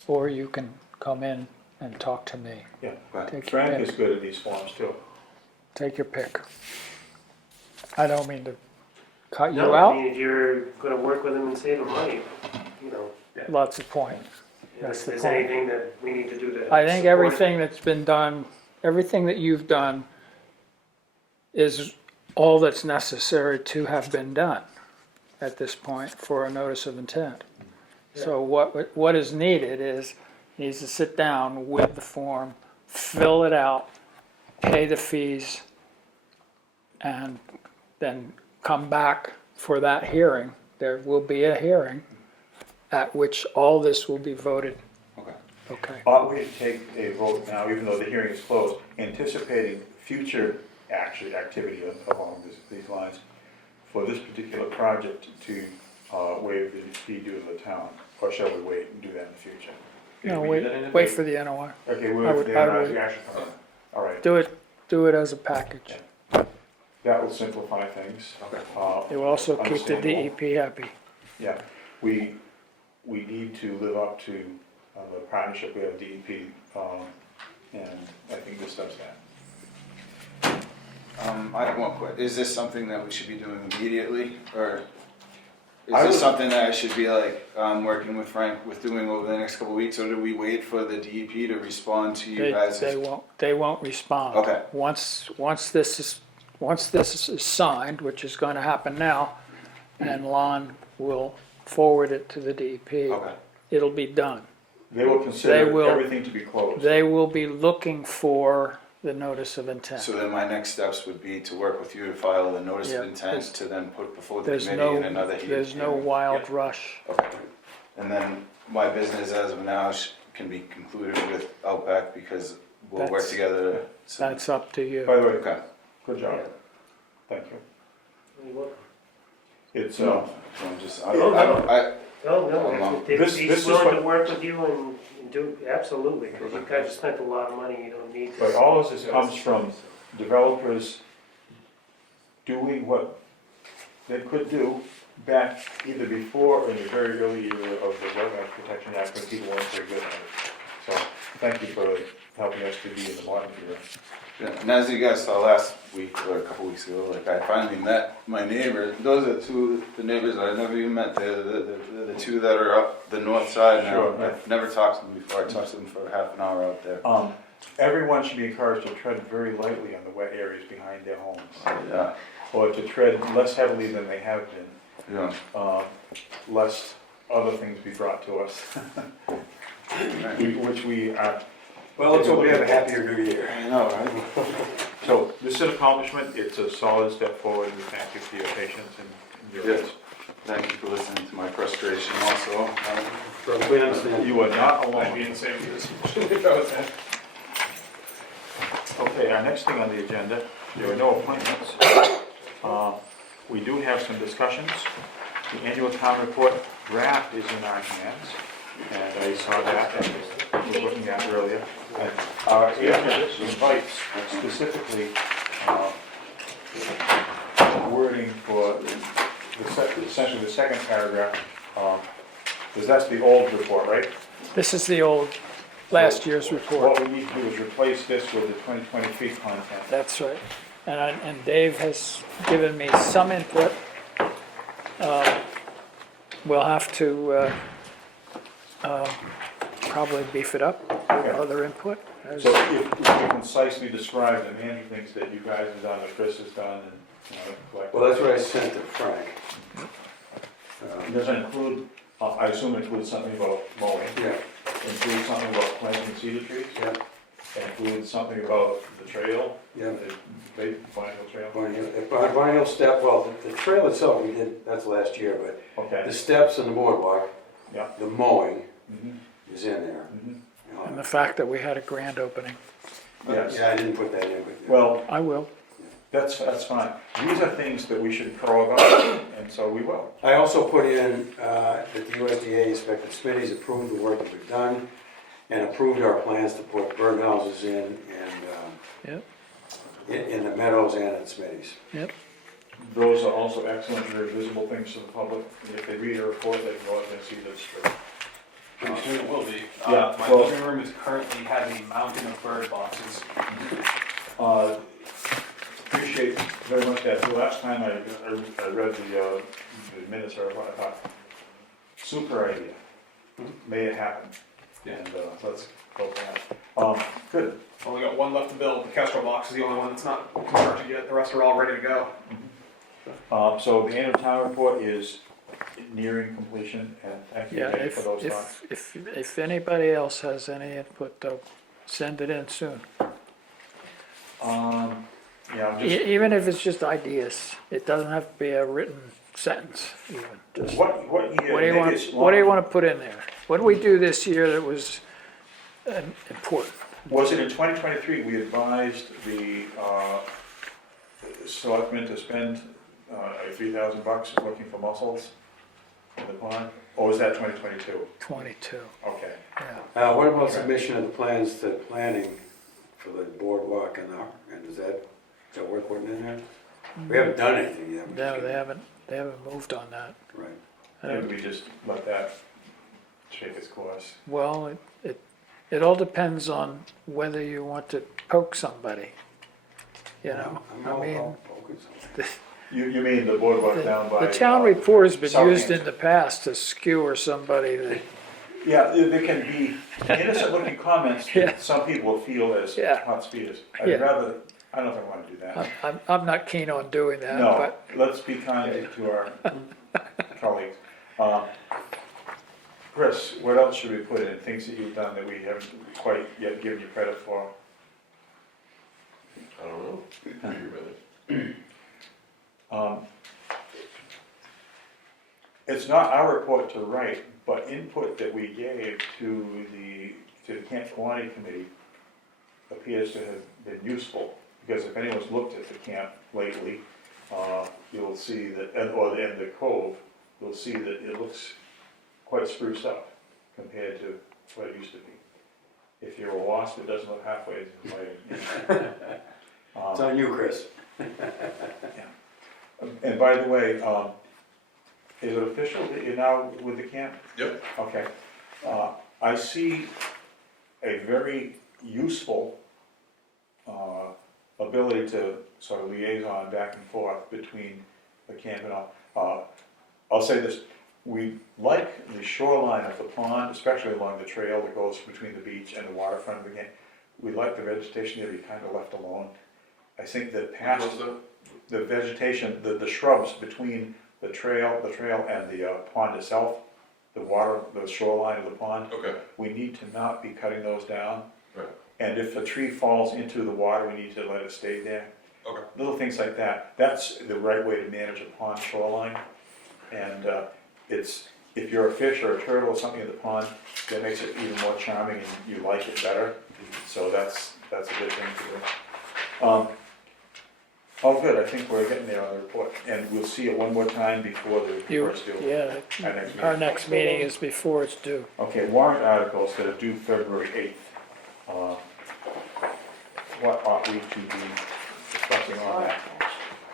or you can come in and talk to me. yeah, Right. Take your Frank pick. is good at these forms too. Take your pick. I don't mean to cut you No, I out, mean, if you're gonna work with them and save them money, you know, lots of point. if That's the there's point. anything that we need to do to I think support- everything that's been done, everything that you've done is all that's necessary to have been done at this point for a notice of intent. So what is needed is, needs to sit down with the form, fill it out, pay the fees, and then come back for that hearing. There will be a hearing at which all this will be voted. Okay. Okay. Ought we to take a vote now, even though the hearing is closed, anticipating future activity along these lines for this particular project to waive the fee due to the town? Or shall we wait and do that in the future? No, we do that in wait, a- wait for the NOI. Okay, I we'll would- the I NRS would- action plan. All right, Do it as a package. that will simplify things. Okay. It will also keep the Understandable. DEP happy. Yeah, we need to live up to the partnership we have with DEP, and I think this does that. I have one question. Is this something that we should be doing immediately, or is I this would- something that I should be like working with Frank with doing over the next couple of weeks, or do we wait for the DEP to respond to you guys? They won't respond. Okay. Once this is signed, which is gonna happen now, and Lon will forward it to the DEP, Okay. it'll be done. They will consider will- everything to be closed. They will be looking for the notice of intent. So then my next steps would be to work with you to file the notice Yeah, of intent to then put before the There's committee no, in another hearing. there's no wild rush. Okay. And then my business as of now can be concluded with Outback because we'll work That's- together. That's up to you. By the way, Okay. good job. Thank you. You're welcome. It's, So I'm just, No, no. I, No, no, if This he's is willing what- to work with you and do, absolutely, because you guys have spent a lot of money, you don't need. but all of this comes from developers doing what they could do back either before or in the very early era of the Wetlands Protection Act when people weren't very good at it. So, thank you for helping us to be in the modern era. yeah, and as you guys saw last week or a couple weeks ago, like I finally met my neighbor. Those are two of the neighbors I never even met. They're the two that are up the north side now. Sure. I've never talked to them before. I talked to them for half an hour out there. Everyone should be encouraged to tread very lightly on the wet areas behind their homes, Yeah, or to tread less heavily than they have been, yeah. lest other things be brought to us, which we are. Well, let's hope we have a happier new year. I know, right? So this is an accomplishment, it's a solid step forward, we thank you for your patience and your. Yes. Thank you for listening to my frustration also. We understand. You are not I'd be alone. in the same position if I was there. Okay, our next thing on the agenda, there are no appointments. We do have some discussions. The annual town report draft is in our hands, and I saw that and was looking at it earlier. And our agenda invites specifically wording for essentially the second paragraph, because that's the old report, right? This is the old, last year's report. What we need to do is replace this with the 2023 content. That's right. And Dave has given me some input. We'll have to probably beef it up with other input. So if you concisely describe the many things that you guys have done, that Chris has done, and, like. Well, that's what I sent to Frank. Does it include, I assume it includes something about mowing, Yeah, includes something about planting cedar trees, yeah, includes something about the trail, yeah. the big vinyl trail. Barney Hill step, well, the trail itself, we did, that's last year, but Okay, the steps and the boardwalk, yeah. the mowing Mhm, is in there. mhm. You know. And the fact that we had a grand opening. Yes, Yeah, I didn't put that in, but. well, I will. that's fine. These are things that we should throw about, and so we will. I also put in that the USDA inspected Smitty's approved the work that we've done and approved our plans to put birdhouses in Yep, in the meadows and at Smitty's. yep. Those are also excellent, very visible things to the public. If they read a report, they can go out and see this. Pretty soon it will be. Yeah, My well- living room is currently having a mountain of bird boxes. Appreciate very much that. The last time I read the minutes or what I thought, super idea. May it happen. And let's go for that. Good. Only got one left to build. The Kestrel box is the only one that's not constructed yet. The rest are all ready to go. So the annual town report is nearing completion, and thank you Yeah, Jay, for those thoughts. if anybody else has any input, though, send it in soon. Yeah, I'm just, Even if it's just ideas, it doesn't have to be a written sentence even. Just, what year? what do you Maybe want, it's what do you long. want to put in there? What did we do this year that was important? Was it in 2023, we advised the selectmen to spend $3,000 looking for mussels in the pond? Or was that 2022? 22, Okay. yeah. What about submission of the plans to planning for the boardwalk and is that worth putting in there? We haven't done anything yet. No, they haven't moved on that. Right. Maybe we just let that take its course. Well, it all depends on whether you want to poke somebody. You know, I'm I all mean, about poking something. You mean the boardwalk down by? the town report has been used in Southampton. the past to skewer somebody that, Yeah, there can be innocent looking comments Yeah. that some people feel as Yeah. hot spears. Yeah. I don't think I want to do that. I'm not keen on doing that, No, but let's be kind to our colleagues. Chris, what else should we put in, things that you've done that we haven't quite yet given you credit for? I don't know. It's not our report to write, but input that we gave to the Camp Quaney Committee appears to have been useful, because if anyone's looked at the camp lately, you'll see that, and the cove, you'll see that it looks quite spruced up compared to what it used to be. If you're a wasp, it doesn't look halfway as inviting. It's on you, Chris. And by the way, is it official that you're now with the camp? Yep. Okay. I see a very useful ability to sort of liaison back and forth between the camp and all. I'll say this, we like the shoreline of the pond, especially along the trail that goes between the beach and the waterfront of the camp. We like the vegetation there to be kind of left alone. I think that past What's the- the vegetation, the shrubs between the trail and the pond itself, the shoreline of the pond, Okay. we need to not be cutting those down. Right. And if a tree falls into the water, we need to let it stay there. Okay. Little things like that. That's the right way to manage a pond shoreline. And it's, if you're a fish or a turtle or something in the pond, that makes it even more charming and you like it better. So that's a good thing to do. Oh, good, I think we're getting there on the report, and we'll see it one more time before the You, first deal. yeah, Our next meeting. our next meeting is before it's due. Okay, warrant articles that are due February 8th. What ought we to be discussing on that?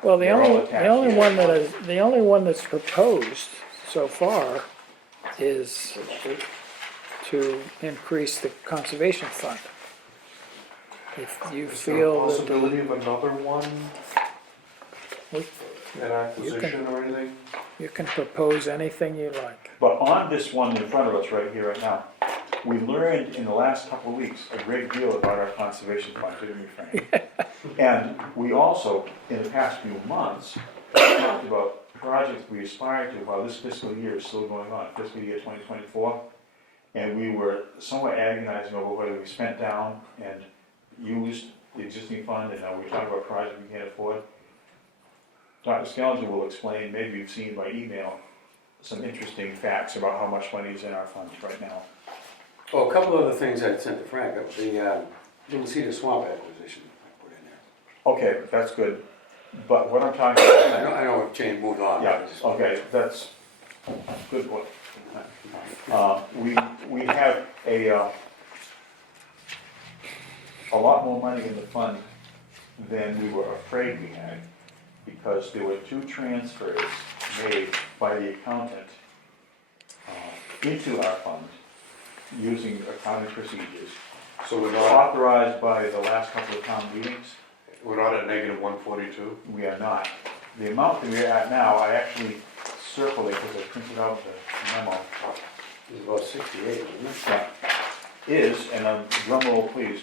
Well, the They're all only, attached the only here. one that is, the only one that's proposed so far is to increase the conservation fund. If you Is there a feel that possibility of another one? We- An acquisition or anything? you can propose anything you like. But on this one in front of us right here, right now, we learned in the last couple of weeks a great deal about our conservation fund, didn't we, Frank? And we also, in the past few months, talked about projects we aspire to while this fiscal year is still going on, fiscal year 2024. And we were somewhat agonizing over whether we spent down and used the existing fund, and now we're talking about projects we can't afford. Dr. Scaliger will explain, maybe you've seen by email, some interesting facts about how much money is in our funds right now. Oh, a couple other things I sent to Frank, the Little Cedar Swamp acquisition I put in there. Okay, that's good, but what I'm talking about. I know we've changed, moved on. Yeah, okay, that's good point. We have a lot more money in the fund than we were afraid we had, because there were 2 transfers made by the accountant into our fund using accounting procedures, So we're not, authorized by the last couple of town meetings. we're not at negative 142? We are not. The amount that we're at now, I actually circled it because I printed out the memo. It's about 68, isn't it? Yeah, is, and drum roll please,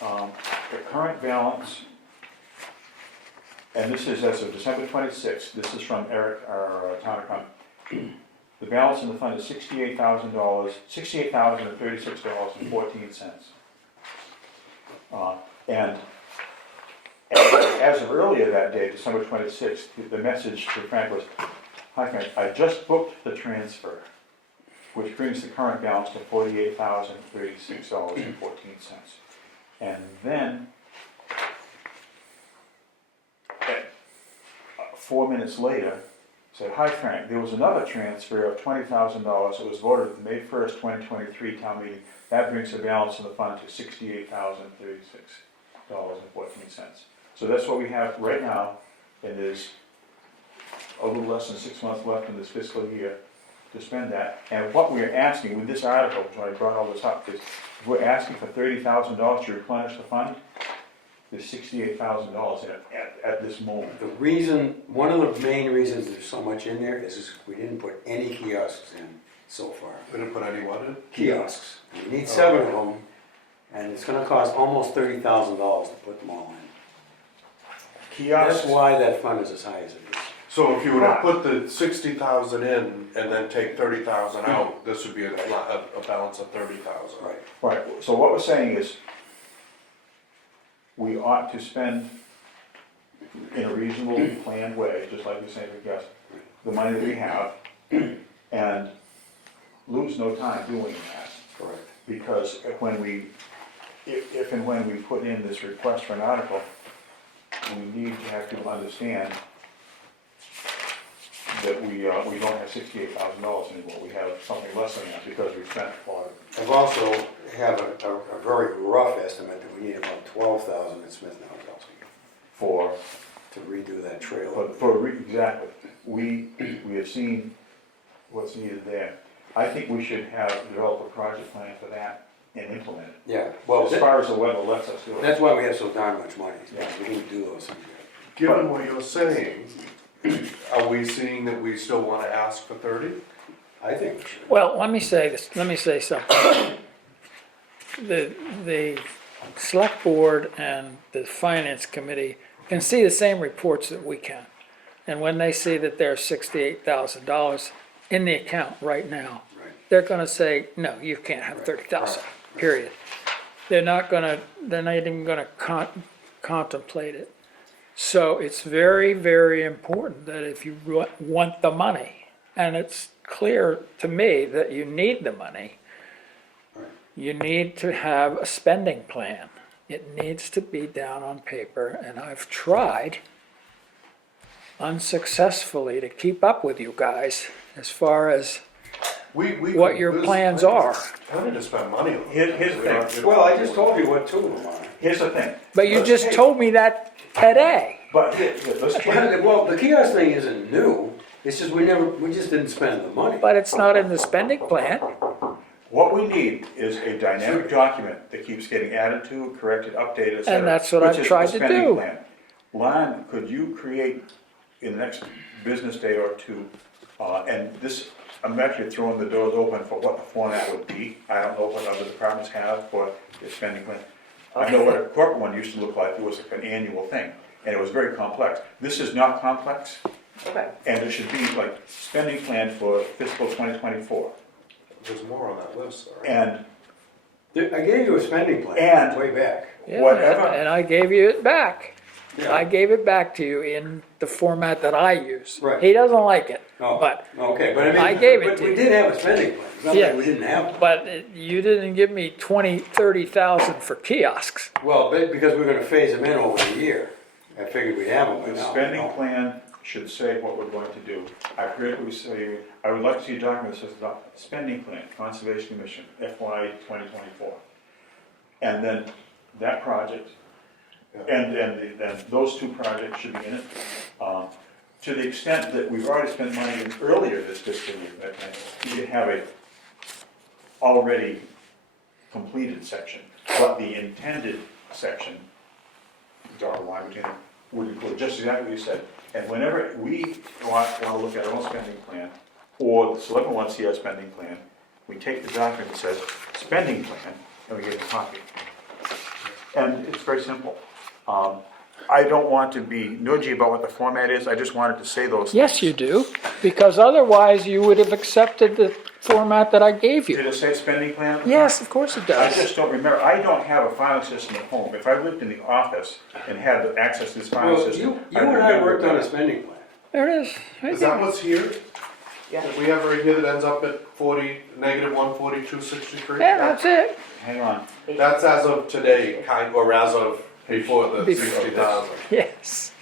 the current balance, and this is as of December 26th, this is from Eric, our town accountant. The balance in the fund is $68,000, $68,036.14. And as of earlier that day, December 26th, the message to Frank was, "Hi Frank, I just booked the transfer, which brings the current balance to $48,036.14. And then, 4 minutes later, said, "Hi Frank, there was another transfer of $20,000 that was voted at the May 1st, 2023 town meeting. That brings the balance in the fund to $68,036.14. So that's what we have right now, and there's a little less than 6 months left in this fiscal year to spend that. And what we're asking with this article, which I brought all this up, is we're asking for $30,000 to replenish the fund. There's $68,000 in it at this moment. The reason, one of the main reasons there's so much in there is we didn't put any kiosks in so far. We didn't put any what in? Kiosks. We need 7 of them, and it's gonna cost almost $30,000 to put them all in. Kiosks, That's why that fund is as high as it is. So if you were to put the 60,000 in and then take 30,000 out, this would be a balance of 30,000. Right. right, so what we're saying is, we ought to spend in a reasonable, planned way, just like we say with guests, the money that we have, and lose no time doing that. Correct. Because when we, if and when we put in this request for an article, we need to have people understand that we don't have $68,000 anymore, we have something less than that because we spent a lot of it. I've also have a very rough estimate that we need about 12,000 at Smith now tells me For, to redo that trail. exactly, we have seen what's needed there. I think we should develop a project plan for that and implement it. Yeah, well, As far as the weather lets us do it. that's why we have so darn much money. Yeah. We didn't do those things yet. Given what you're saying, are we seeing that we still want to ask for 30? I think we should. Well, let me say something. The select board and the finance committee can see the same reports that we can. And when they see that there's $68,000 in the account right now, Right. they're gonna say, no, you can't have 30,000, period. They're not even gonna contemplate it. So it's very, very important that if you want the money, and it's clear to me that you need the money, you need to have a spending plan. It needs to be down on paper, and I've tried unsuccessfully to keep up with you guys as far as We what your plans are. Planning to spend money on. Here's the thing. Well, I just told you what two of them are. Here's the thing. But you Let's just take- told me that today. But let's take, Well, the kiosk thing isn't new, it's just we just didn't spend the money. But it's not in the spending plan. what we need is a dynamic document that keeps getting added to, corrected, updated, et cetera. And that's what which I've is tried the to spending do. plan. Lon, could you create in the next business day or two, and this, I'm actually throwing the doors open for what the format would be. I don't know what other departments have for the spending plan. I know what a corporate one used to look like, it was like an annual thing, and it was very complex. This is not complex, Okay. and it should be like spending plan for fiscal 2024. There's more on that list, sorry. And I gave you a spending plan And- way back. Yeah, Whatever. And I gave you it back. Yeah. I gave it back to you in the format that I use. Right. He doesn't like it, Oh, but, okay, but I mean. I gave it but to we you. did have a spending plan, it's not Yeah. like we didn't have one. but you didn't give me 20, 30,000 for kiosks. Well, because we're gonna phase them in over the year, I figured we'd have them by the now. spending plan should say what we're going to do. I've heard what we say, I would like to see a document that says the spending plan, Conservation Commission, FY 2024. And then that project, and those two projects should be in it. To the extent that we've already spent money in earlier this fiscal year, you can have a already completed section, but the intended section, dotted line between them, would include just exactly what you said. And whenever we want to look at our own spending plan, or the selectmen want to see our spending plan, we take the document that says spending plan, and we give a copy. And it's very simple. I don't want to be nudgy about what the format is, I just wanted to say those things. Yes, you do, because otherwise you would have accepted the format that I gave Did you. it say spending plan? Yes, of course it I does. just don't remember, I don't have a filing system at home. If I lived in the office and had the access to this filing Well, system. you and I remember worked on a that. spending plan. There it is. Right Is that there. what's here? Yeah. That we have right here that ends up at 40, negative 142.63? Yeah, that's it. Hang on, That's as of today, or as of before the Before. 60,000. Yes.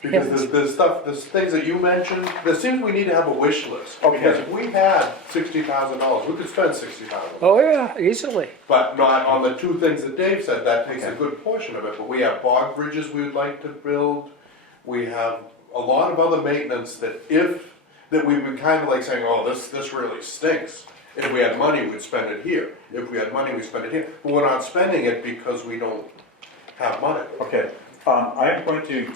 Because there's stuff, there's things that you mentioned, there seems we need to have a wish list. Okay. Because if we had $60,000, we could spend $60,000. Oh, yeah, easily. But not on the two things that Dave said, that takes a Okay. good portion of it. But we have bog bridges we would like to build. We have a lot of other maintenance that we've been kind of like saying, oh, this really stinks. If we had money, we'd spend it here. If we had money, we'd spend it here. But we're not spending it because we don't have money. okay. I am going to,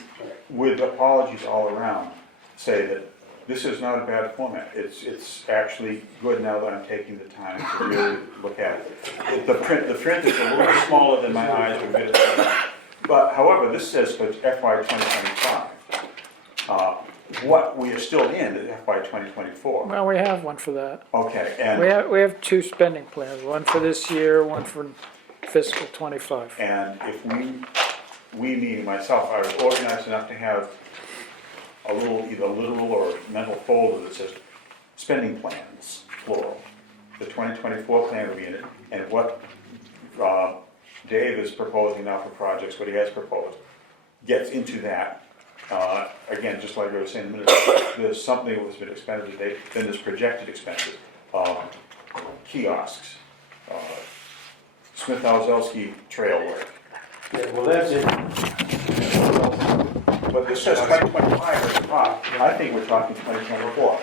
with apologies all around, say that this is not a bad format. It's actually good now that I'm taking the time to really look at it. The print is a little smaller than my eyes would admit it. But however, this says for FY 2025. What we are still in is FY 2024. Well, we have one for that. Okay, We have two spending plans, one for this year, one for fiscal '25. and if we meaning myself, I was organized enough to have a little, either literal or mental folder that says spending plans, plural. The 2024 plan will be in it, and what Dave is proposing now for projects, what he has proposed, gets into that. Again, just like I was saying a minute ago, there's something that's been expended to date, then there's projected expenses. Kiosks, Smith-Owzelski trail work. Yeah, well, that's it. But this says 2025 at the top, I think we're talking 2024.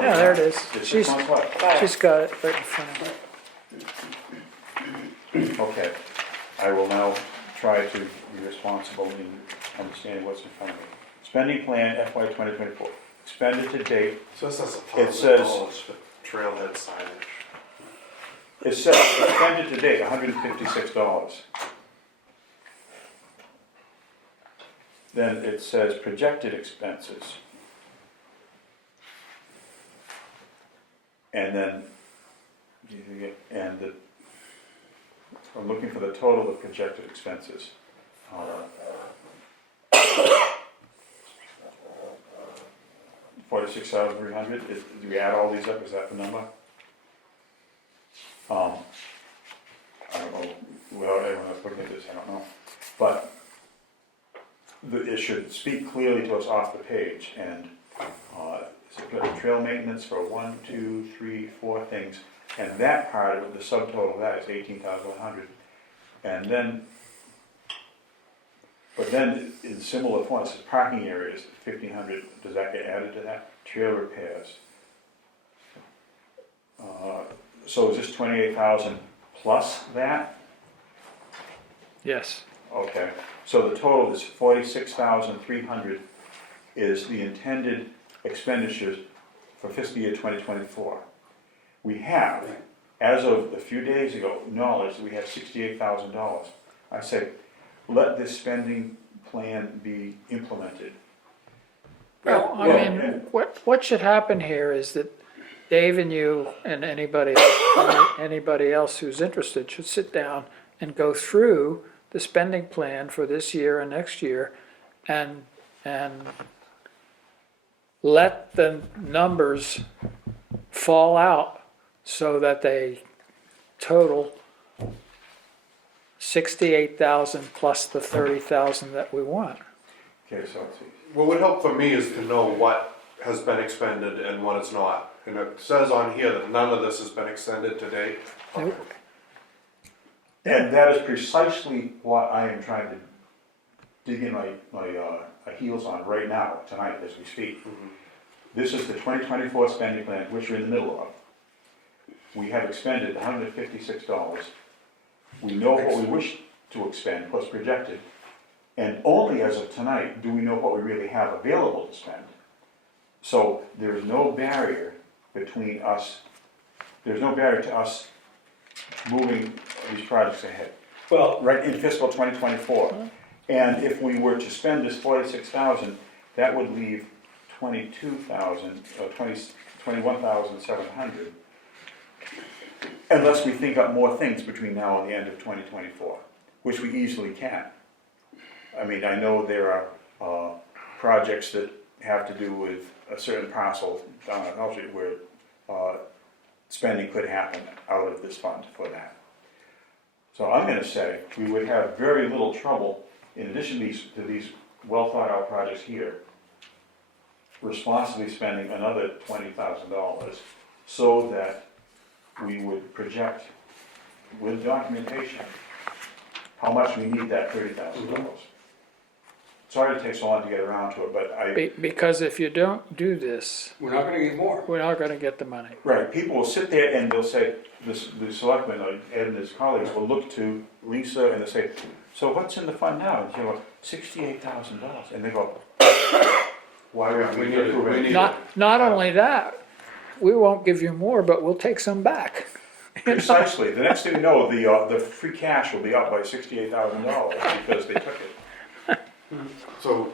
Yeah, there it is. It's She's, 6 months left. she's got it right in front of her. Okay, I will now try to be responsible in understanding what's in front of me. Spending plan FY 2024, expended to date, So this is It says- $1,000 for trailhead signage. it says expended to date, $156. Then it says projected expenses. And then, I'm looking for the total of projected expenses. 46,300, do we add all these up, is that the number? I don't know, without anyone else looking at this, I don't know, but it should speak clearly to us off the page, and, so we've got trail maintenance for 1, 2, 3, 4 things, and that part of it, the subtotal of that is 18,100, and then, but then in similar points, parking areas, 1,500, does that get added to that? Trail repairs. So is this 28,000 plus that? Yes. Okay, so the total is 46,300 is the intended expenditures for fiscal year 2024. We have, as of a few days ago, knowledge that we have $68,000. I say, let this spending plan be implemented. Well, I Well, mean, what should happen here is that Dave and you and anybody else who's interested should sit down and go through the spending plan for this year and next year and let the numbers fall out so that they total 68,000 plus the 30,000 that we want. Okay, so let's see. What would help for me is to know what has been expended and what is not. And it says on here that none of this has been extended to date. Nope. And that is precisely what I am trying to dig in my heels on right now, tonight, as we speak. This is the 2024 spending plan, which we're in the middle of. We have expended $156. We know what we wish to expend, what's projected. And only as of tonight do we know what we really have available to spend. So there's no barrier between us, there's no barrier to us moving these projects ahead. Well, Right in fiscal 2024. And if we were to spend this 46,000, that would leave 21,700. Unless we think up more things between now and the end of 2024, which we easily can. I mean, I know there are projects that have to do with a certain parcel down in Elstree where spending could happen out of this fund for that. So I'm going to say we would have very little trouble, in addition to these well thought out projects here, responsibly spending another $20,000 so that we would project with documentation how much we need that $30,000. Sorry it takes so long to get around to it, but Because if you don't do this, we're not gonna get more. we're not gonna get the money. right, people will sit there and they'll say, the selectmen, Ed and his colleagues will look to Lisa and they'll say, so what's in the fund now? And she'll go, $68,000. And they go, why would we approve it? Not only that, we won't give you more, but we'll take some back. Precisely. The next thing you know, the free cash will be up by $68,000 because they took it. So,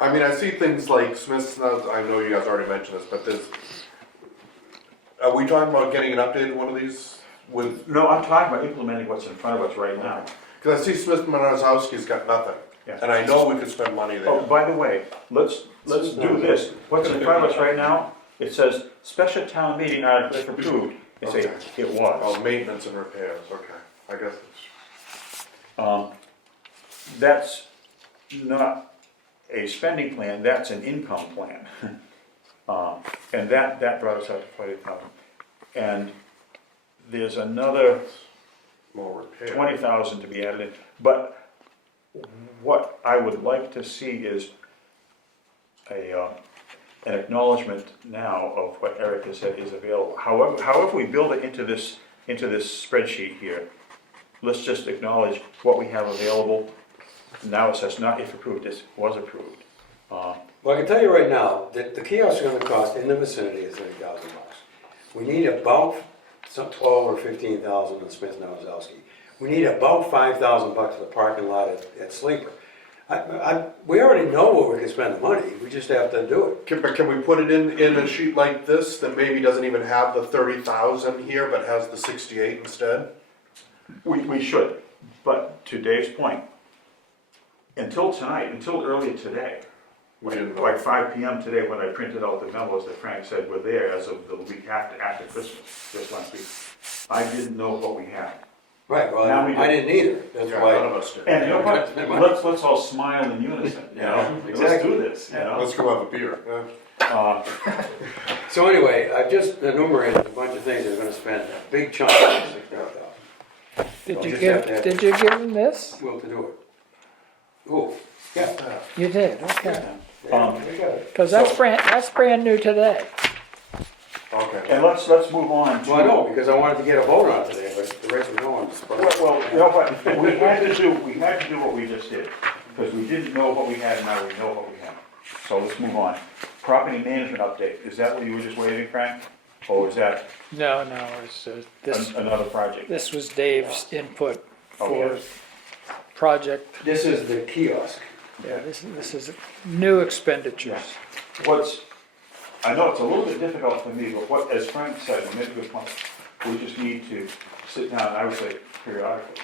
I mean, I see things like Smith's, I know you guys alrety mentioned this, but are we talking about getting an updated one of these with, No, I'm talking about implementing what's in front of us right now. because I see Smith Manazowski's got nothing. Yeah. And I know we could spend money Oh, there. by the way, let's do this. What's in front of us right now? It says, special town meeting article if approved. It say, it was. Oh, maintenance and repairs, okay, I guess it's. That's not a spending plan, that's an income plan. And that brought us up to 40,000. And there's another More repair. 20,000 to be added in. But what I would like to see is an acknowledgement now of what Eric has said is available. However we build it into this spreadsheet here, let's just acknowledge what we have available. Now it says not if approved, this was approved. Well, I can tell you right now, that the kiosks are gonna cost in the vicinity of $30,000. We need about some 12 or 15,000 in Smith Nowazowski. We need about $5,000 for the parking lot at Sleeper. We already know where we can spend the money, we just have to do it. But can we put it in a sheet like this that maybe doesn't even have the 30,000 here, but has the 68 instead? We should, but to Dave's point, until tonight, until earlier today, We didn't know. Like 5 PM today, when I printed out the memos that Frank said were there as of the week after Christmas, just last week. I didn't know what we had. Right, well, Now we do. I didn't either, that's Yeah, why. none of us did. And you know what, let's all smile in unison, you know? Let's exactly. do this, you know? Let's go have a beer. Uh, So anyway, I've just enumerated a bunch of things that are gonna spend a big chunk of this $600,000. Did you Just give, have to have- did you give him this? Will to do it. Oh, yeah. You did, okay. We got it. Because that's brand new today. Okay. And let's move on to. Well, I know, because I wanted to get a vote on today, but the rest of no one's. Well, you know what, we had to do what we just did, because we didn't know what we had, and now we know what we have. So let's move on. Property management update, is that what you were just waiting, Frank? Or was that No, it's, this, another project? this was Dave's input for Okay. project. This is the kiosk. Yeah, this is new expenditures. I know it's a little bit difficult for me, but what, as Frank said, we made a good point. We just need to sit down, I would say periodically,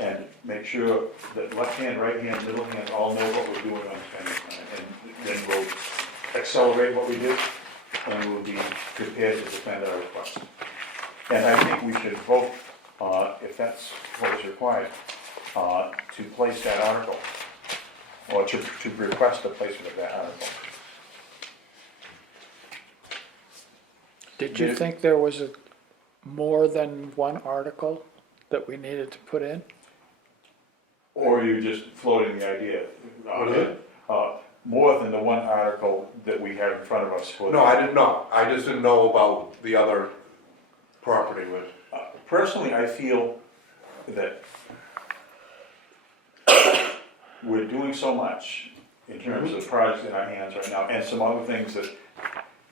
and make sure that left hand, right hand, middle hand all know what we're doing on spending plan. And then we'll accelerate what we do, and we'll be prepared to defend our request. And I think we should vote, if that's what is required, to place that article, or to request the placement of that article. Did you think there was more than one article that we needed to put in? Or are you just floating the idea? What is it? More than the one article that we have in front of us for. No, I did not. I just didn't know about the other property with. Personally, I feel that we're doing so much in terms of projects in our hands right now, and some other things that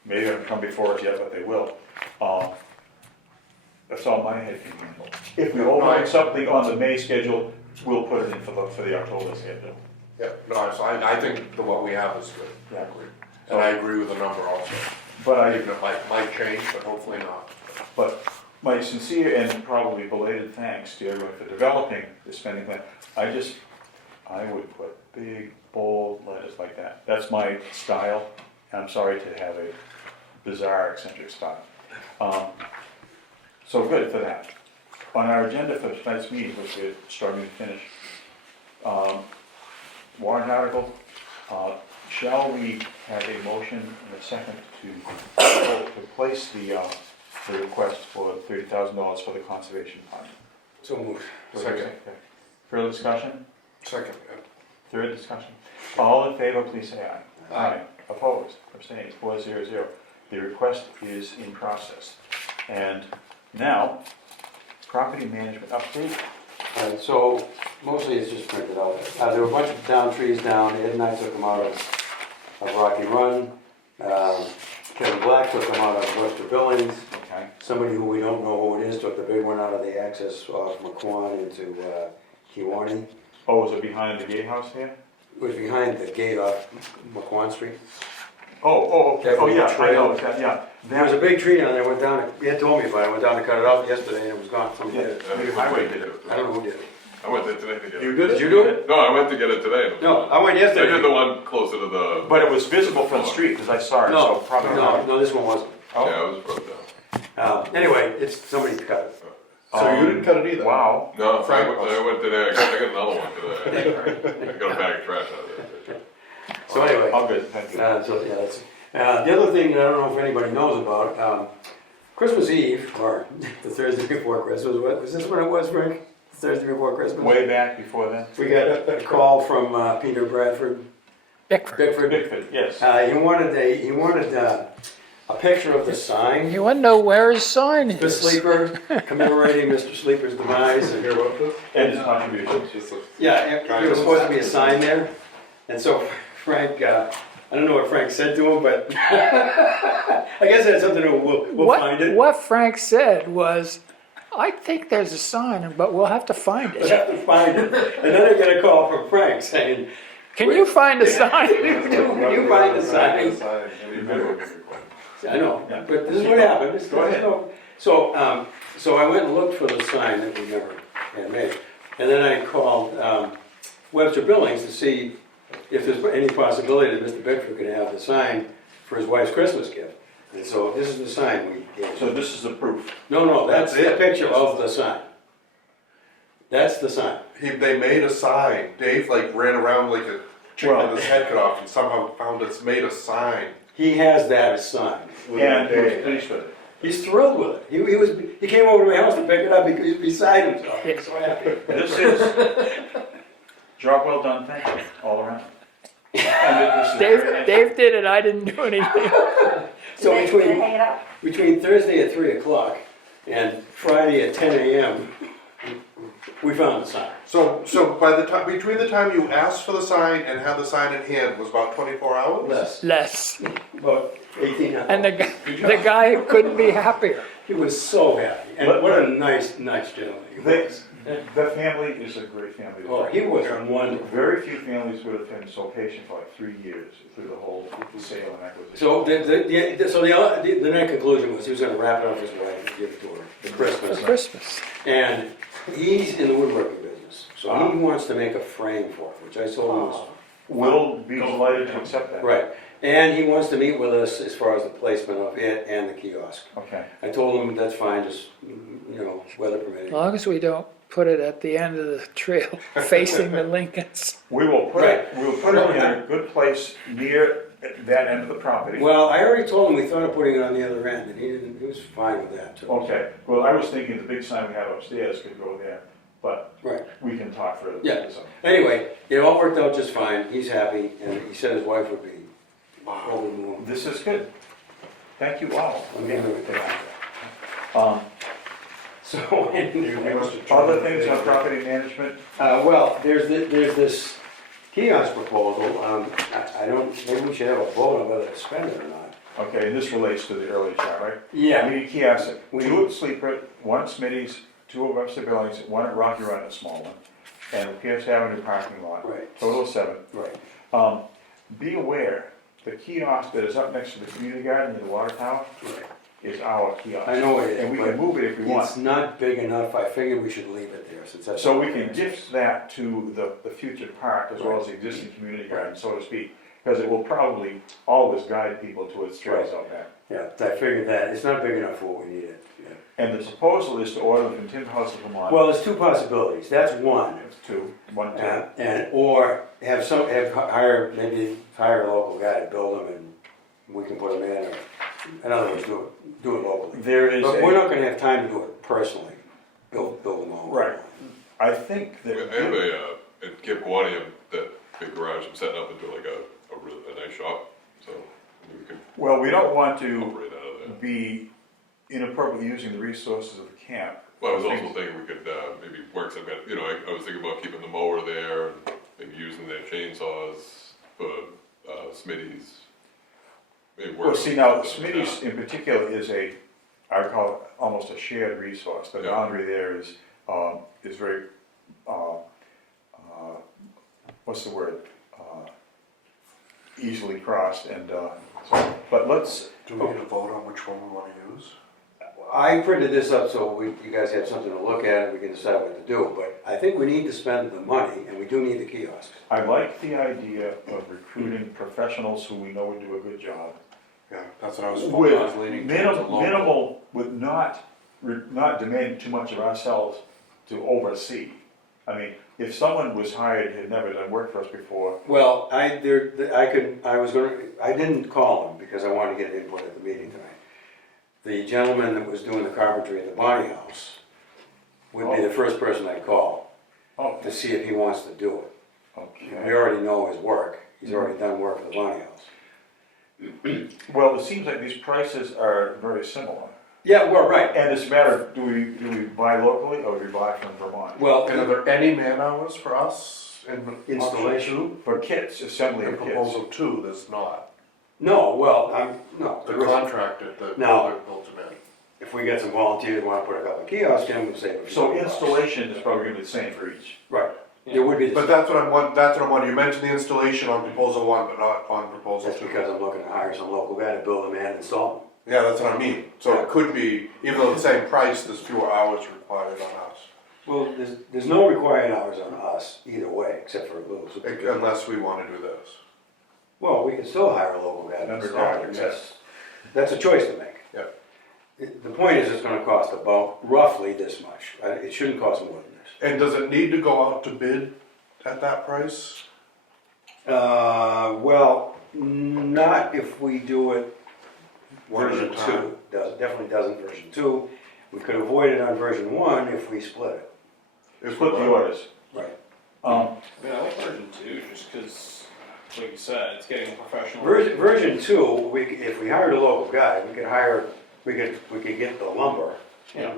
maybe haven't come before us yet, but they will. That's all my head can handle. If we override something on the May schedule, we'll put it in for the October schedule. Yeah, no, so I think what we have is good. Yeah. And I agree with the number also. But Even it might change, but hopefully not. But my sincere and probably belated thanks to everyone for developing the spending plan. I would put big, bold letters like that. That's my style. I'm sorry to have a bizarre, eccentric style. So good for that. On our agenda for tonight's meeting, which we're starting to finish, warrant article, shall we have a motion and a second to place the request for $30,000 for the conservation fund? So moved. Second. Further discussion? Second, yeah. Third discussion? All in favor, please say aye. Aye. Opposed? Abstained? 400. The request is in process. And now, property management update. So mostly it's just printed out. There were a bunch of down trees down. Ed and I took them out of Rocky Run. Kevin Black took them out of Webster Billings. Okay. Somebody who we don't know who it is took the big one out of the access off McQuon into Kewanee. Oh, was it behind the gatehouse here? It was behind the gate off McQuon Street. Okay. Oh, yeah, I know, yeah. There was a big tree down there, went down, Ed told me about it, I went down to cut it off yesterday and it was gone. Somebody did it. Maybe highway did it. I don't know who did it. I went there today to get You it. did it? Did you do it? No, I went to get it today. No, I went I yesterday. did the one closer to the. But it was visible from the street, because I saw it, so No, probably not. no, this one wasn't. Yeah, it was broke down. Anyway, it's, somebody cut it. So you didn't cut it either? Wow. No, Frank I went today. I got another one today. I got a bag of trash out there. So anyway. All good, thank you. So, yeah, that's, the other thing that I don't know if anybody knows about, Christmas Eve, or the Thursday before Christmas, was this when it was, Frank? Thursday before Christmas? Way back before then? We got a call from Peter Bradford, Bickford. Bickford. Yes. He wanted a picture of the sign, You want to know where his sign the is? sleeper, commemorating Mr. Sleeper's demise. Hear about this? And his contribution. Yeah, there was supposed to be a sign there, and so Frank, I don't know what Frank said to him, but I guess it had something to do with we'll find it. What Frank said was, I think there's a sign, but we'll have to find We'll it. have to find it. And then I got a call from Frank saying, Can you find a sign? Can you find the sign? I know, Yeah. but this is what happened. Go ahead. So I went and looked for the sign that we never had made. And then I called Webster Billings to see if there's any possibility that Mr. Bickford could have the sign for his wife's Christmas gift. And so this is the sign we gave. So this is the proof. No, that's the it. picture of the sign. That's the sign. They made a sign. Dave like ran around like a chicken Well- with his head cut off and somehow found it's made a sign. He has that as sign. And he was pleased with it. He's thrilled with it. He came over to my house to pick it up. He was beside himself. He was so happy. This is, job well done, thank you, all around. And this is very nice. Dave did it, I didn't do anything. So Did they hang it up? between Thursday at 3 o'clock and Friday at 10 a.m., we found the sign. So by the time between the time you asked for the sign and had the sign in hand was about 24 hours. Less. About 18 hours. And the guy couldn't be happier. He was so happy. And what a nice gentleman he was. The family is a great family. Oh, he was wonderful. Very few families would have been so patient for like 3 years through the whole sale and acquisition. So the net conclusion was he was going to wrap it up his wife and give it to her for Christmas. For Christmas. And he's in the woodworking business, so he wants to make a frame for it, which I told him was We'll be delighted to accept that. right. And he wants to meet with us as far as the placement of it and the kiosk. Okay. I told him that's fine, just weather permitting. As long as we don't put it at the end of the trail facing the Lincolns. We will put it in a good place near that end of the property. Well, I already told him we thought of putting it on the other end, and he was fine with that too. Okay, well, I was thinking the big sign we have upstairs could go there, but Right. we can talk further. Yeah. Anyway, it all worked out just fine. He's happy, and he said his wife would be over the moon. This is good. Thank you all. Okay. So, Other things on property management? well, there's this kiosk proposal. I don't, maybe we should have a vote on whether to spend it or not. Okay, and this relates to the early chat, right? Yeah. We need kiosks, We 2 need- at Sleeper, 1 at Smitty's, 2 at Webster Billings, 1 at Rocky Run, a small one, and the Pierce Avenue parking lot. Right. Total of 7. Right. Be aware, the kiosk that is up next to the community garden in the water tower Right. is our kiosk. I know it is, And we but can move it if we want. It's not big enough. I figured we should leave it there since that's. So we can gift that to the future park as well as the existing community garden, so to speak, because it will probably always guide people to its trails out there. Yeah, I figured that. It's not big enough for what we needed. Yeah. And the proposal is to order them from Tin House of Vermont. Well, there's 2 possibilities. That's one. It's 2, 1, 2. Or hire a local guy to build them and we can put them in, or, in other words, do it locally. There is But we're not gonna have time to do it personally, build them all. Right. I think I have that, at Cape Guadium, that big garage, I'm setting up into like a nice shop, so we can well, we don't want to operate out of there. be inappropriately using the resources of the camp. Well, I was also thinking we could, maybe work some kind of, I was thinking about keeping the mower there, and maybe using their chainsaws for, Smitty's. Maybe work Well, on see, now, something like Smitty's in particular is I would call it almost a shared resource. The Yeah. boundary there is very, what's the word? Easily crossed and, but let's, Do we need to vote on which one we want to use? I printed this up so you guys have something to look at and we can decide what to do, but I think we need to spend the money and we do need the kiosks. I like the idea of recruiting professionals who we know would do a good job. Yeah, that's what I was With leaning minimal, with not demanding too much of ourselves to oversee. I mean, if someone was hired, had never done work for us before, Well, I didn't call him because I wanted to get input at the meeting tonight. The gentleman that was doing the carpentry at the Bonnie House would be the first person I'd call oh, to see if he wants to do it. We okay. already know his work. He's already done work for the Bonnie House. Well, it seems like these prices are very similar. Yeah, well, right. And it's a matter of, do we buy locally or do we buy from Vermont? Well, And are there any man hours for us in Installation? For kits, assembly In of kits. proposal 2, there's not. no, well, no. The contractor that No. builds them in. If we get some volunteers who want to put a couple of kiosks in, we'll save a few So bucks. installation is probably gonna be the same for each. Right. It would be the But that's what I'm wondering. You mentioned the installation on proposal 1, but not on proposal That's 2. because I'm looking to hire some local guy to build them in and install Yeah, that's what I mean. So it could be, even though the same price, there's fewer hours required on us. Well, there's no required hours on us either way, except for Lou's. Unless we wanna do this. Well, we can still hire a local guy to install it, that's a choice to make. Yep. The point is, it's gonna cost about roughly this much. It shouldn't cost more than this. And does it need to go out to bid at that price? Well, not if we do it One at a version time. 2. Definitely doesn't version 2. We could avoid it on version 1 if we split it. Split the orders. Right. I mean, I like version 2 just because, like you said, it's getting professional. Version 2, if we hired a local guy, we could get the lumber. Yeah.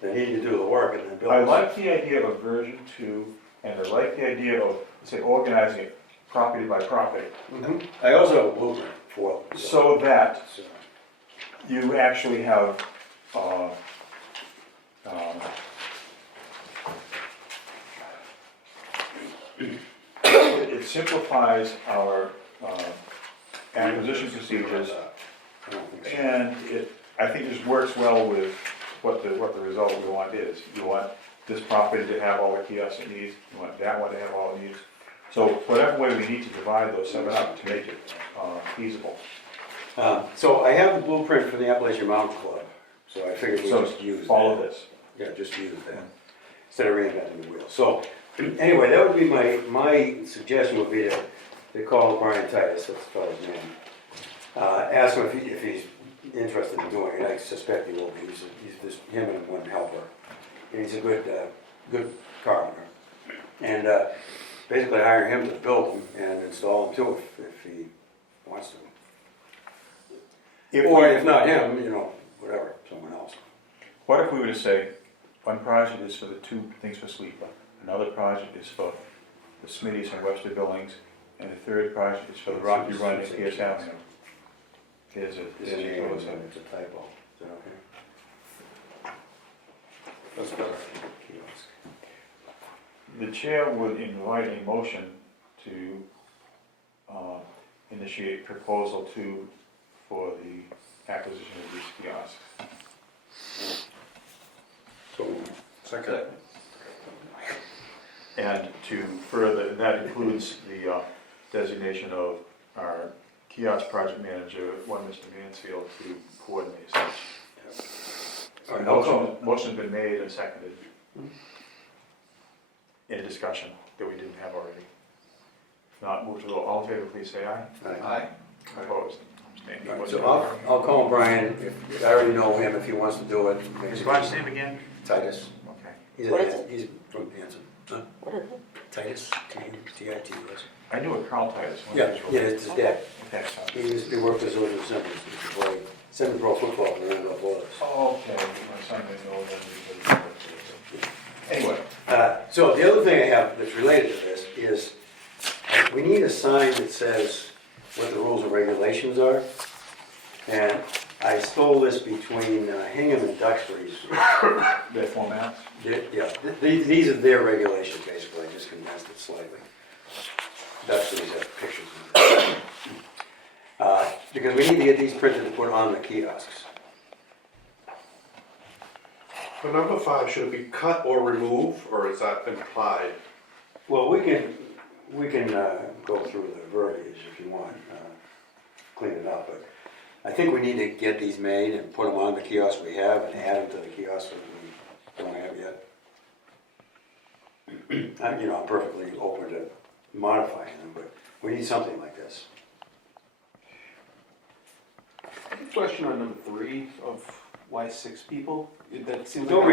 Then he could do the work and then build. I like the idea of version 2, and I like the idea of, say, organizing it property by property, I also have a blueprint for it. so that So, you actually have, it simplifies our acquisition procedures, I don't think so. and I think this works well with what the result we want is. You want this property to have all the kiosks it needs, you want that one to have all it needs. So whatever way we need to divide those seven up to make it feasible. So I have the blueprint for the Appalachian Mountain Club, so I figured we So just use follow that. this. Yeah, just use that, instead of reinventing the wheel. So, anyway, that would be my suggestion would be to call Brian Titus, that's the fellow's name. Ask him if he's interested in doing it, I suspect he will be, he's just him and one helper. And he's a good carpenter. And basically hire him to build them and install them too if he wants to. Or if not him, whatever, someone else. What if we were to say, one project is for the two things for Sleeper, another project is for the Smitty's and Webster buildings, and the third project is for the Rocky Run and Pierce Avenue? Here's a, It's here's a a close-up. typo, is that okay? That's better. Kiosk. The chair would invite a motion to initiate proposal 2 for the acquisition of these kiosks. So, Second. And to further, that includes the designation of our kiosk project manager, one Mr. Mansfield, to coordinate such. all right, I'll call. Motion's been made and seconded. In discussion that we didn't have already. If not, move to the, all in favor, please say aye. Aye. Opposed? Abstained. All right, so I'll call Brian, I already know him, if he wants to do it. Is Brian's name again? Titus. Okay. What is it? He's from Hanson. Huh? What is it? Titus, T-I-T-U-S. I knew a Carl Titus. Yeah, it's his dad. Okay, so- He worked as a semi-pro football in Randolph, Florida. Okay, my son didn't know that. Anyway, So the other thing I have that's related to this is, we need a sign that says what the rules and regulations are. And I stole this between Hingham and Duxbury's. their formats. Yeah, these are their regulations, basically, I just condensed it slightly. Duxbury's have pictures of it. Because we need to get these printed and put on the kiosks. For number 5, should it be cut or remove, or is that implied? Well, we can go through the verbiage if you want, clean it up, but I think we need to get these made and put them on the kiosks we have and add them to the kiosks that we don't have yet. I'm perfectly open to modifying them, but we need something like this. Question on number 3 of why 6 people? That seems No like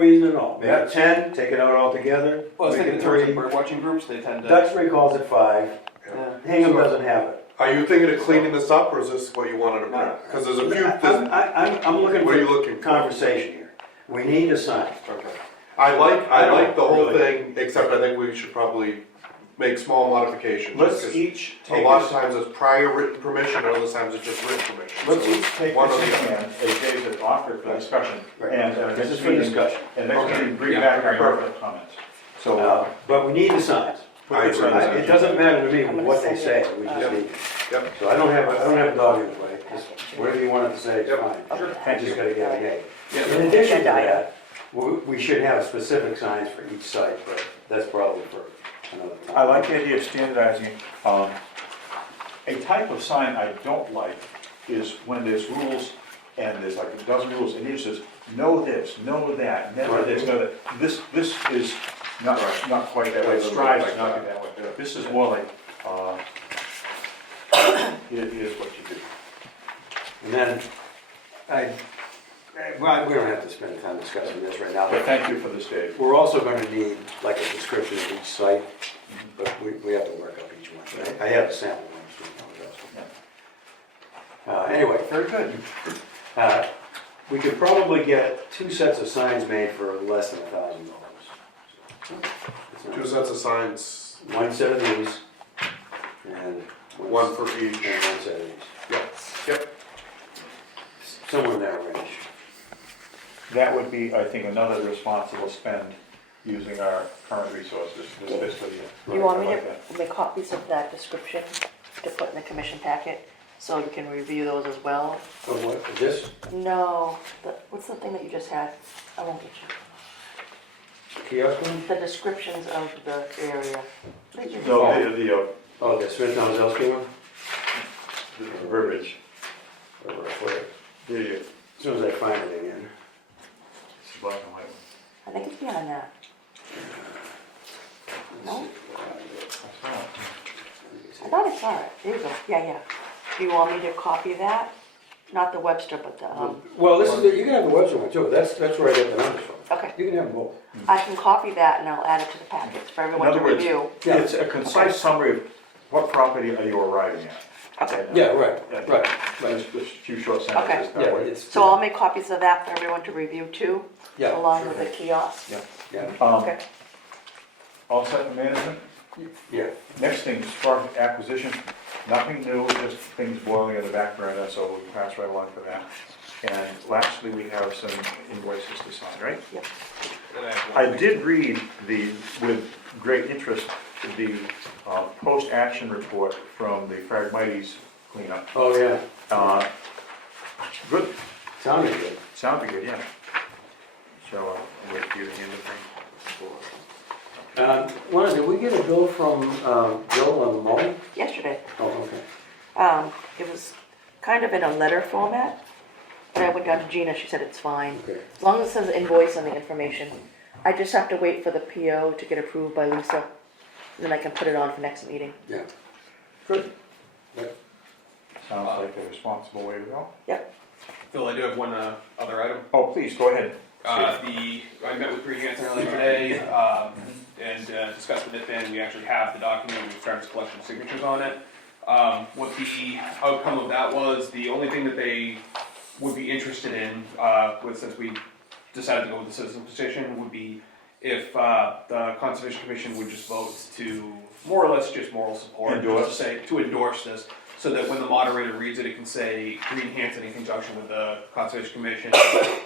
reason at all. We have 10, take it out altogether, Well, I was make thinking it in terms 3. of bird watching groups, they tend to. Duxbury calls it 5, Yeah. Hingham doesn't have it. Are you thinking of cleaning this up, or is this what you wanted to print? Because there's a few, I'm looking what for are you looking for? conversation here. We need a sign. Okay. I like the whole really- thing, except I think we should probably make small modifications. Let's because each A take lot this, of times it's prior written permission, and other times it's just written permission. let's So each take one this or in the other. hand, as Dave had offered for discussion. Right. And This next is for meeting, discussion. and next Okay. meeting, bring Yeah. back our Perfect. comments. So, But we need the signs. I agree. It doesn't matter to me I'm gonna what they send say, it. we just Yep. need it. Yep. So I don't have a dog in the fight, just whatever you want it to say, it's Yep. fine. Sure. I just gotta get it made. Yeah. In addition to Agenda that, We should have specific signs for each site, but that's probably for another time. I like the idea of standardizing. A type of sign I don't like is when there's rules and there's like a dozen rules and it says, know this, know that, never Right. this, know that. This is not quite that way. It strives to not be that way. This is more like, here's what you do. And then, well, we don't have to spend time discussing this right now, But but thank you for this, Dave. we're also gonna need like a description of each site, but we have to work up each one. I have a sample one, so we know what else. Anyway, very good. We could probably get 2 sets of signs made for less than $1,000. 2 sets of signs, One set of these, and one for each. and one set of these. Yep. Somewhere in that range. That would be, I think, another responsible spend using our current resources this fiscal year. You want me I like to make copies of that description to put in the commission packet, so you can review those as well? Oh, what, this? No, what's the thing that you just had? I won't get Kiosk one? you. The descriptions of the area. What did you No, just the Oh, the Smith-Tonzelski one? verbiage. Where? The, As soon as I find it again. it's black and white. I think it's behind that. No? I thought I saw it. There you go. Yeah. Do you want me to copy that? Not the Webster, but the, Well, this is, you can have the Webster one too, that's where I get the numbers from. okay. You can have them both. I can copy that and I'll add it to the packets for In everyone to other words, review. it's a concise summary of what property are you arriving at. Okay. Yeah, right. Just a few short sentences Okay. that Yeah, way. it's. So I'll make copies of that for everyone to review too, Yeah. along with the kiosk. Yeah, Okay. All set for management? yeah. Next thing, Spark acquisition, nothing new, just things boiling in the back burner, so we'll pass right along for that. And lastly, we have some invoices to sign, right? Yep. And I have I one. did read with great interest, the post-action report from the Phragmites cleanup. Oh, yeah. Good, Sounded good. sounded good, yeah. So, I'll wait for you to hand the thing. Lana, did we get a bill from Bill on the mowing? Yesterday. Oh, okay. It was kind of in a letter format, but I went down to Gina, she said it's fine. Okay. As long as it says invoice and the information. I just have to wait for the PO to get approved by Lisa, and then I can put it on for next meeting. Yeah. Good. Yeah. Sounds like a responsible way to go. Phil, I do have one other item. Oh, please, go ahead. I met with Green Hanson earlier today, and discussed with it, and we actually have the document, we've started collecting signatures on it. What the outcome of that was, the only thing that they would be interested in, since we decided to go with the citizen petition, would be if the Conservation Commission would just vote to, more or less just moral support. Endorse. Just to say, to endorse this, so that when the moderator reads it, it can say Green Hanson in conjunction with the Conservation Commission,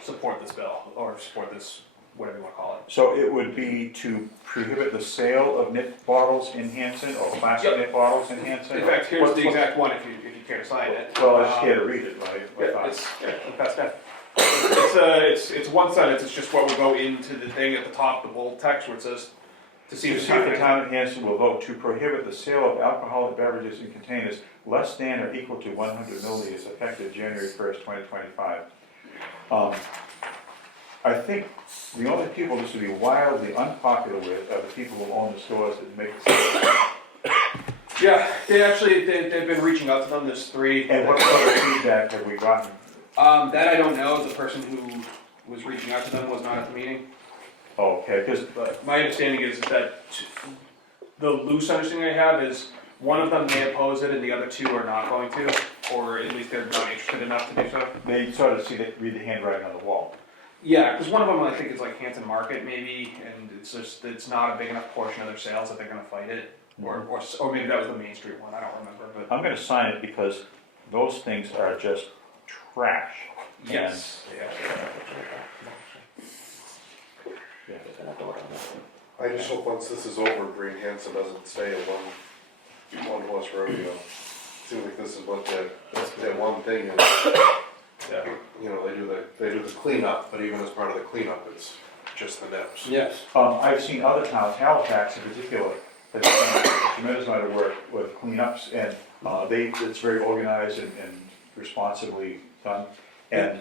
support this bill, or support this, whatever you want to call it. So it would be to prohibit the sale of nip bottles in Hanson, or plastic Yep. nip bottles in Hanson? In fact, here's What- the what- exact one if you care to sign it. Well, I just care to read it, right? Yeah, that's that. It's one sentence, it's just what will go into the thing at the top, the bold text where it says, to see To if see if the town of Hanson will vote to prohibit the sale of alcoholic beverages in containers less than or equal to 100 milliliters effective January 1st, 2025. I think the only people this would be wildly unpopular with are the people who own the stores that make the sale. Yeah, they've been reaching out to them, there's 3. And what sort of feedback have we gotten? That I don't know, the person who was reaching out to them was not at the meeting. Okay, because But my understanding is that the loose understanding I have is one of them may oppose it and the other 2 are not going to, or at least they're not interested enough to do so. they sort of read the handwriting on the wall. Yeah, because one of them I think is like Hanson Market maybe, and it's not a big enough portion of their sales that they're going to fight it, or maybe that was the Main Street one. I don't remember, but I'm going to sign it because those things are just trash. yes, yeah. I just hope once this is over, Green Hanson doesn't stay a one horse rodeo. Seems like this is what that one thing is. Yeah. You know, they do the cleanup, but even as part of the cleanup, it's just the nips. Yes. I've seen other towns, Halifax in particular, has done a tremendous amount of work with cleanups, and it's very organized and responsibly done. And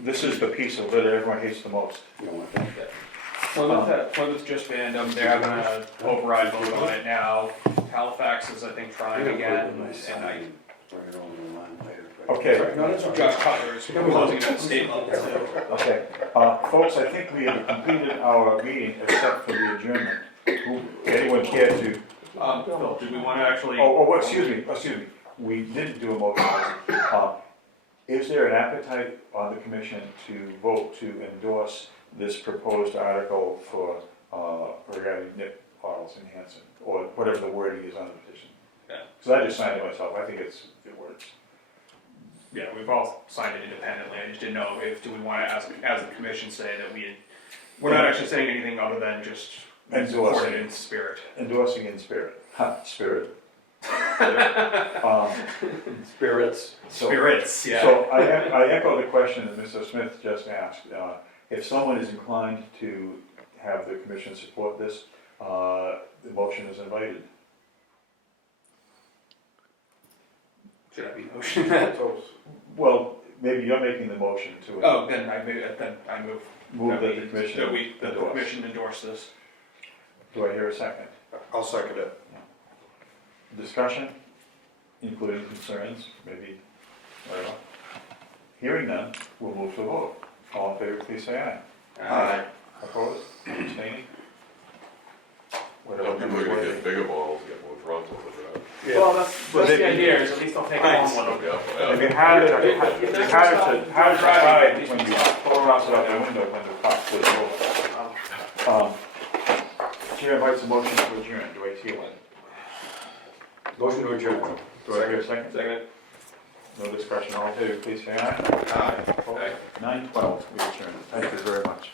this is the piece of litter everyone hates the most. You don't want that. Plymouth just banned them, they're having an override vote on it now. Halifax is, I think, trying again, and I, Bring it over the line later. Okay, No, that's all right. Josh Cutler is proposing it at the state level too. okay. Folks, I think we have completed our meeting except for the adjournment. Anyone care to? Phil, do we wanna actually? Excuse me, we didn't do a motion. Is there an appetite on the commission to vote to endorse this proposed article for, regarding nip bottles in Hanson, or whatever the wording is on the petition? Yeah. Because I just signed it myself, I think it's good words. Yeah, we've all signed it independently, I just didn't know do we wanna ask, as a commission, say that we're not actually saying anything other than just support it in spirit. Endorsing in spirit. Spirit. Spirits. Spirits, yeah. So I echo the question that Mr. Smith just asked. If someone is inclined to have the commission support this, the motion is invited. Should I be motioning that? Well, maybe you're making the motion to Oh, then I move. move that the commission That the endorse. commission endorse this. Do I hear a second? I'll second it. Discussion, including concerns, maybe, whatever. Hearing none, we'll move to a vote. All in favor, please say aye. Aye. Opposed? Abstaining? Now Whatever people are number gonna it get is. bigger bottles, get more drunk over that. Well, that's the idea, is at least I'll take one of them. Yeah, It'd be harder to hide when you toss it out the window when the clock was over. Chair invites a motion to adjourn, do I see one? Motion to adjourn. Do I hear a second? Second. No discussion, all in favor, please say aye. Aye. 9:12, we adjourn. Thank you very much.